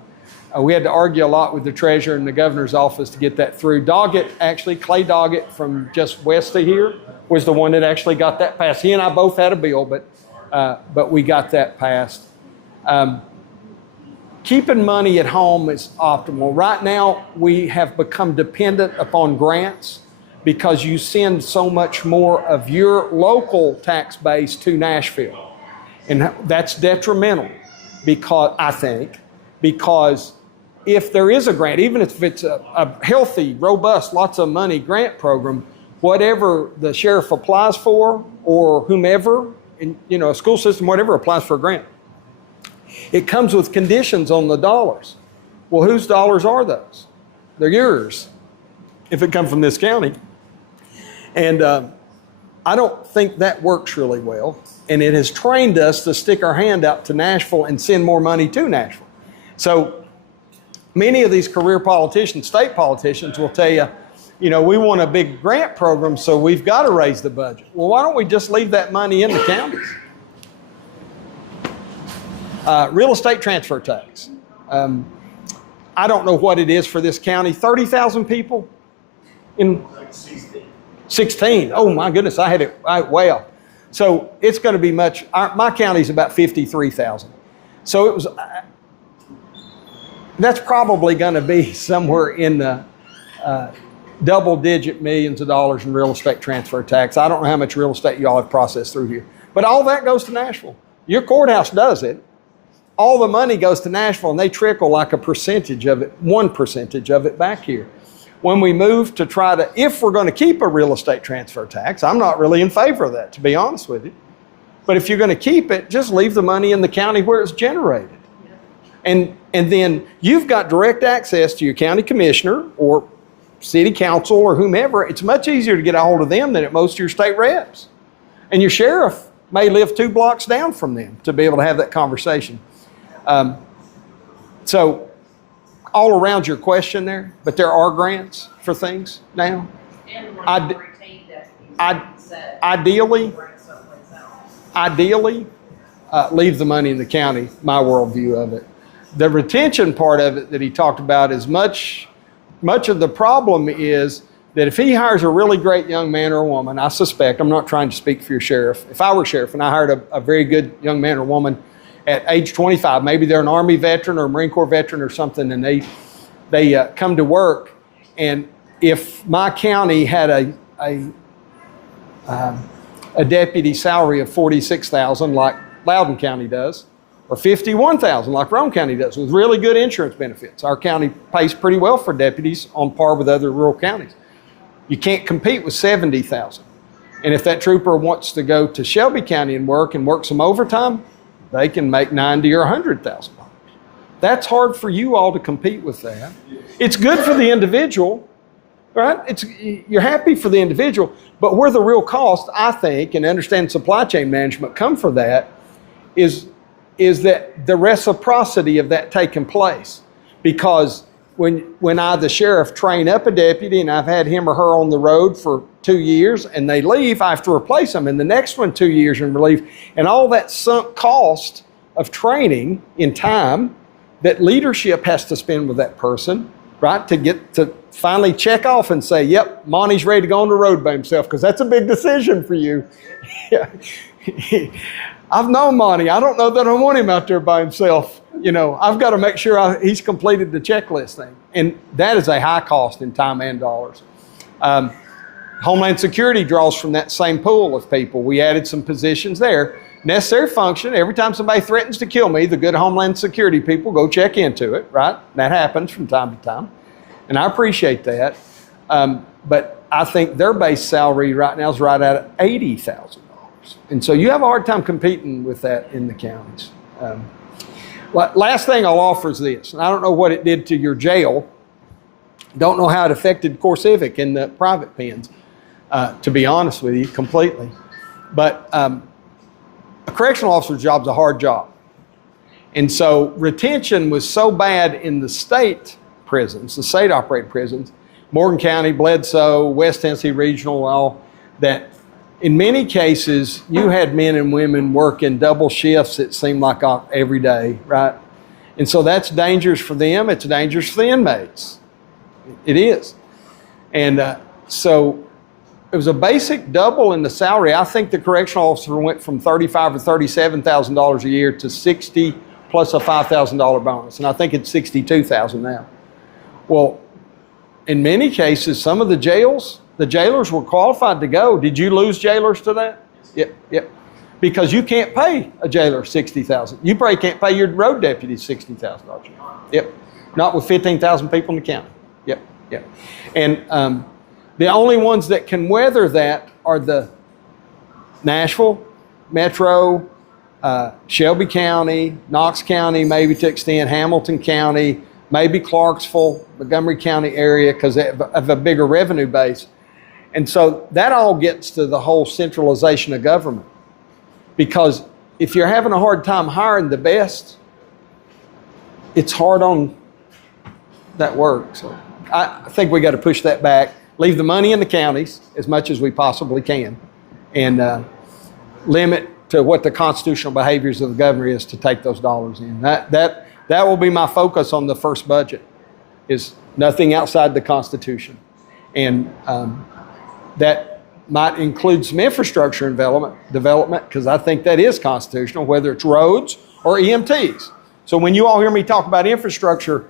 We had to argue a lot with the treasurer and the governor's office to get that through. Doggett, actually, Clay Doggett from just west of here was the one that actually got that passed. He and I both had a bill, but we got that passed. Keeping money at home is optimal. Right now, we have become dependent upon grants because you send so much more of your local tax base to Nashville. And that's detrimental because, I think, because if there is a grant, even if it's a healthy, robust, lots of money grant program, whatever the sheriff applies for or whomever, in, a school system, whatever applies for a grant, it comes with conditions on the dollars. Well, whose dollars are those? They're yours if it comes from this county. And I don't think that works really well. And it has trained us to stick our hand out to Nashville and send more money to Nashville. So many of these career politicians, state politicians, will tell you, we want a big grant program, so we've got to raise the budget. Well, why don't we just leave that money in the counties? Real estate transfer tax. I don't know what it is for this county. 30,000 people in 16. Oh my goodness, I had it way off. So it's going to be much. My county's about 53,000. So it was. That's probably going to be somewhere in the double-digit millions of dollars in real estate transfer tax. I don't know how much real estate you all have processed through here, but all that goes to Nashville. Your courthouse does it. All the money goes to Nashville, and they trickle like a percentage of it, 1% of it back here. When we move to try to, if we're going to keep a real estate transfer tax, I'm not really in favor of that, to be honest with you. But if you're going to keep it, just leave the money in the county where it's generated. And then you've got direct access to your county commissioner or city council or whomever. It's much easier to get a hold of them than at most of your state reps. And your sheriff may live 2 blocks down from them to be able to have that conversation. So all around your question there, but there are grants for things now. Ideally, leave the money in the county, my worldview of it. The retention part of it that he talked about is much of the problem is that if he hires a really great young man or woman, I suspect, I'm not trying to speak for your sheriff, if I were sheriff and I hired a very good young man or woman at age 25, maybe they're an Army veteran or a Marine Corps veteran or something, and they come to work, and if my county had a deputy salary of $46,000 like Loudoun County does, or $51,000 like Rome County does, with really good insurance benefits. Our county pays pretty well for deputies on par with other rural counties. You can't compete with $70,000. And if that trooper wants to go to Shelby County and work some overtime, they can make $90,000 or $100,000. That's hard for you all to compete with that. It's good for the individual, right? You're happy for the individual, but where the real cost, I think, and understand supply chain management come for that, is that the reciprocity of that taking place. Because when I, the sheriff, train up a deputy and I've had him or her on the road for 2 years and they leave, I have to replace them. And the next one, 2 years and relief. And all that sunk cost of training in time that leadership has to spend with that person, right? To get to finally check off and say, yep, Monty's ready to go on the road by himself, because that's a big decision for you. I've known Monty. I don't know that I want him out there by himself. I've got to make sure he's completed the checklist thing. And that is a high cost in time and dollars. Homeland Security draws from that same pool of people. We added some positions there. Necessary function, every time somebody threatens to kill me, the good Homeland Security people go check into it, right? That happens from time to time. And I appreciate that. But I think their base salary right now is right at $80,000. And so you have a hard time competing with that in the counties. Last thing I'll offer is this, and I don't know what it did to your jail. Don't know how it affected CoreCivic in the private pens, to be honest with you, completely. But a correctional officer's job is a hard job. And so retention was so bad in the state prisons, the state-operated prisons, Morgan County, Bledsoe, West Tennessee Regional, all that in many cases, you had men and women working double shifts, it seemed like every day, right? And so that's dangerous for them. It's dangerous for the inmates. It is. And so it was a basic double in the salary. I think the correctional officer went from $35,000 or $37,000 a year to $60,000 plus a $5,000 bonus. And I think it's $62,000 now. Well, in many cases, some of the jailers were qualified to go. Did you lose jailers to that? Yep. Because you can't pay a jailer $60,000. You probably can't pay your road deputy $60,000. Yep. Not with 15,000 people in the county. Yep. And the only ones that can weather that are the Nashville, Metro, Shelby County, Knox County, maybe to extend Hamilton County, maybe Clarksville, Montgomery County area, because they have a bigger revenue base. And so that all gets to the whole centralization of government. Because if you're having a hard time hiring the best, it's hard on that work. So I think we got to push that back, leave the money in the counties as much as we possibly can, and limit to what the constitutional behaviors of the governor is to take those dollars in. That will be my focus on the first budget, is nothing outside the Constitution. And that might include some infrastructure development, because I think that is constitutional, whether it's roads or EMTs. So when you all hear me talk about infrastructure,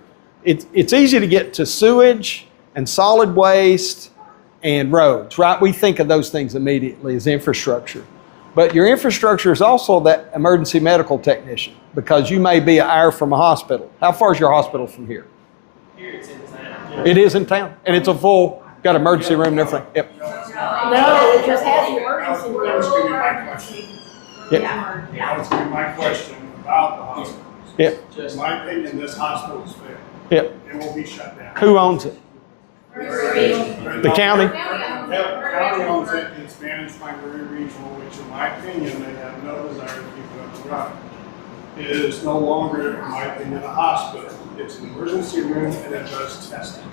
it's easy to get to sewage and solid waste and roads, right? We think of those things immediately as infrastructure. But your infrastructure is also that emergency medical technician, because you may be an hour from a hospital. How far is your hospital from here? Here it's in town. It is in town, and it's a full, got emergency room and everything. Yep. No, it just has emergency room. That was going to be my question. Yep. That was going to be my question about the hospitals. Yep. In my opinion, this hospital is failed. Yep. It will be shut down. Who owns it? The county? County owns it. It's managed by Murray Regional, which in my opinion, they have no desire to keep it up and running. It is no longer, in my opinion, a hospital. It's an emergency room, and it does testing.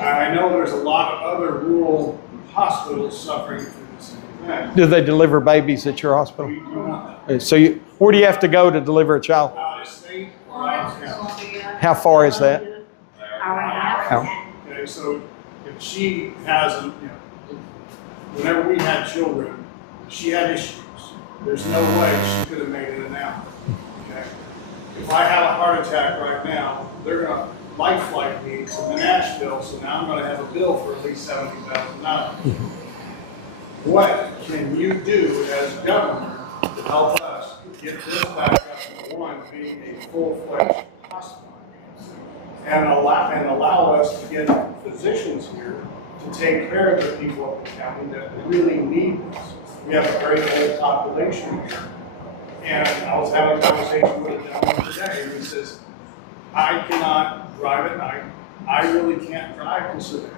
I know there's a lot of other rural hospitals suffering through the same thing. Do they deliver babies at your hospital? We do not. So where do you have to go to deliver a child? Out of state or out of county. How far is that? Okay, so if she has, whenever we had children, she had issues. There's no way she could have made it an hour. Okay? If I have a heart attack right now, they're going to life flight me to Nashville, so now I'm going to have a bill for at least $70,000. What can you do as governor to help us get this back up to one being a full-fledged hospital? And allow us to get physicians here to take care of the people of the county that really need this. We have a very old population here. And I was having a conversation with a gentleman today who says, I cannot drive at night. I really can't drive to Savannah.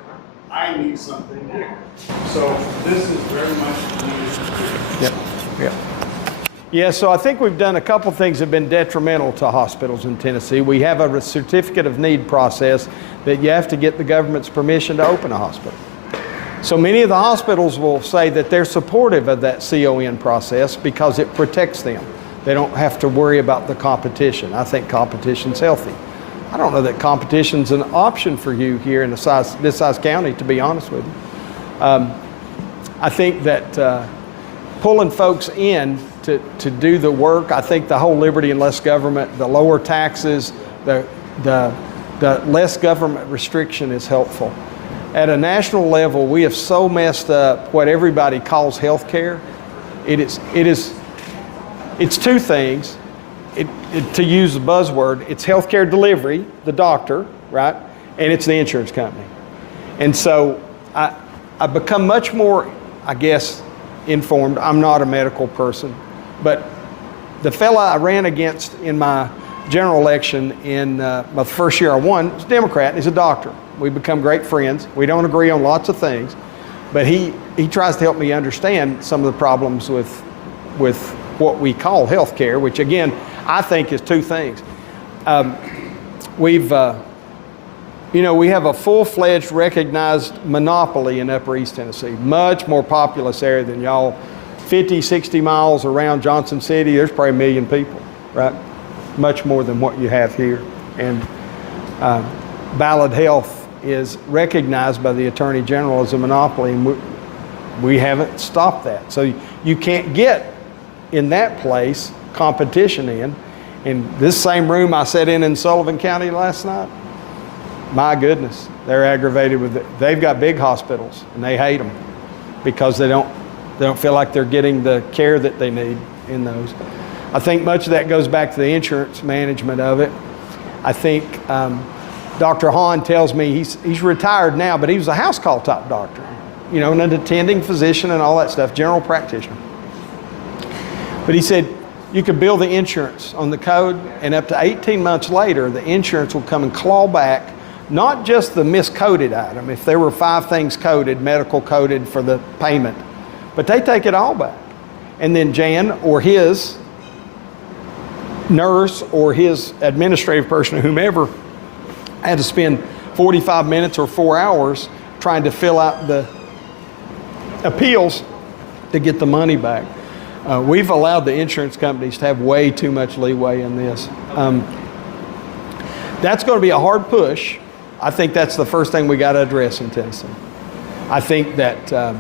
I need something here. So this is very much needed. Yep. Yeah, so I think we've done a couple things that have been detrimental to hospitals in Tennessee. We have a certificate of need process that you have to get the government's permission to open a hospital. So many of the hospitals will say that they're supportive of that CON process because it protects them. They don't have to worry about the competition. I think competition's healthy. I don't know that competition's an option for you here in this size county, to be honest with you. I think that pulling folks in to do the work, I think the whole liberty and less government, the lower taxes, the less government restriction is helpful. At a national level, we have so messed up what everybody calls health care. It's two things. To use the buzzword, it's healthcare delivery, the doctor, right? And it's the insurance company. And so I've become much more, I guess, informed. I'm not a medical person, but the fella I ran against in my general election in my first year I won is a Democrat. He's a doctor. We become great friends. We don't agree on lots of things, but he tries to help me understand some of the problems with what we call healthcare, which again, I think is two things. We have a full-fledged recognized monopoly in Upper East Tennessee, much more populous area than y'all. 50, 60 miles around Johnson City, there's probably 1 million people, right? Much more than what you have here. And Ballad Health is recognized by the Attorney General as a monopoly, and we haven't stopped that. So you can't get in that place competition in this same room I sat in Sullivan County last night. My goodness, they're aggravated with it. They've got big hospitals and they hate them because they don't feel like they're getting the care that they need in those. I think much of that goes back to the insurance management of it. I think Dr. Hahn tells me he's retired now, but he was a house call type doctor, and an attending physician and all that stuff, general practitioner. But he said you could bill the insurance on the code, and up to 18 months later, the insurance will come and claw back not just the miscoded item, if there were 5 things coded, medical coded for the payment, but they take it all back. And then Jan or his nurse or his administrative person or whomever had to spend 45 minutes or 4 hours trying to fill out the appeals to get the money back. We've allowed the insurance companies to have way too much leeway in this. That's going to be a hard push. I think that's the first thing we got to address in Tennessee. I think that the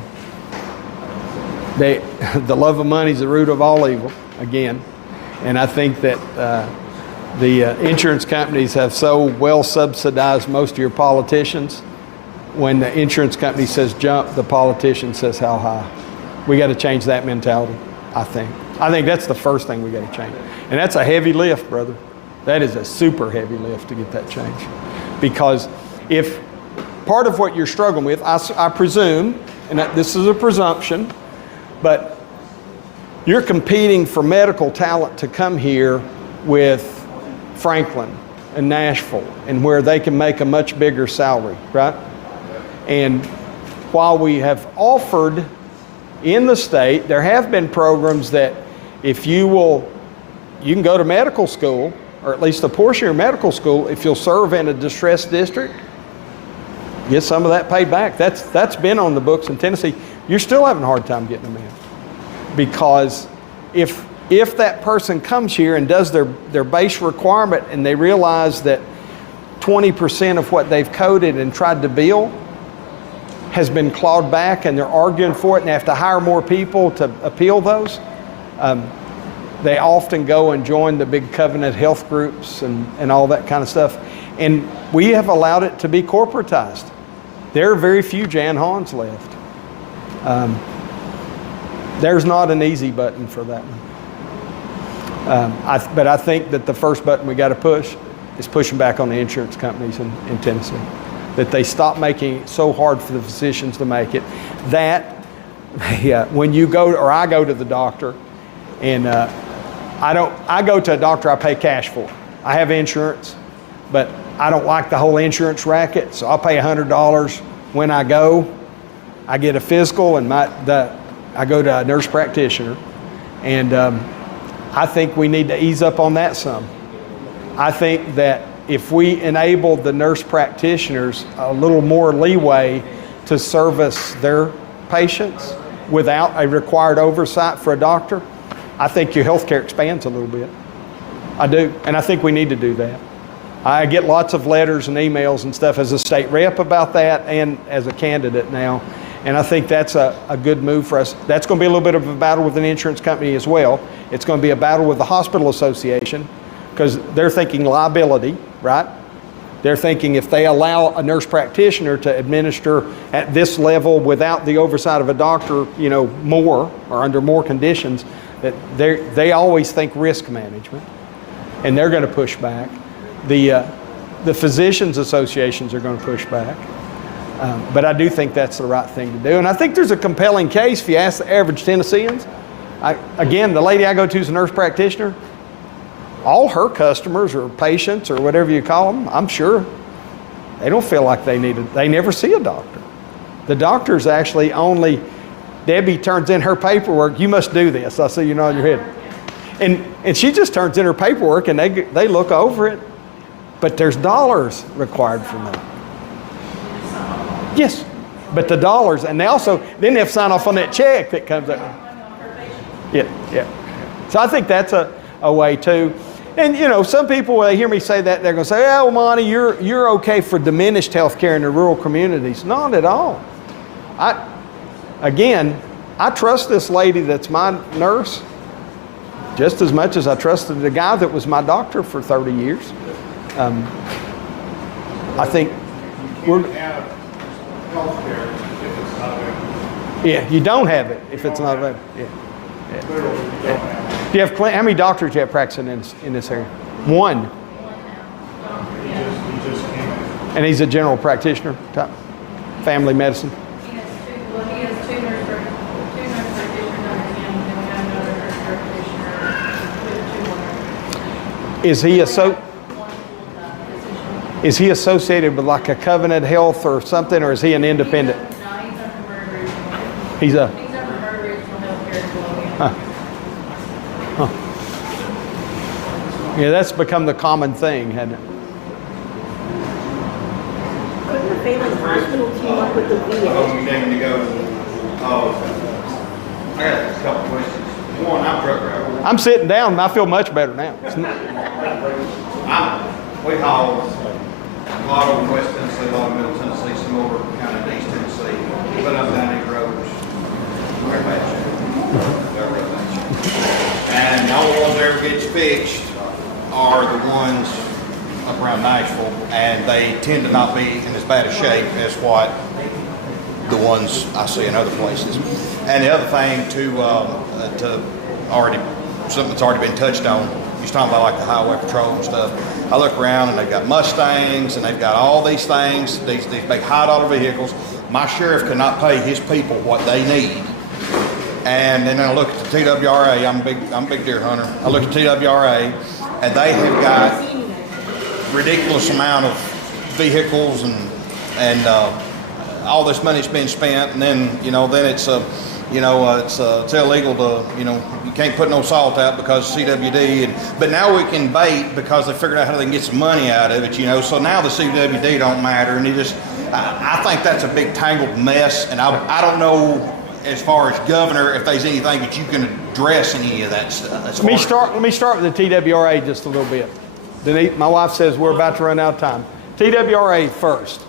love of money is the root of all evil, again. And I think that the insurance companies have so well subsidized most of your politicians. When the insurance company says jump, the politician says how high. We got to change that mentality. I think that's the first thing we got to change. And that's a heavy lift, brother. That is a super heavy lift to get that change. Because if part of what you're struggling with, I presume, and this is a presumption, but you're competing for medical talent to come here with Franklin and Nashville, and where they can make a much bigger salary, right? And while we have offered in the state, there have been programs that if you can go to medical school, or at least a portion of your medical school, if you'll serve in a distressed district, get some of that paid back. That's been on the books in Tennessee. You're still having a hard time getting them in. Because if that person comes here and does their base requirement and they realize that 20% of what they've coded and tried to bill has been clawed back and they're arguing for it and they have to hire more people to appeal those, they often go and join the big Covenant health groups and all that kind of stuff. And we have allowed it to be corporatized. There are very few Jan Hans left. There's not an easy button for that one. But I think that the first button we got to push is pushing back on the insurance companies in Tennessee. That they stop making it so hard for the physicians to make it. That when you go, or I go to the doctor, and I go to a doctor I pay cash for. I have insurance, but I don't like the whole insurance racket, so I'll pay $100 when I go. I get a physical, and I go to a nurse practitioner, and I think we need to ease up on that some. I think that if we enable the nurse practitioners a little more leeway to service their patients without a required oversight for a doctor, I think your healthcare expands a little bit. I do, and I think we need to do that. I get lots of letters and emails and stuff as a state rep about that and as a candidate now. And I think that's a good move for us. That's going to be a little bit of a battle with an insurance company as well. It's going to be a battle with the hospital association because they're thinking liability, right? They're thinking if they allow a nurse practitioner to administer at this level without the oversight of a doctor, you know, more or under more conditions, that they always think risk management, and they're going to push back. The physicians associations are going to push back. But I do think that's the right thing to do. And I think there's a compelling case if you ask the average Tennesseans. Again, the lady I go to is a nurse practitioner. All her customers or patients or whatever you call them, I'm sure, they don't feel like they never see a doctor. The doctor's actually only, Debbie turns in her paperwork, you must do this. I see you nod your head. And she just turns in her paperwork and they look over it, but there's dollars required from them. Yes, but the dollars, and they also, then they have to sign off on that check that comes out. Yeah. So I think that's a way too. And you know, some people, when they hear me say that, they're going to say, oh, Monty, you're okay for diminished health care in the rural communities. Not at all. I trust this lady that's my nurse just as much as I trusted the guy that was my doctor for 30 years. I think we're... Healthcare if it's not available. Yeah, you don't have it if it's not available. Yeah. Literally, you don't have it. Do you have how many doctors do you have practicing in this area? One. He just came in. And he's a general practitioner type, family medicine. He has two nurse practitioners under him, and then we have another nurse practitioner with 2 more. Is he associated with like a Covenant Health or something, or is he an independent? No, he's under Murray Regional. He's He's under Murray Regional Healthcare as well. Yeah, that's become the common thing, hasn't it? Couldn't the family hospital team up with the VA? Oh, you need to go. I got a couple questions. One, I'm truck driver. I'm sitting down and I feel much better now. We haul a lot over West Tennessee, a lot of Middle Tennessee, some over kind of East Tennessee. But up down these roads, they're bad. They're real bad. And the only ones that ever gets fixed are the ones up around Nashville, and they tend to not be in as bad a shape as what the ones I see in other places. And the other thing something that's already been touched on, you're talking about like the highway patrol and stuff. I look around and they've got Mustangs and they've got all these things, these big high dollar vehicles. My sheriff cannot pay his people what they need. And then I look at the TWRA, I'm a big deer hunter. I look at TWRA and they have got ridiculous amount of vehicles and all this money's been spent, and then it's illegal to, you can't put no salt out because of CWD, but now we can bait because they figured out how they can get some money out of it, so now the CWD don't matter, and I think that's a big tangled mess, and I don't know as far as governor if there's anything that you can address any of that stuff. Let me start with the TWRA just a little bit. Denise, my wife says we're about to run out of time. TWRA first.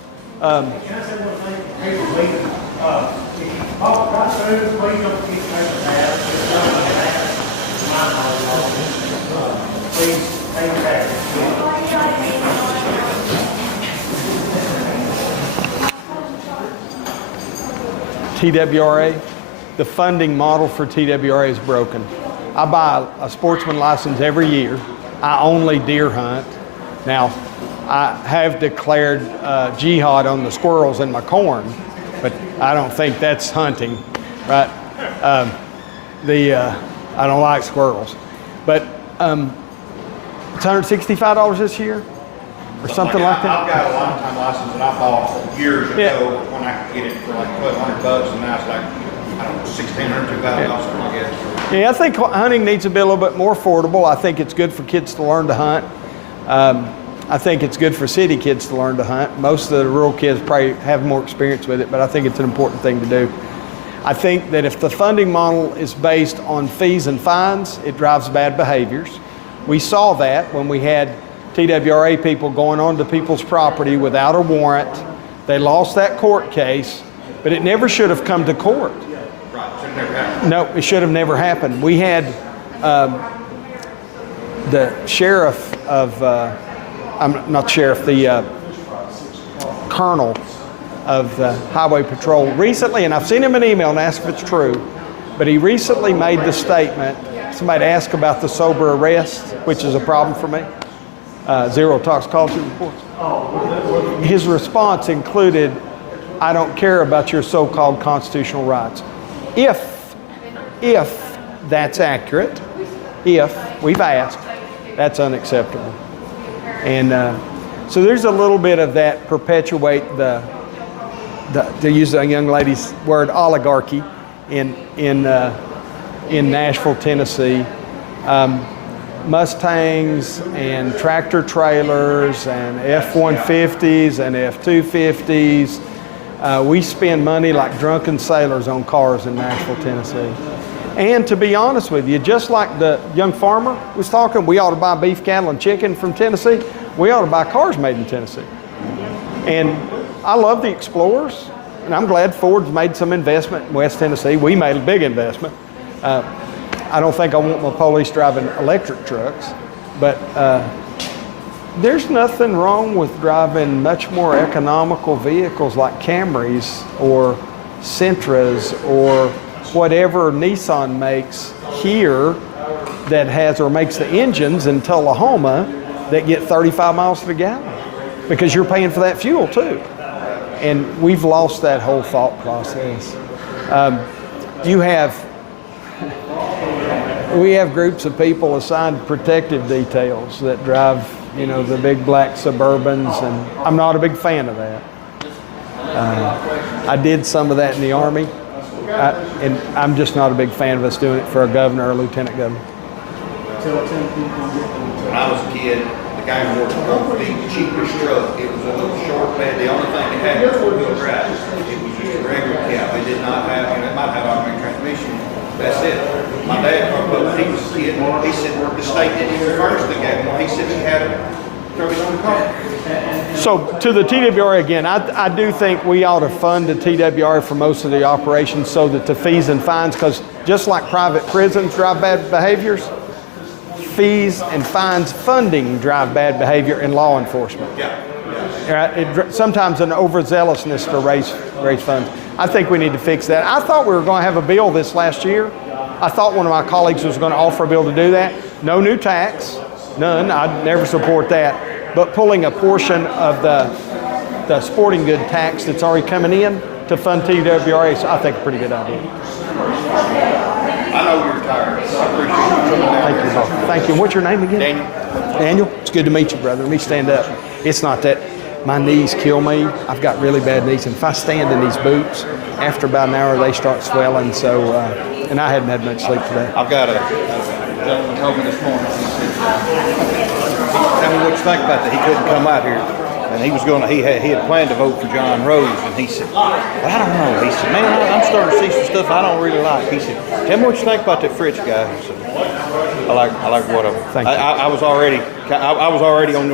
TWRA, the funding model for TWRA is broken. I buy a sportsman license every year. I only deer hunt. Now, I have declared jihad on the squirrels in my corn, but I don't think that's hunting, right? I don't like squirrels. But it's $165 this year or something like that? I've got a lifetime license that I bought years ago when I could get it for like $1,200, and now it's like, I don't know, $1,600, $2,000, something like that. Yeah, I think hunting needs to be a little bit more affordable. I think it's good for kids to learn to hunt. I think it's good for city kids to learn to hunt. Most of the rural kids probably have more experience with it, but I think it's an important thing to do. I think that if the funding model is based on fees and fines, it drives bad behaviors. We saw that when we had TWRA people going onto people's property without a warrant. They lost that court case, but it never should have come to court. No, it should have never happened. We had the sheriff of, I'm not sheriff, the colonel of the Highway Patrol recently, and I've seen him an email and asked if it's true, but he recently made the statement, somebody asked about the sober arrest, which is a problem for me, zero toxicology reports. His response included, I don't care about your so-called constitutional rights. If that's accurate, if we've asked, that's unacceptable. And so there's a little bit of that perpetuate to use a young lady's word, oligarchy in Nashville, Tennessee. Mustangs and tractor trailers and F-150s and F-250s. We spend money like drunken sailors on cars in Nashville, Tennessee. And to be honest with you, just like the young farmer was talking, we ought to buy beef, cattle, and chicken from Tennessee. We ought to buy cars made in Tennessee. And I love the Explorers, and I'm glad Ford's made some investment in West Tennessee. We made a big investment. I don't think I want my police driving electric trucks, but there's nothing wrong with driving much more economical vehicles like Camrys or Sentras or whatever Nissan makes here that has or makes the engines in Tullahoma that get 35 miles to the gallon, because you're paying for that fuel too. And we've lost that whole thought process. We have groups of people assigned protective details that drive, the big black Suburbans, and I'm not a big fan of that. I did some of that in the Army, and I'm just not a big fan of us doing it for a governor or a lieutenant governor. When I was a kid, the guy wore the cheapest truck. It was a little short bed. The only thing it had was four-wheel drive. It was just a regular cab. It did not have, it might have automatic transmission. That's it. My dad, when he was a kid, he said the state didn't even furnish the gap. He said he had it. So to the TWRA again, I do think we ought to fund the TWRA for most of the operations so that the fees and fines, because just like private prisons drive bad behaviors, fees and fines funding drive bad behavior in law enforcement. Sometimes an overzealousness to raise funds. I think we need to fix that. I thought we were going to have a bill this last year. I thought one of my colleagues was going to offer a bill to do that. No new tax, none. I'd never support that. But pulling a portion of the sporting good tax that's already coming in to fund TWRA is, I think, a pretty good idea. I know you're tired. I appreciate you. Thank you, both. Thank you. What's your name again? Daniel. Daniel, it's good to meet you, brother. Let me stand up. It's not that my knees kill me. I've got really bad knees, and if I stand in these boots, after about an hour, they start swelling. So, and I hadn't had much sleep today. I've got a gentleman told me this morning. He said, tell me what you think about that. He couldn't come out here. And he was going to, he had planned to vote for John Rose, and he said, well, I don't know. He said, man, I'm starting to see some stuff I don't really like. He said, tell me what you think about that Fritts guy. He said, I like what of him. I was already on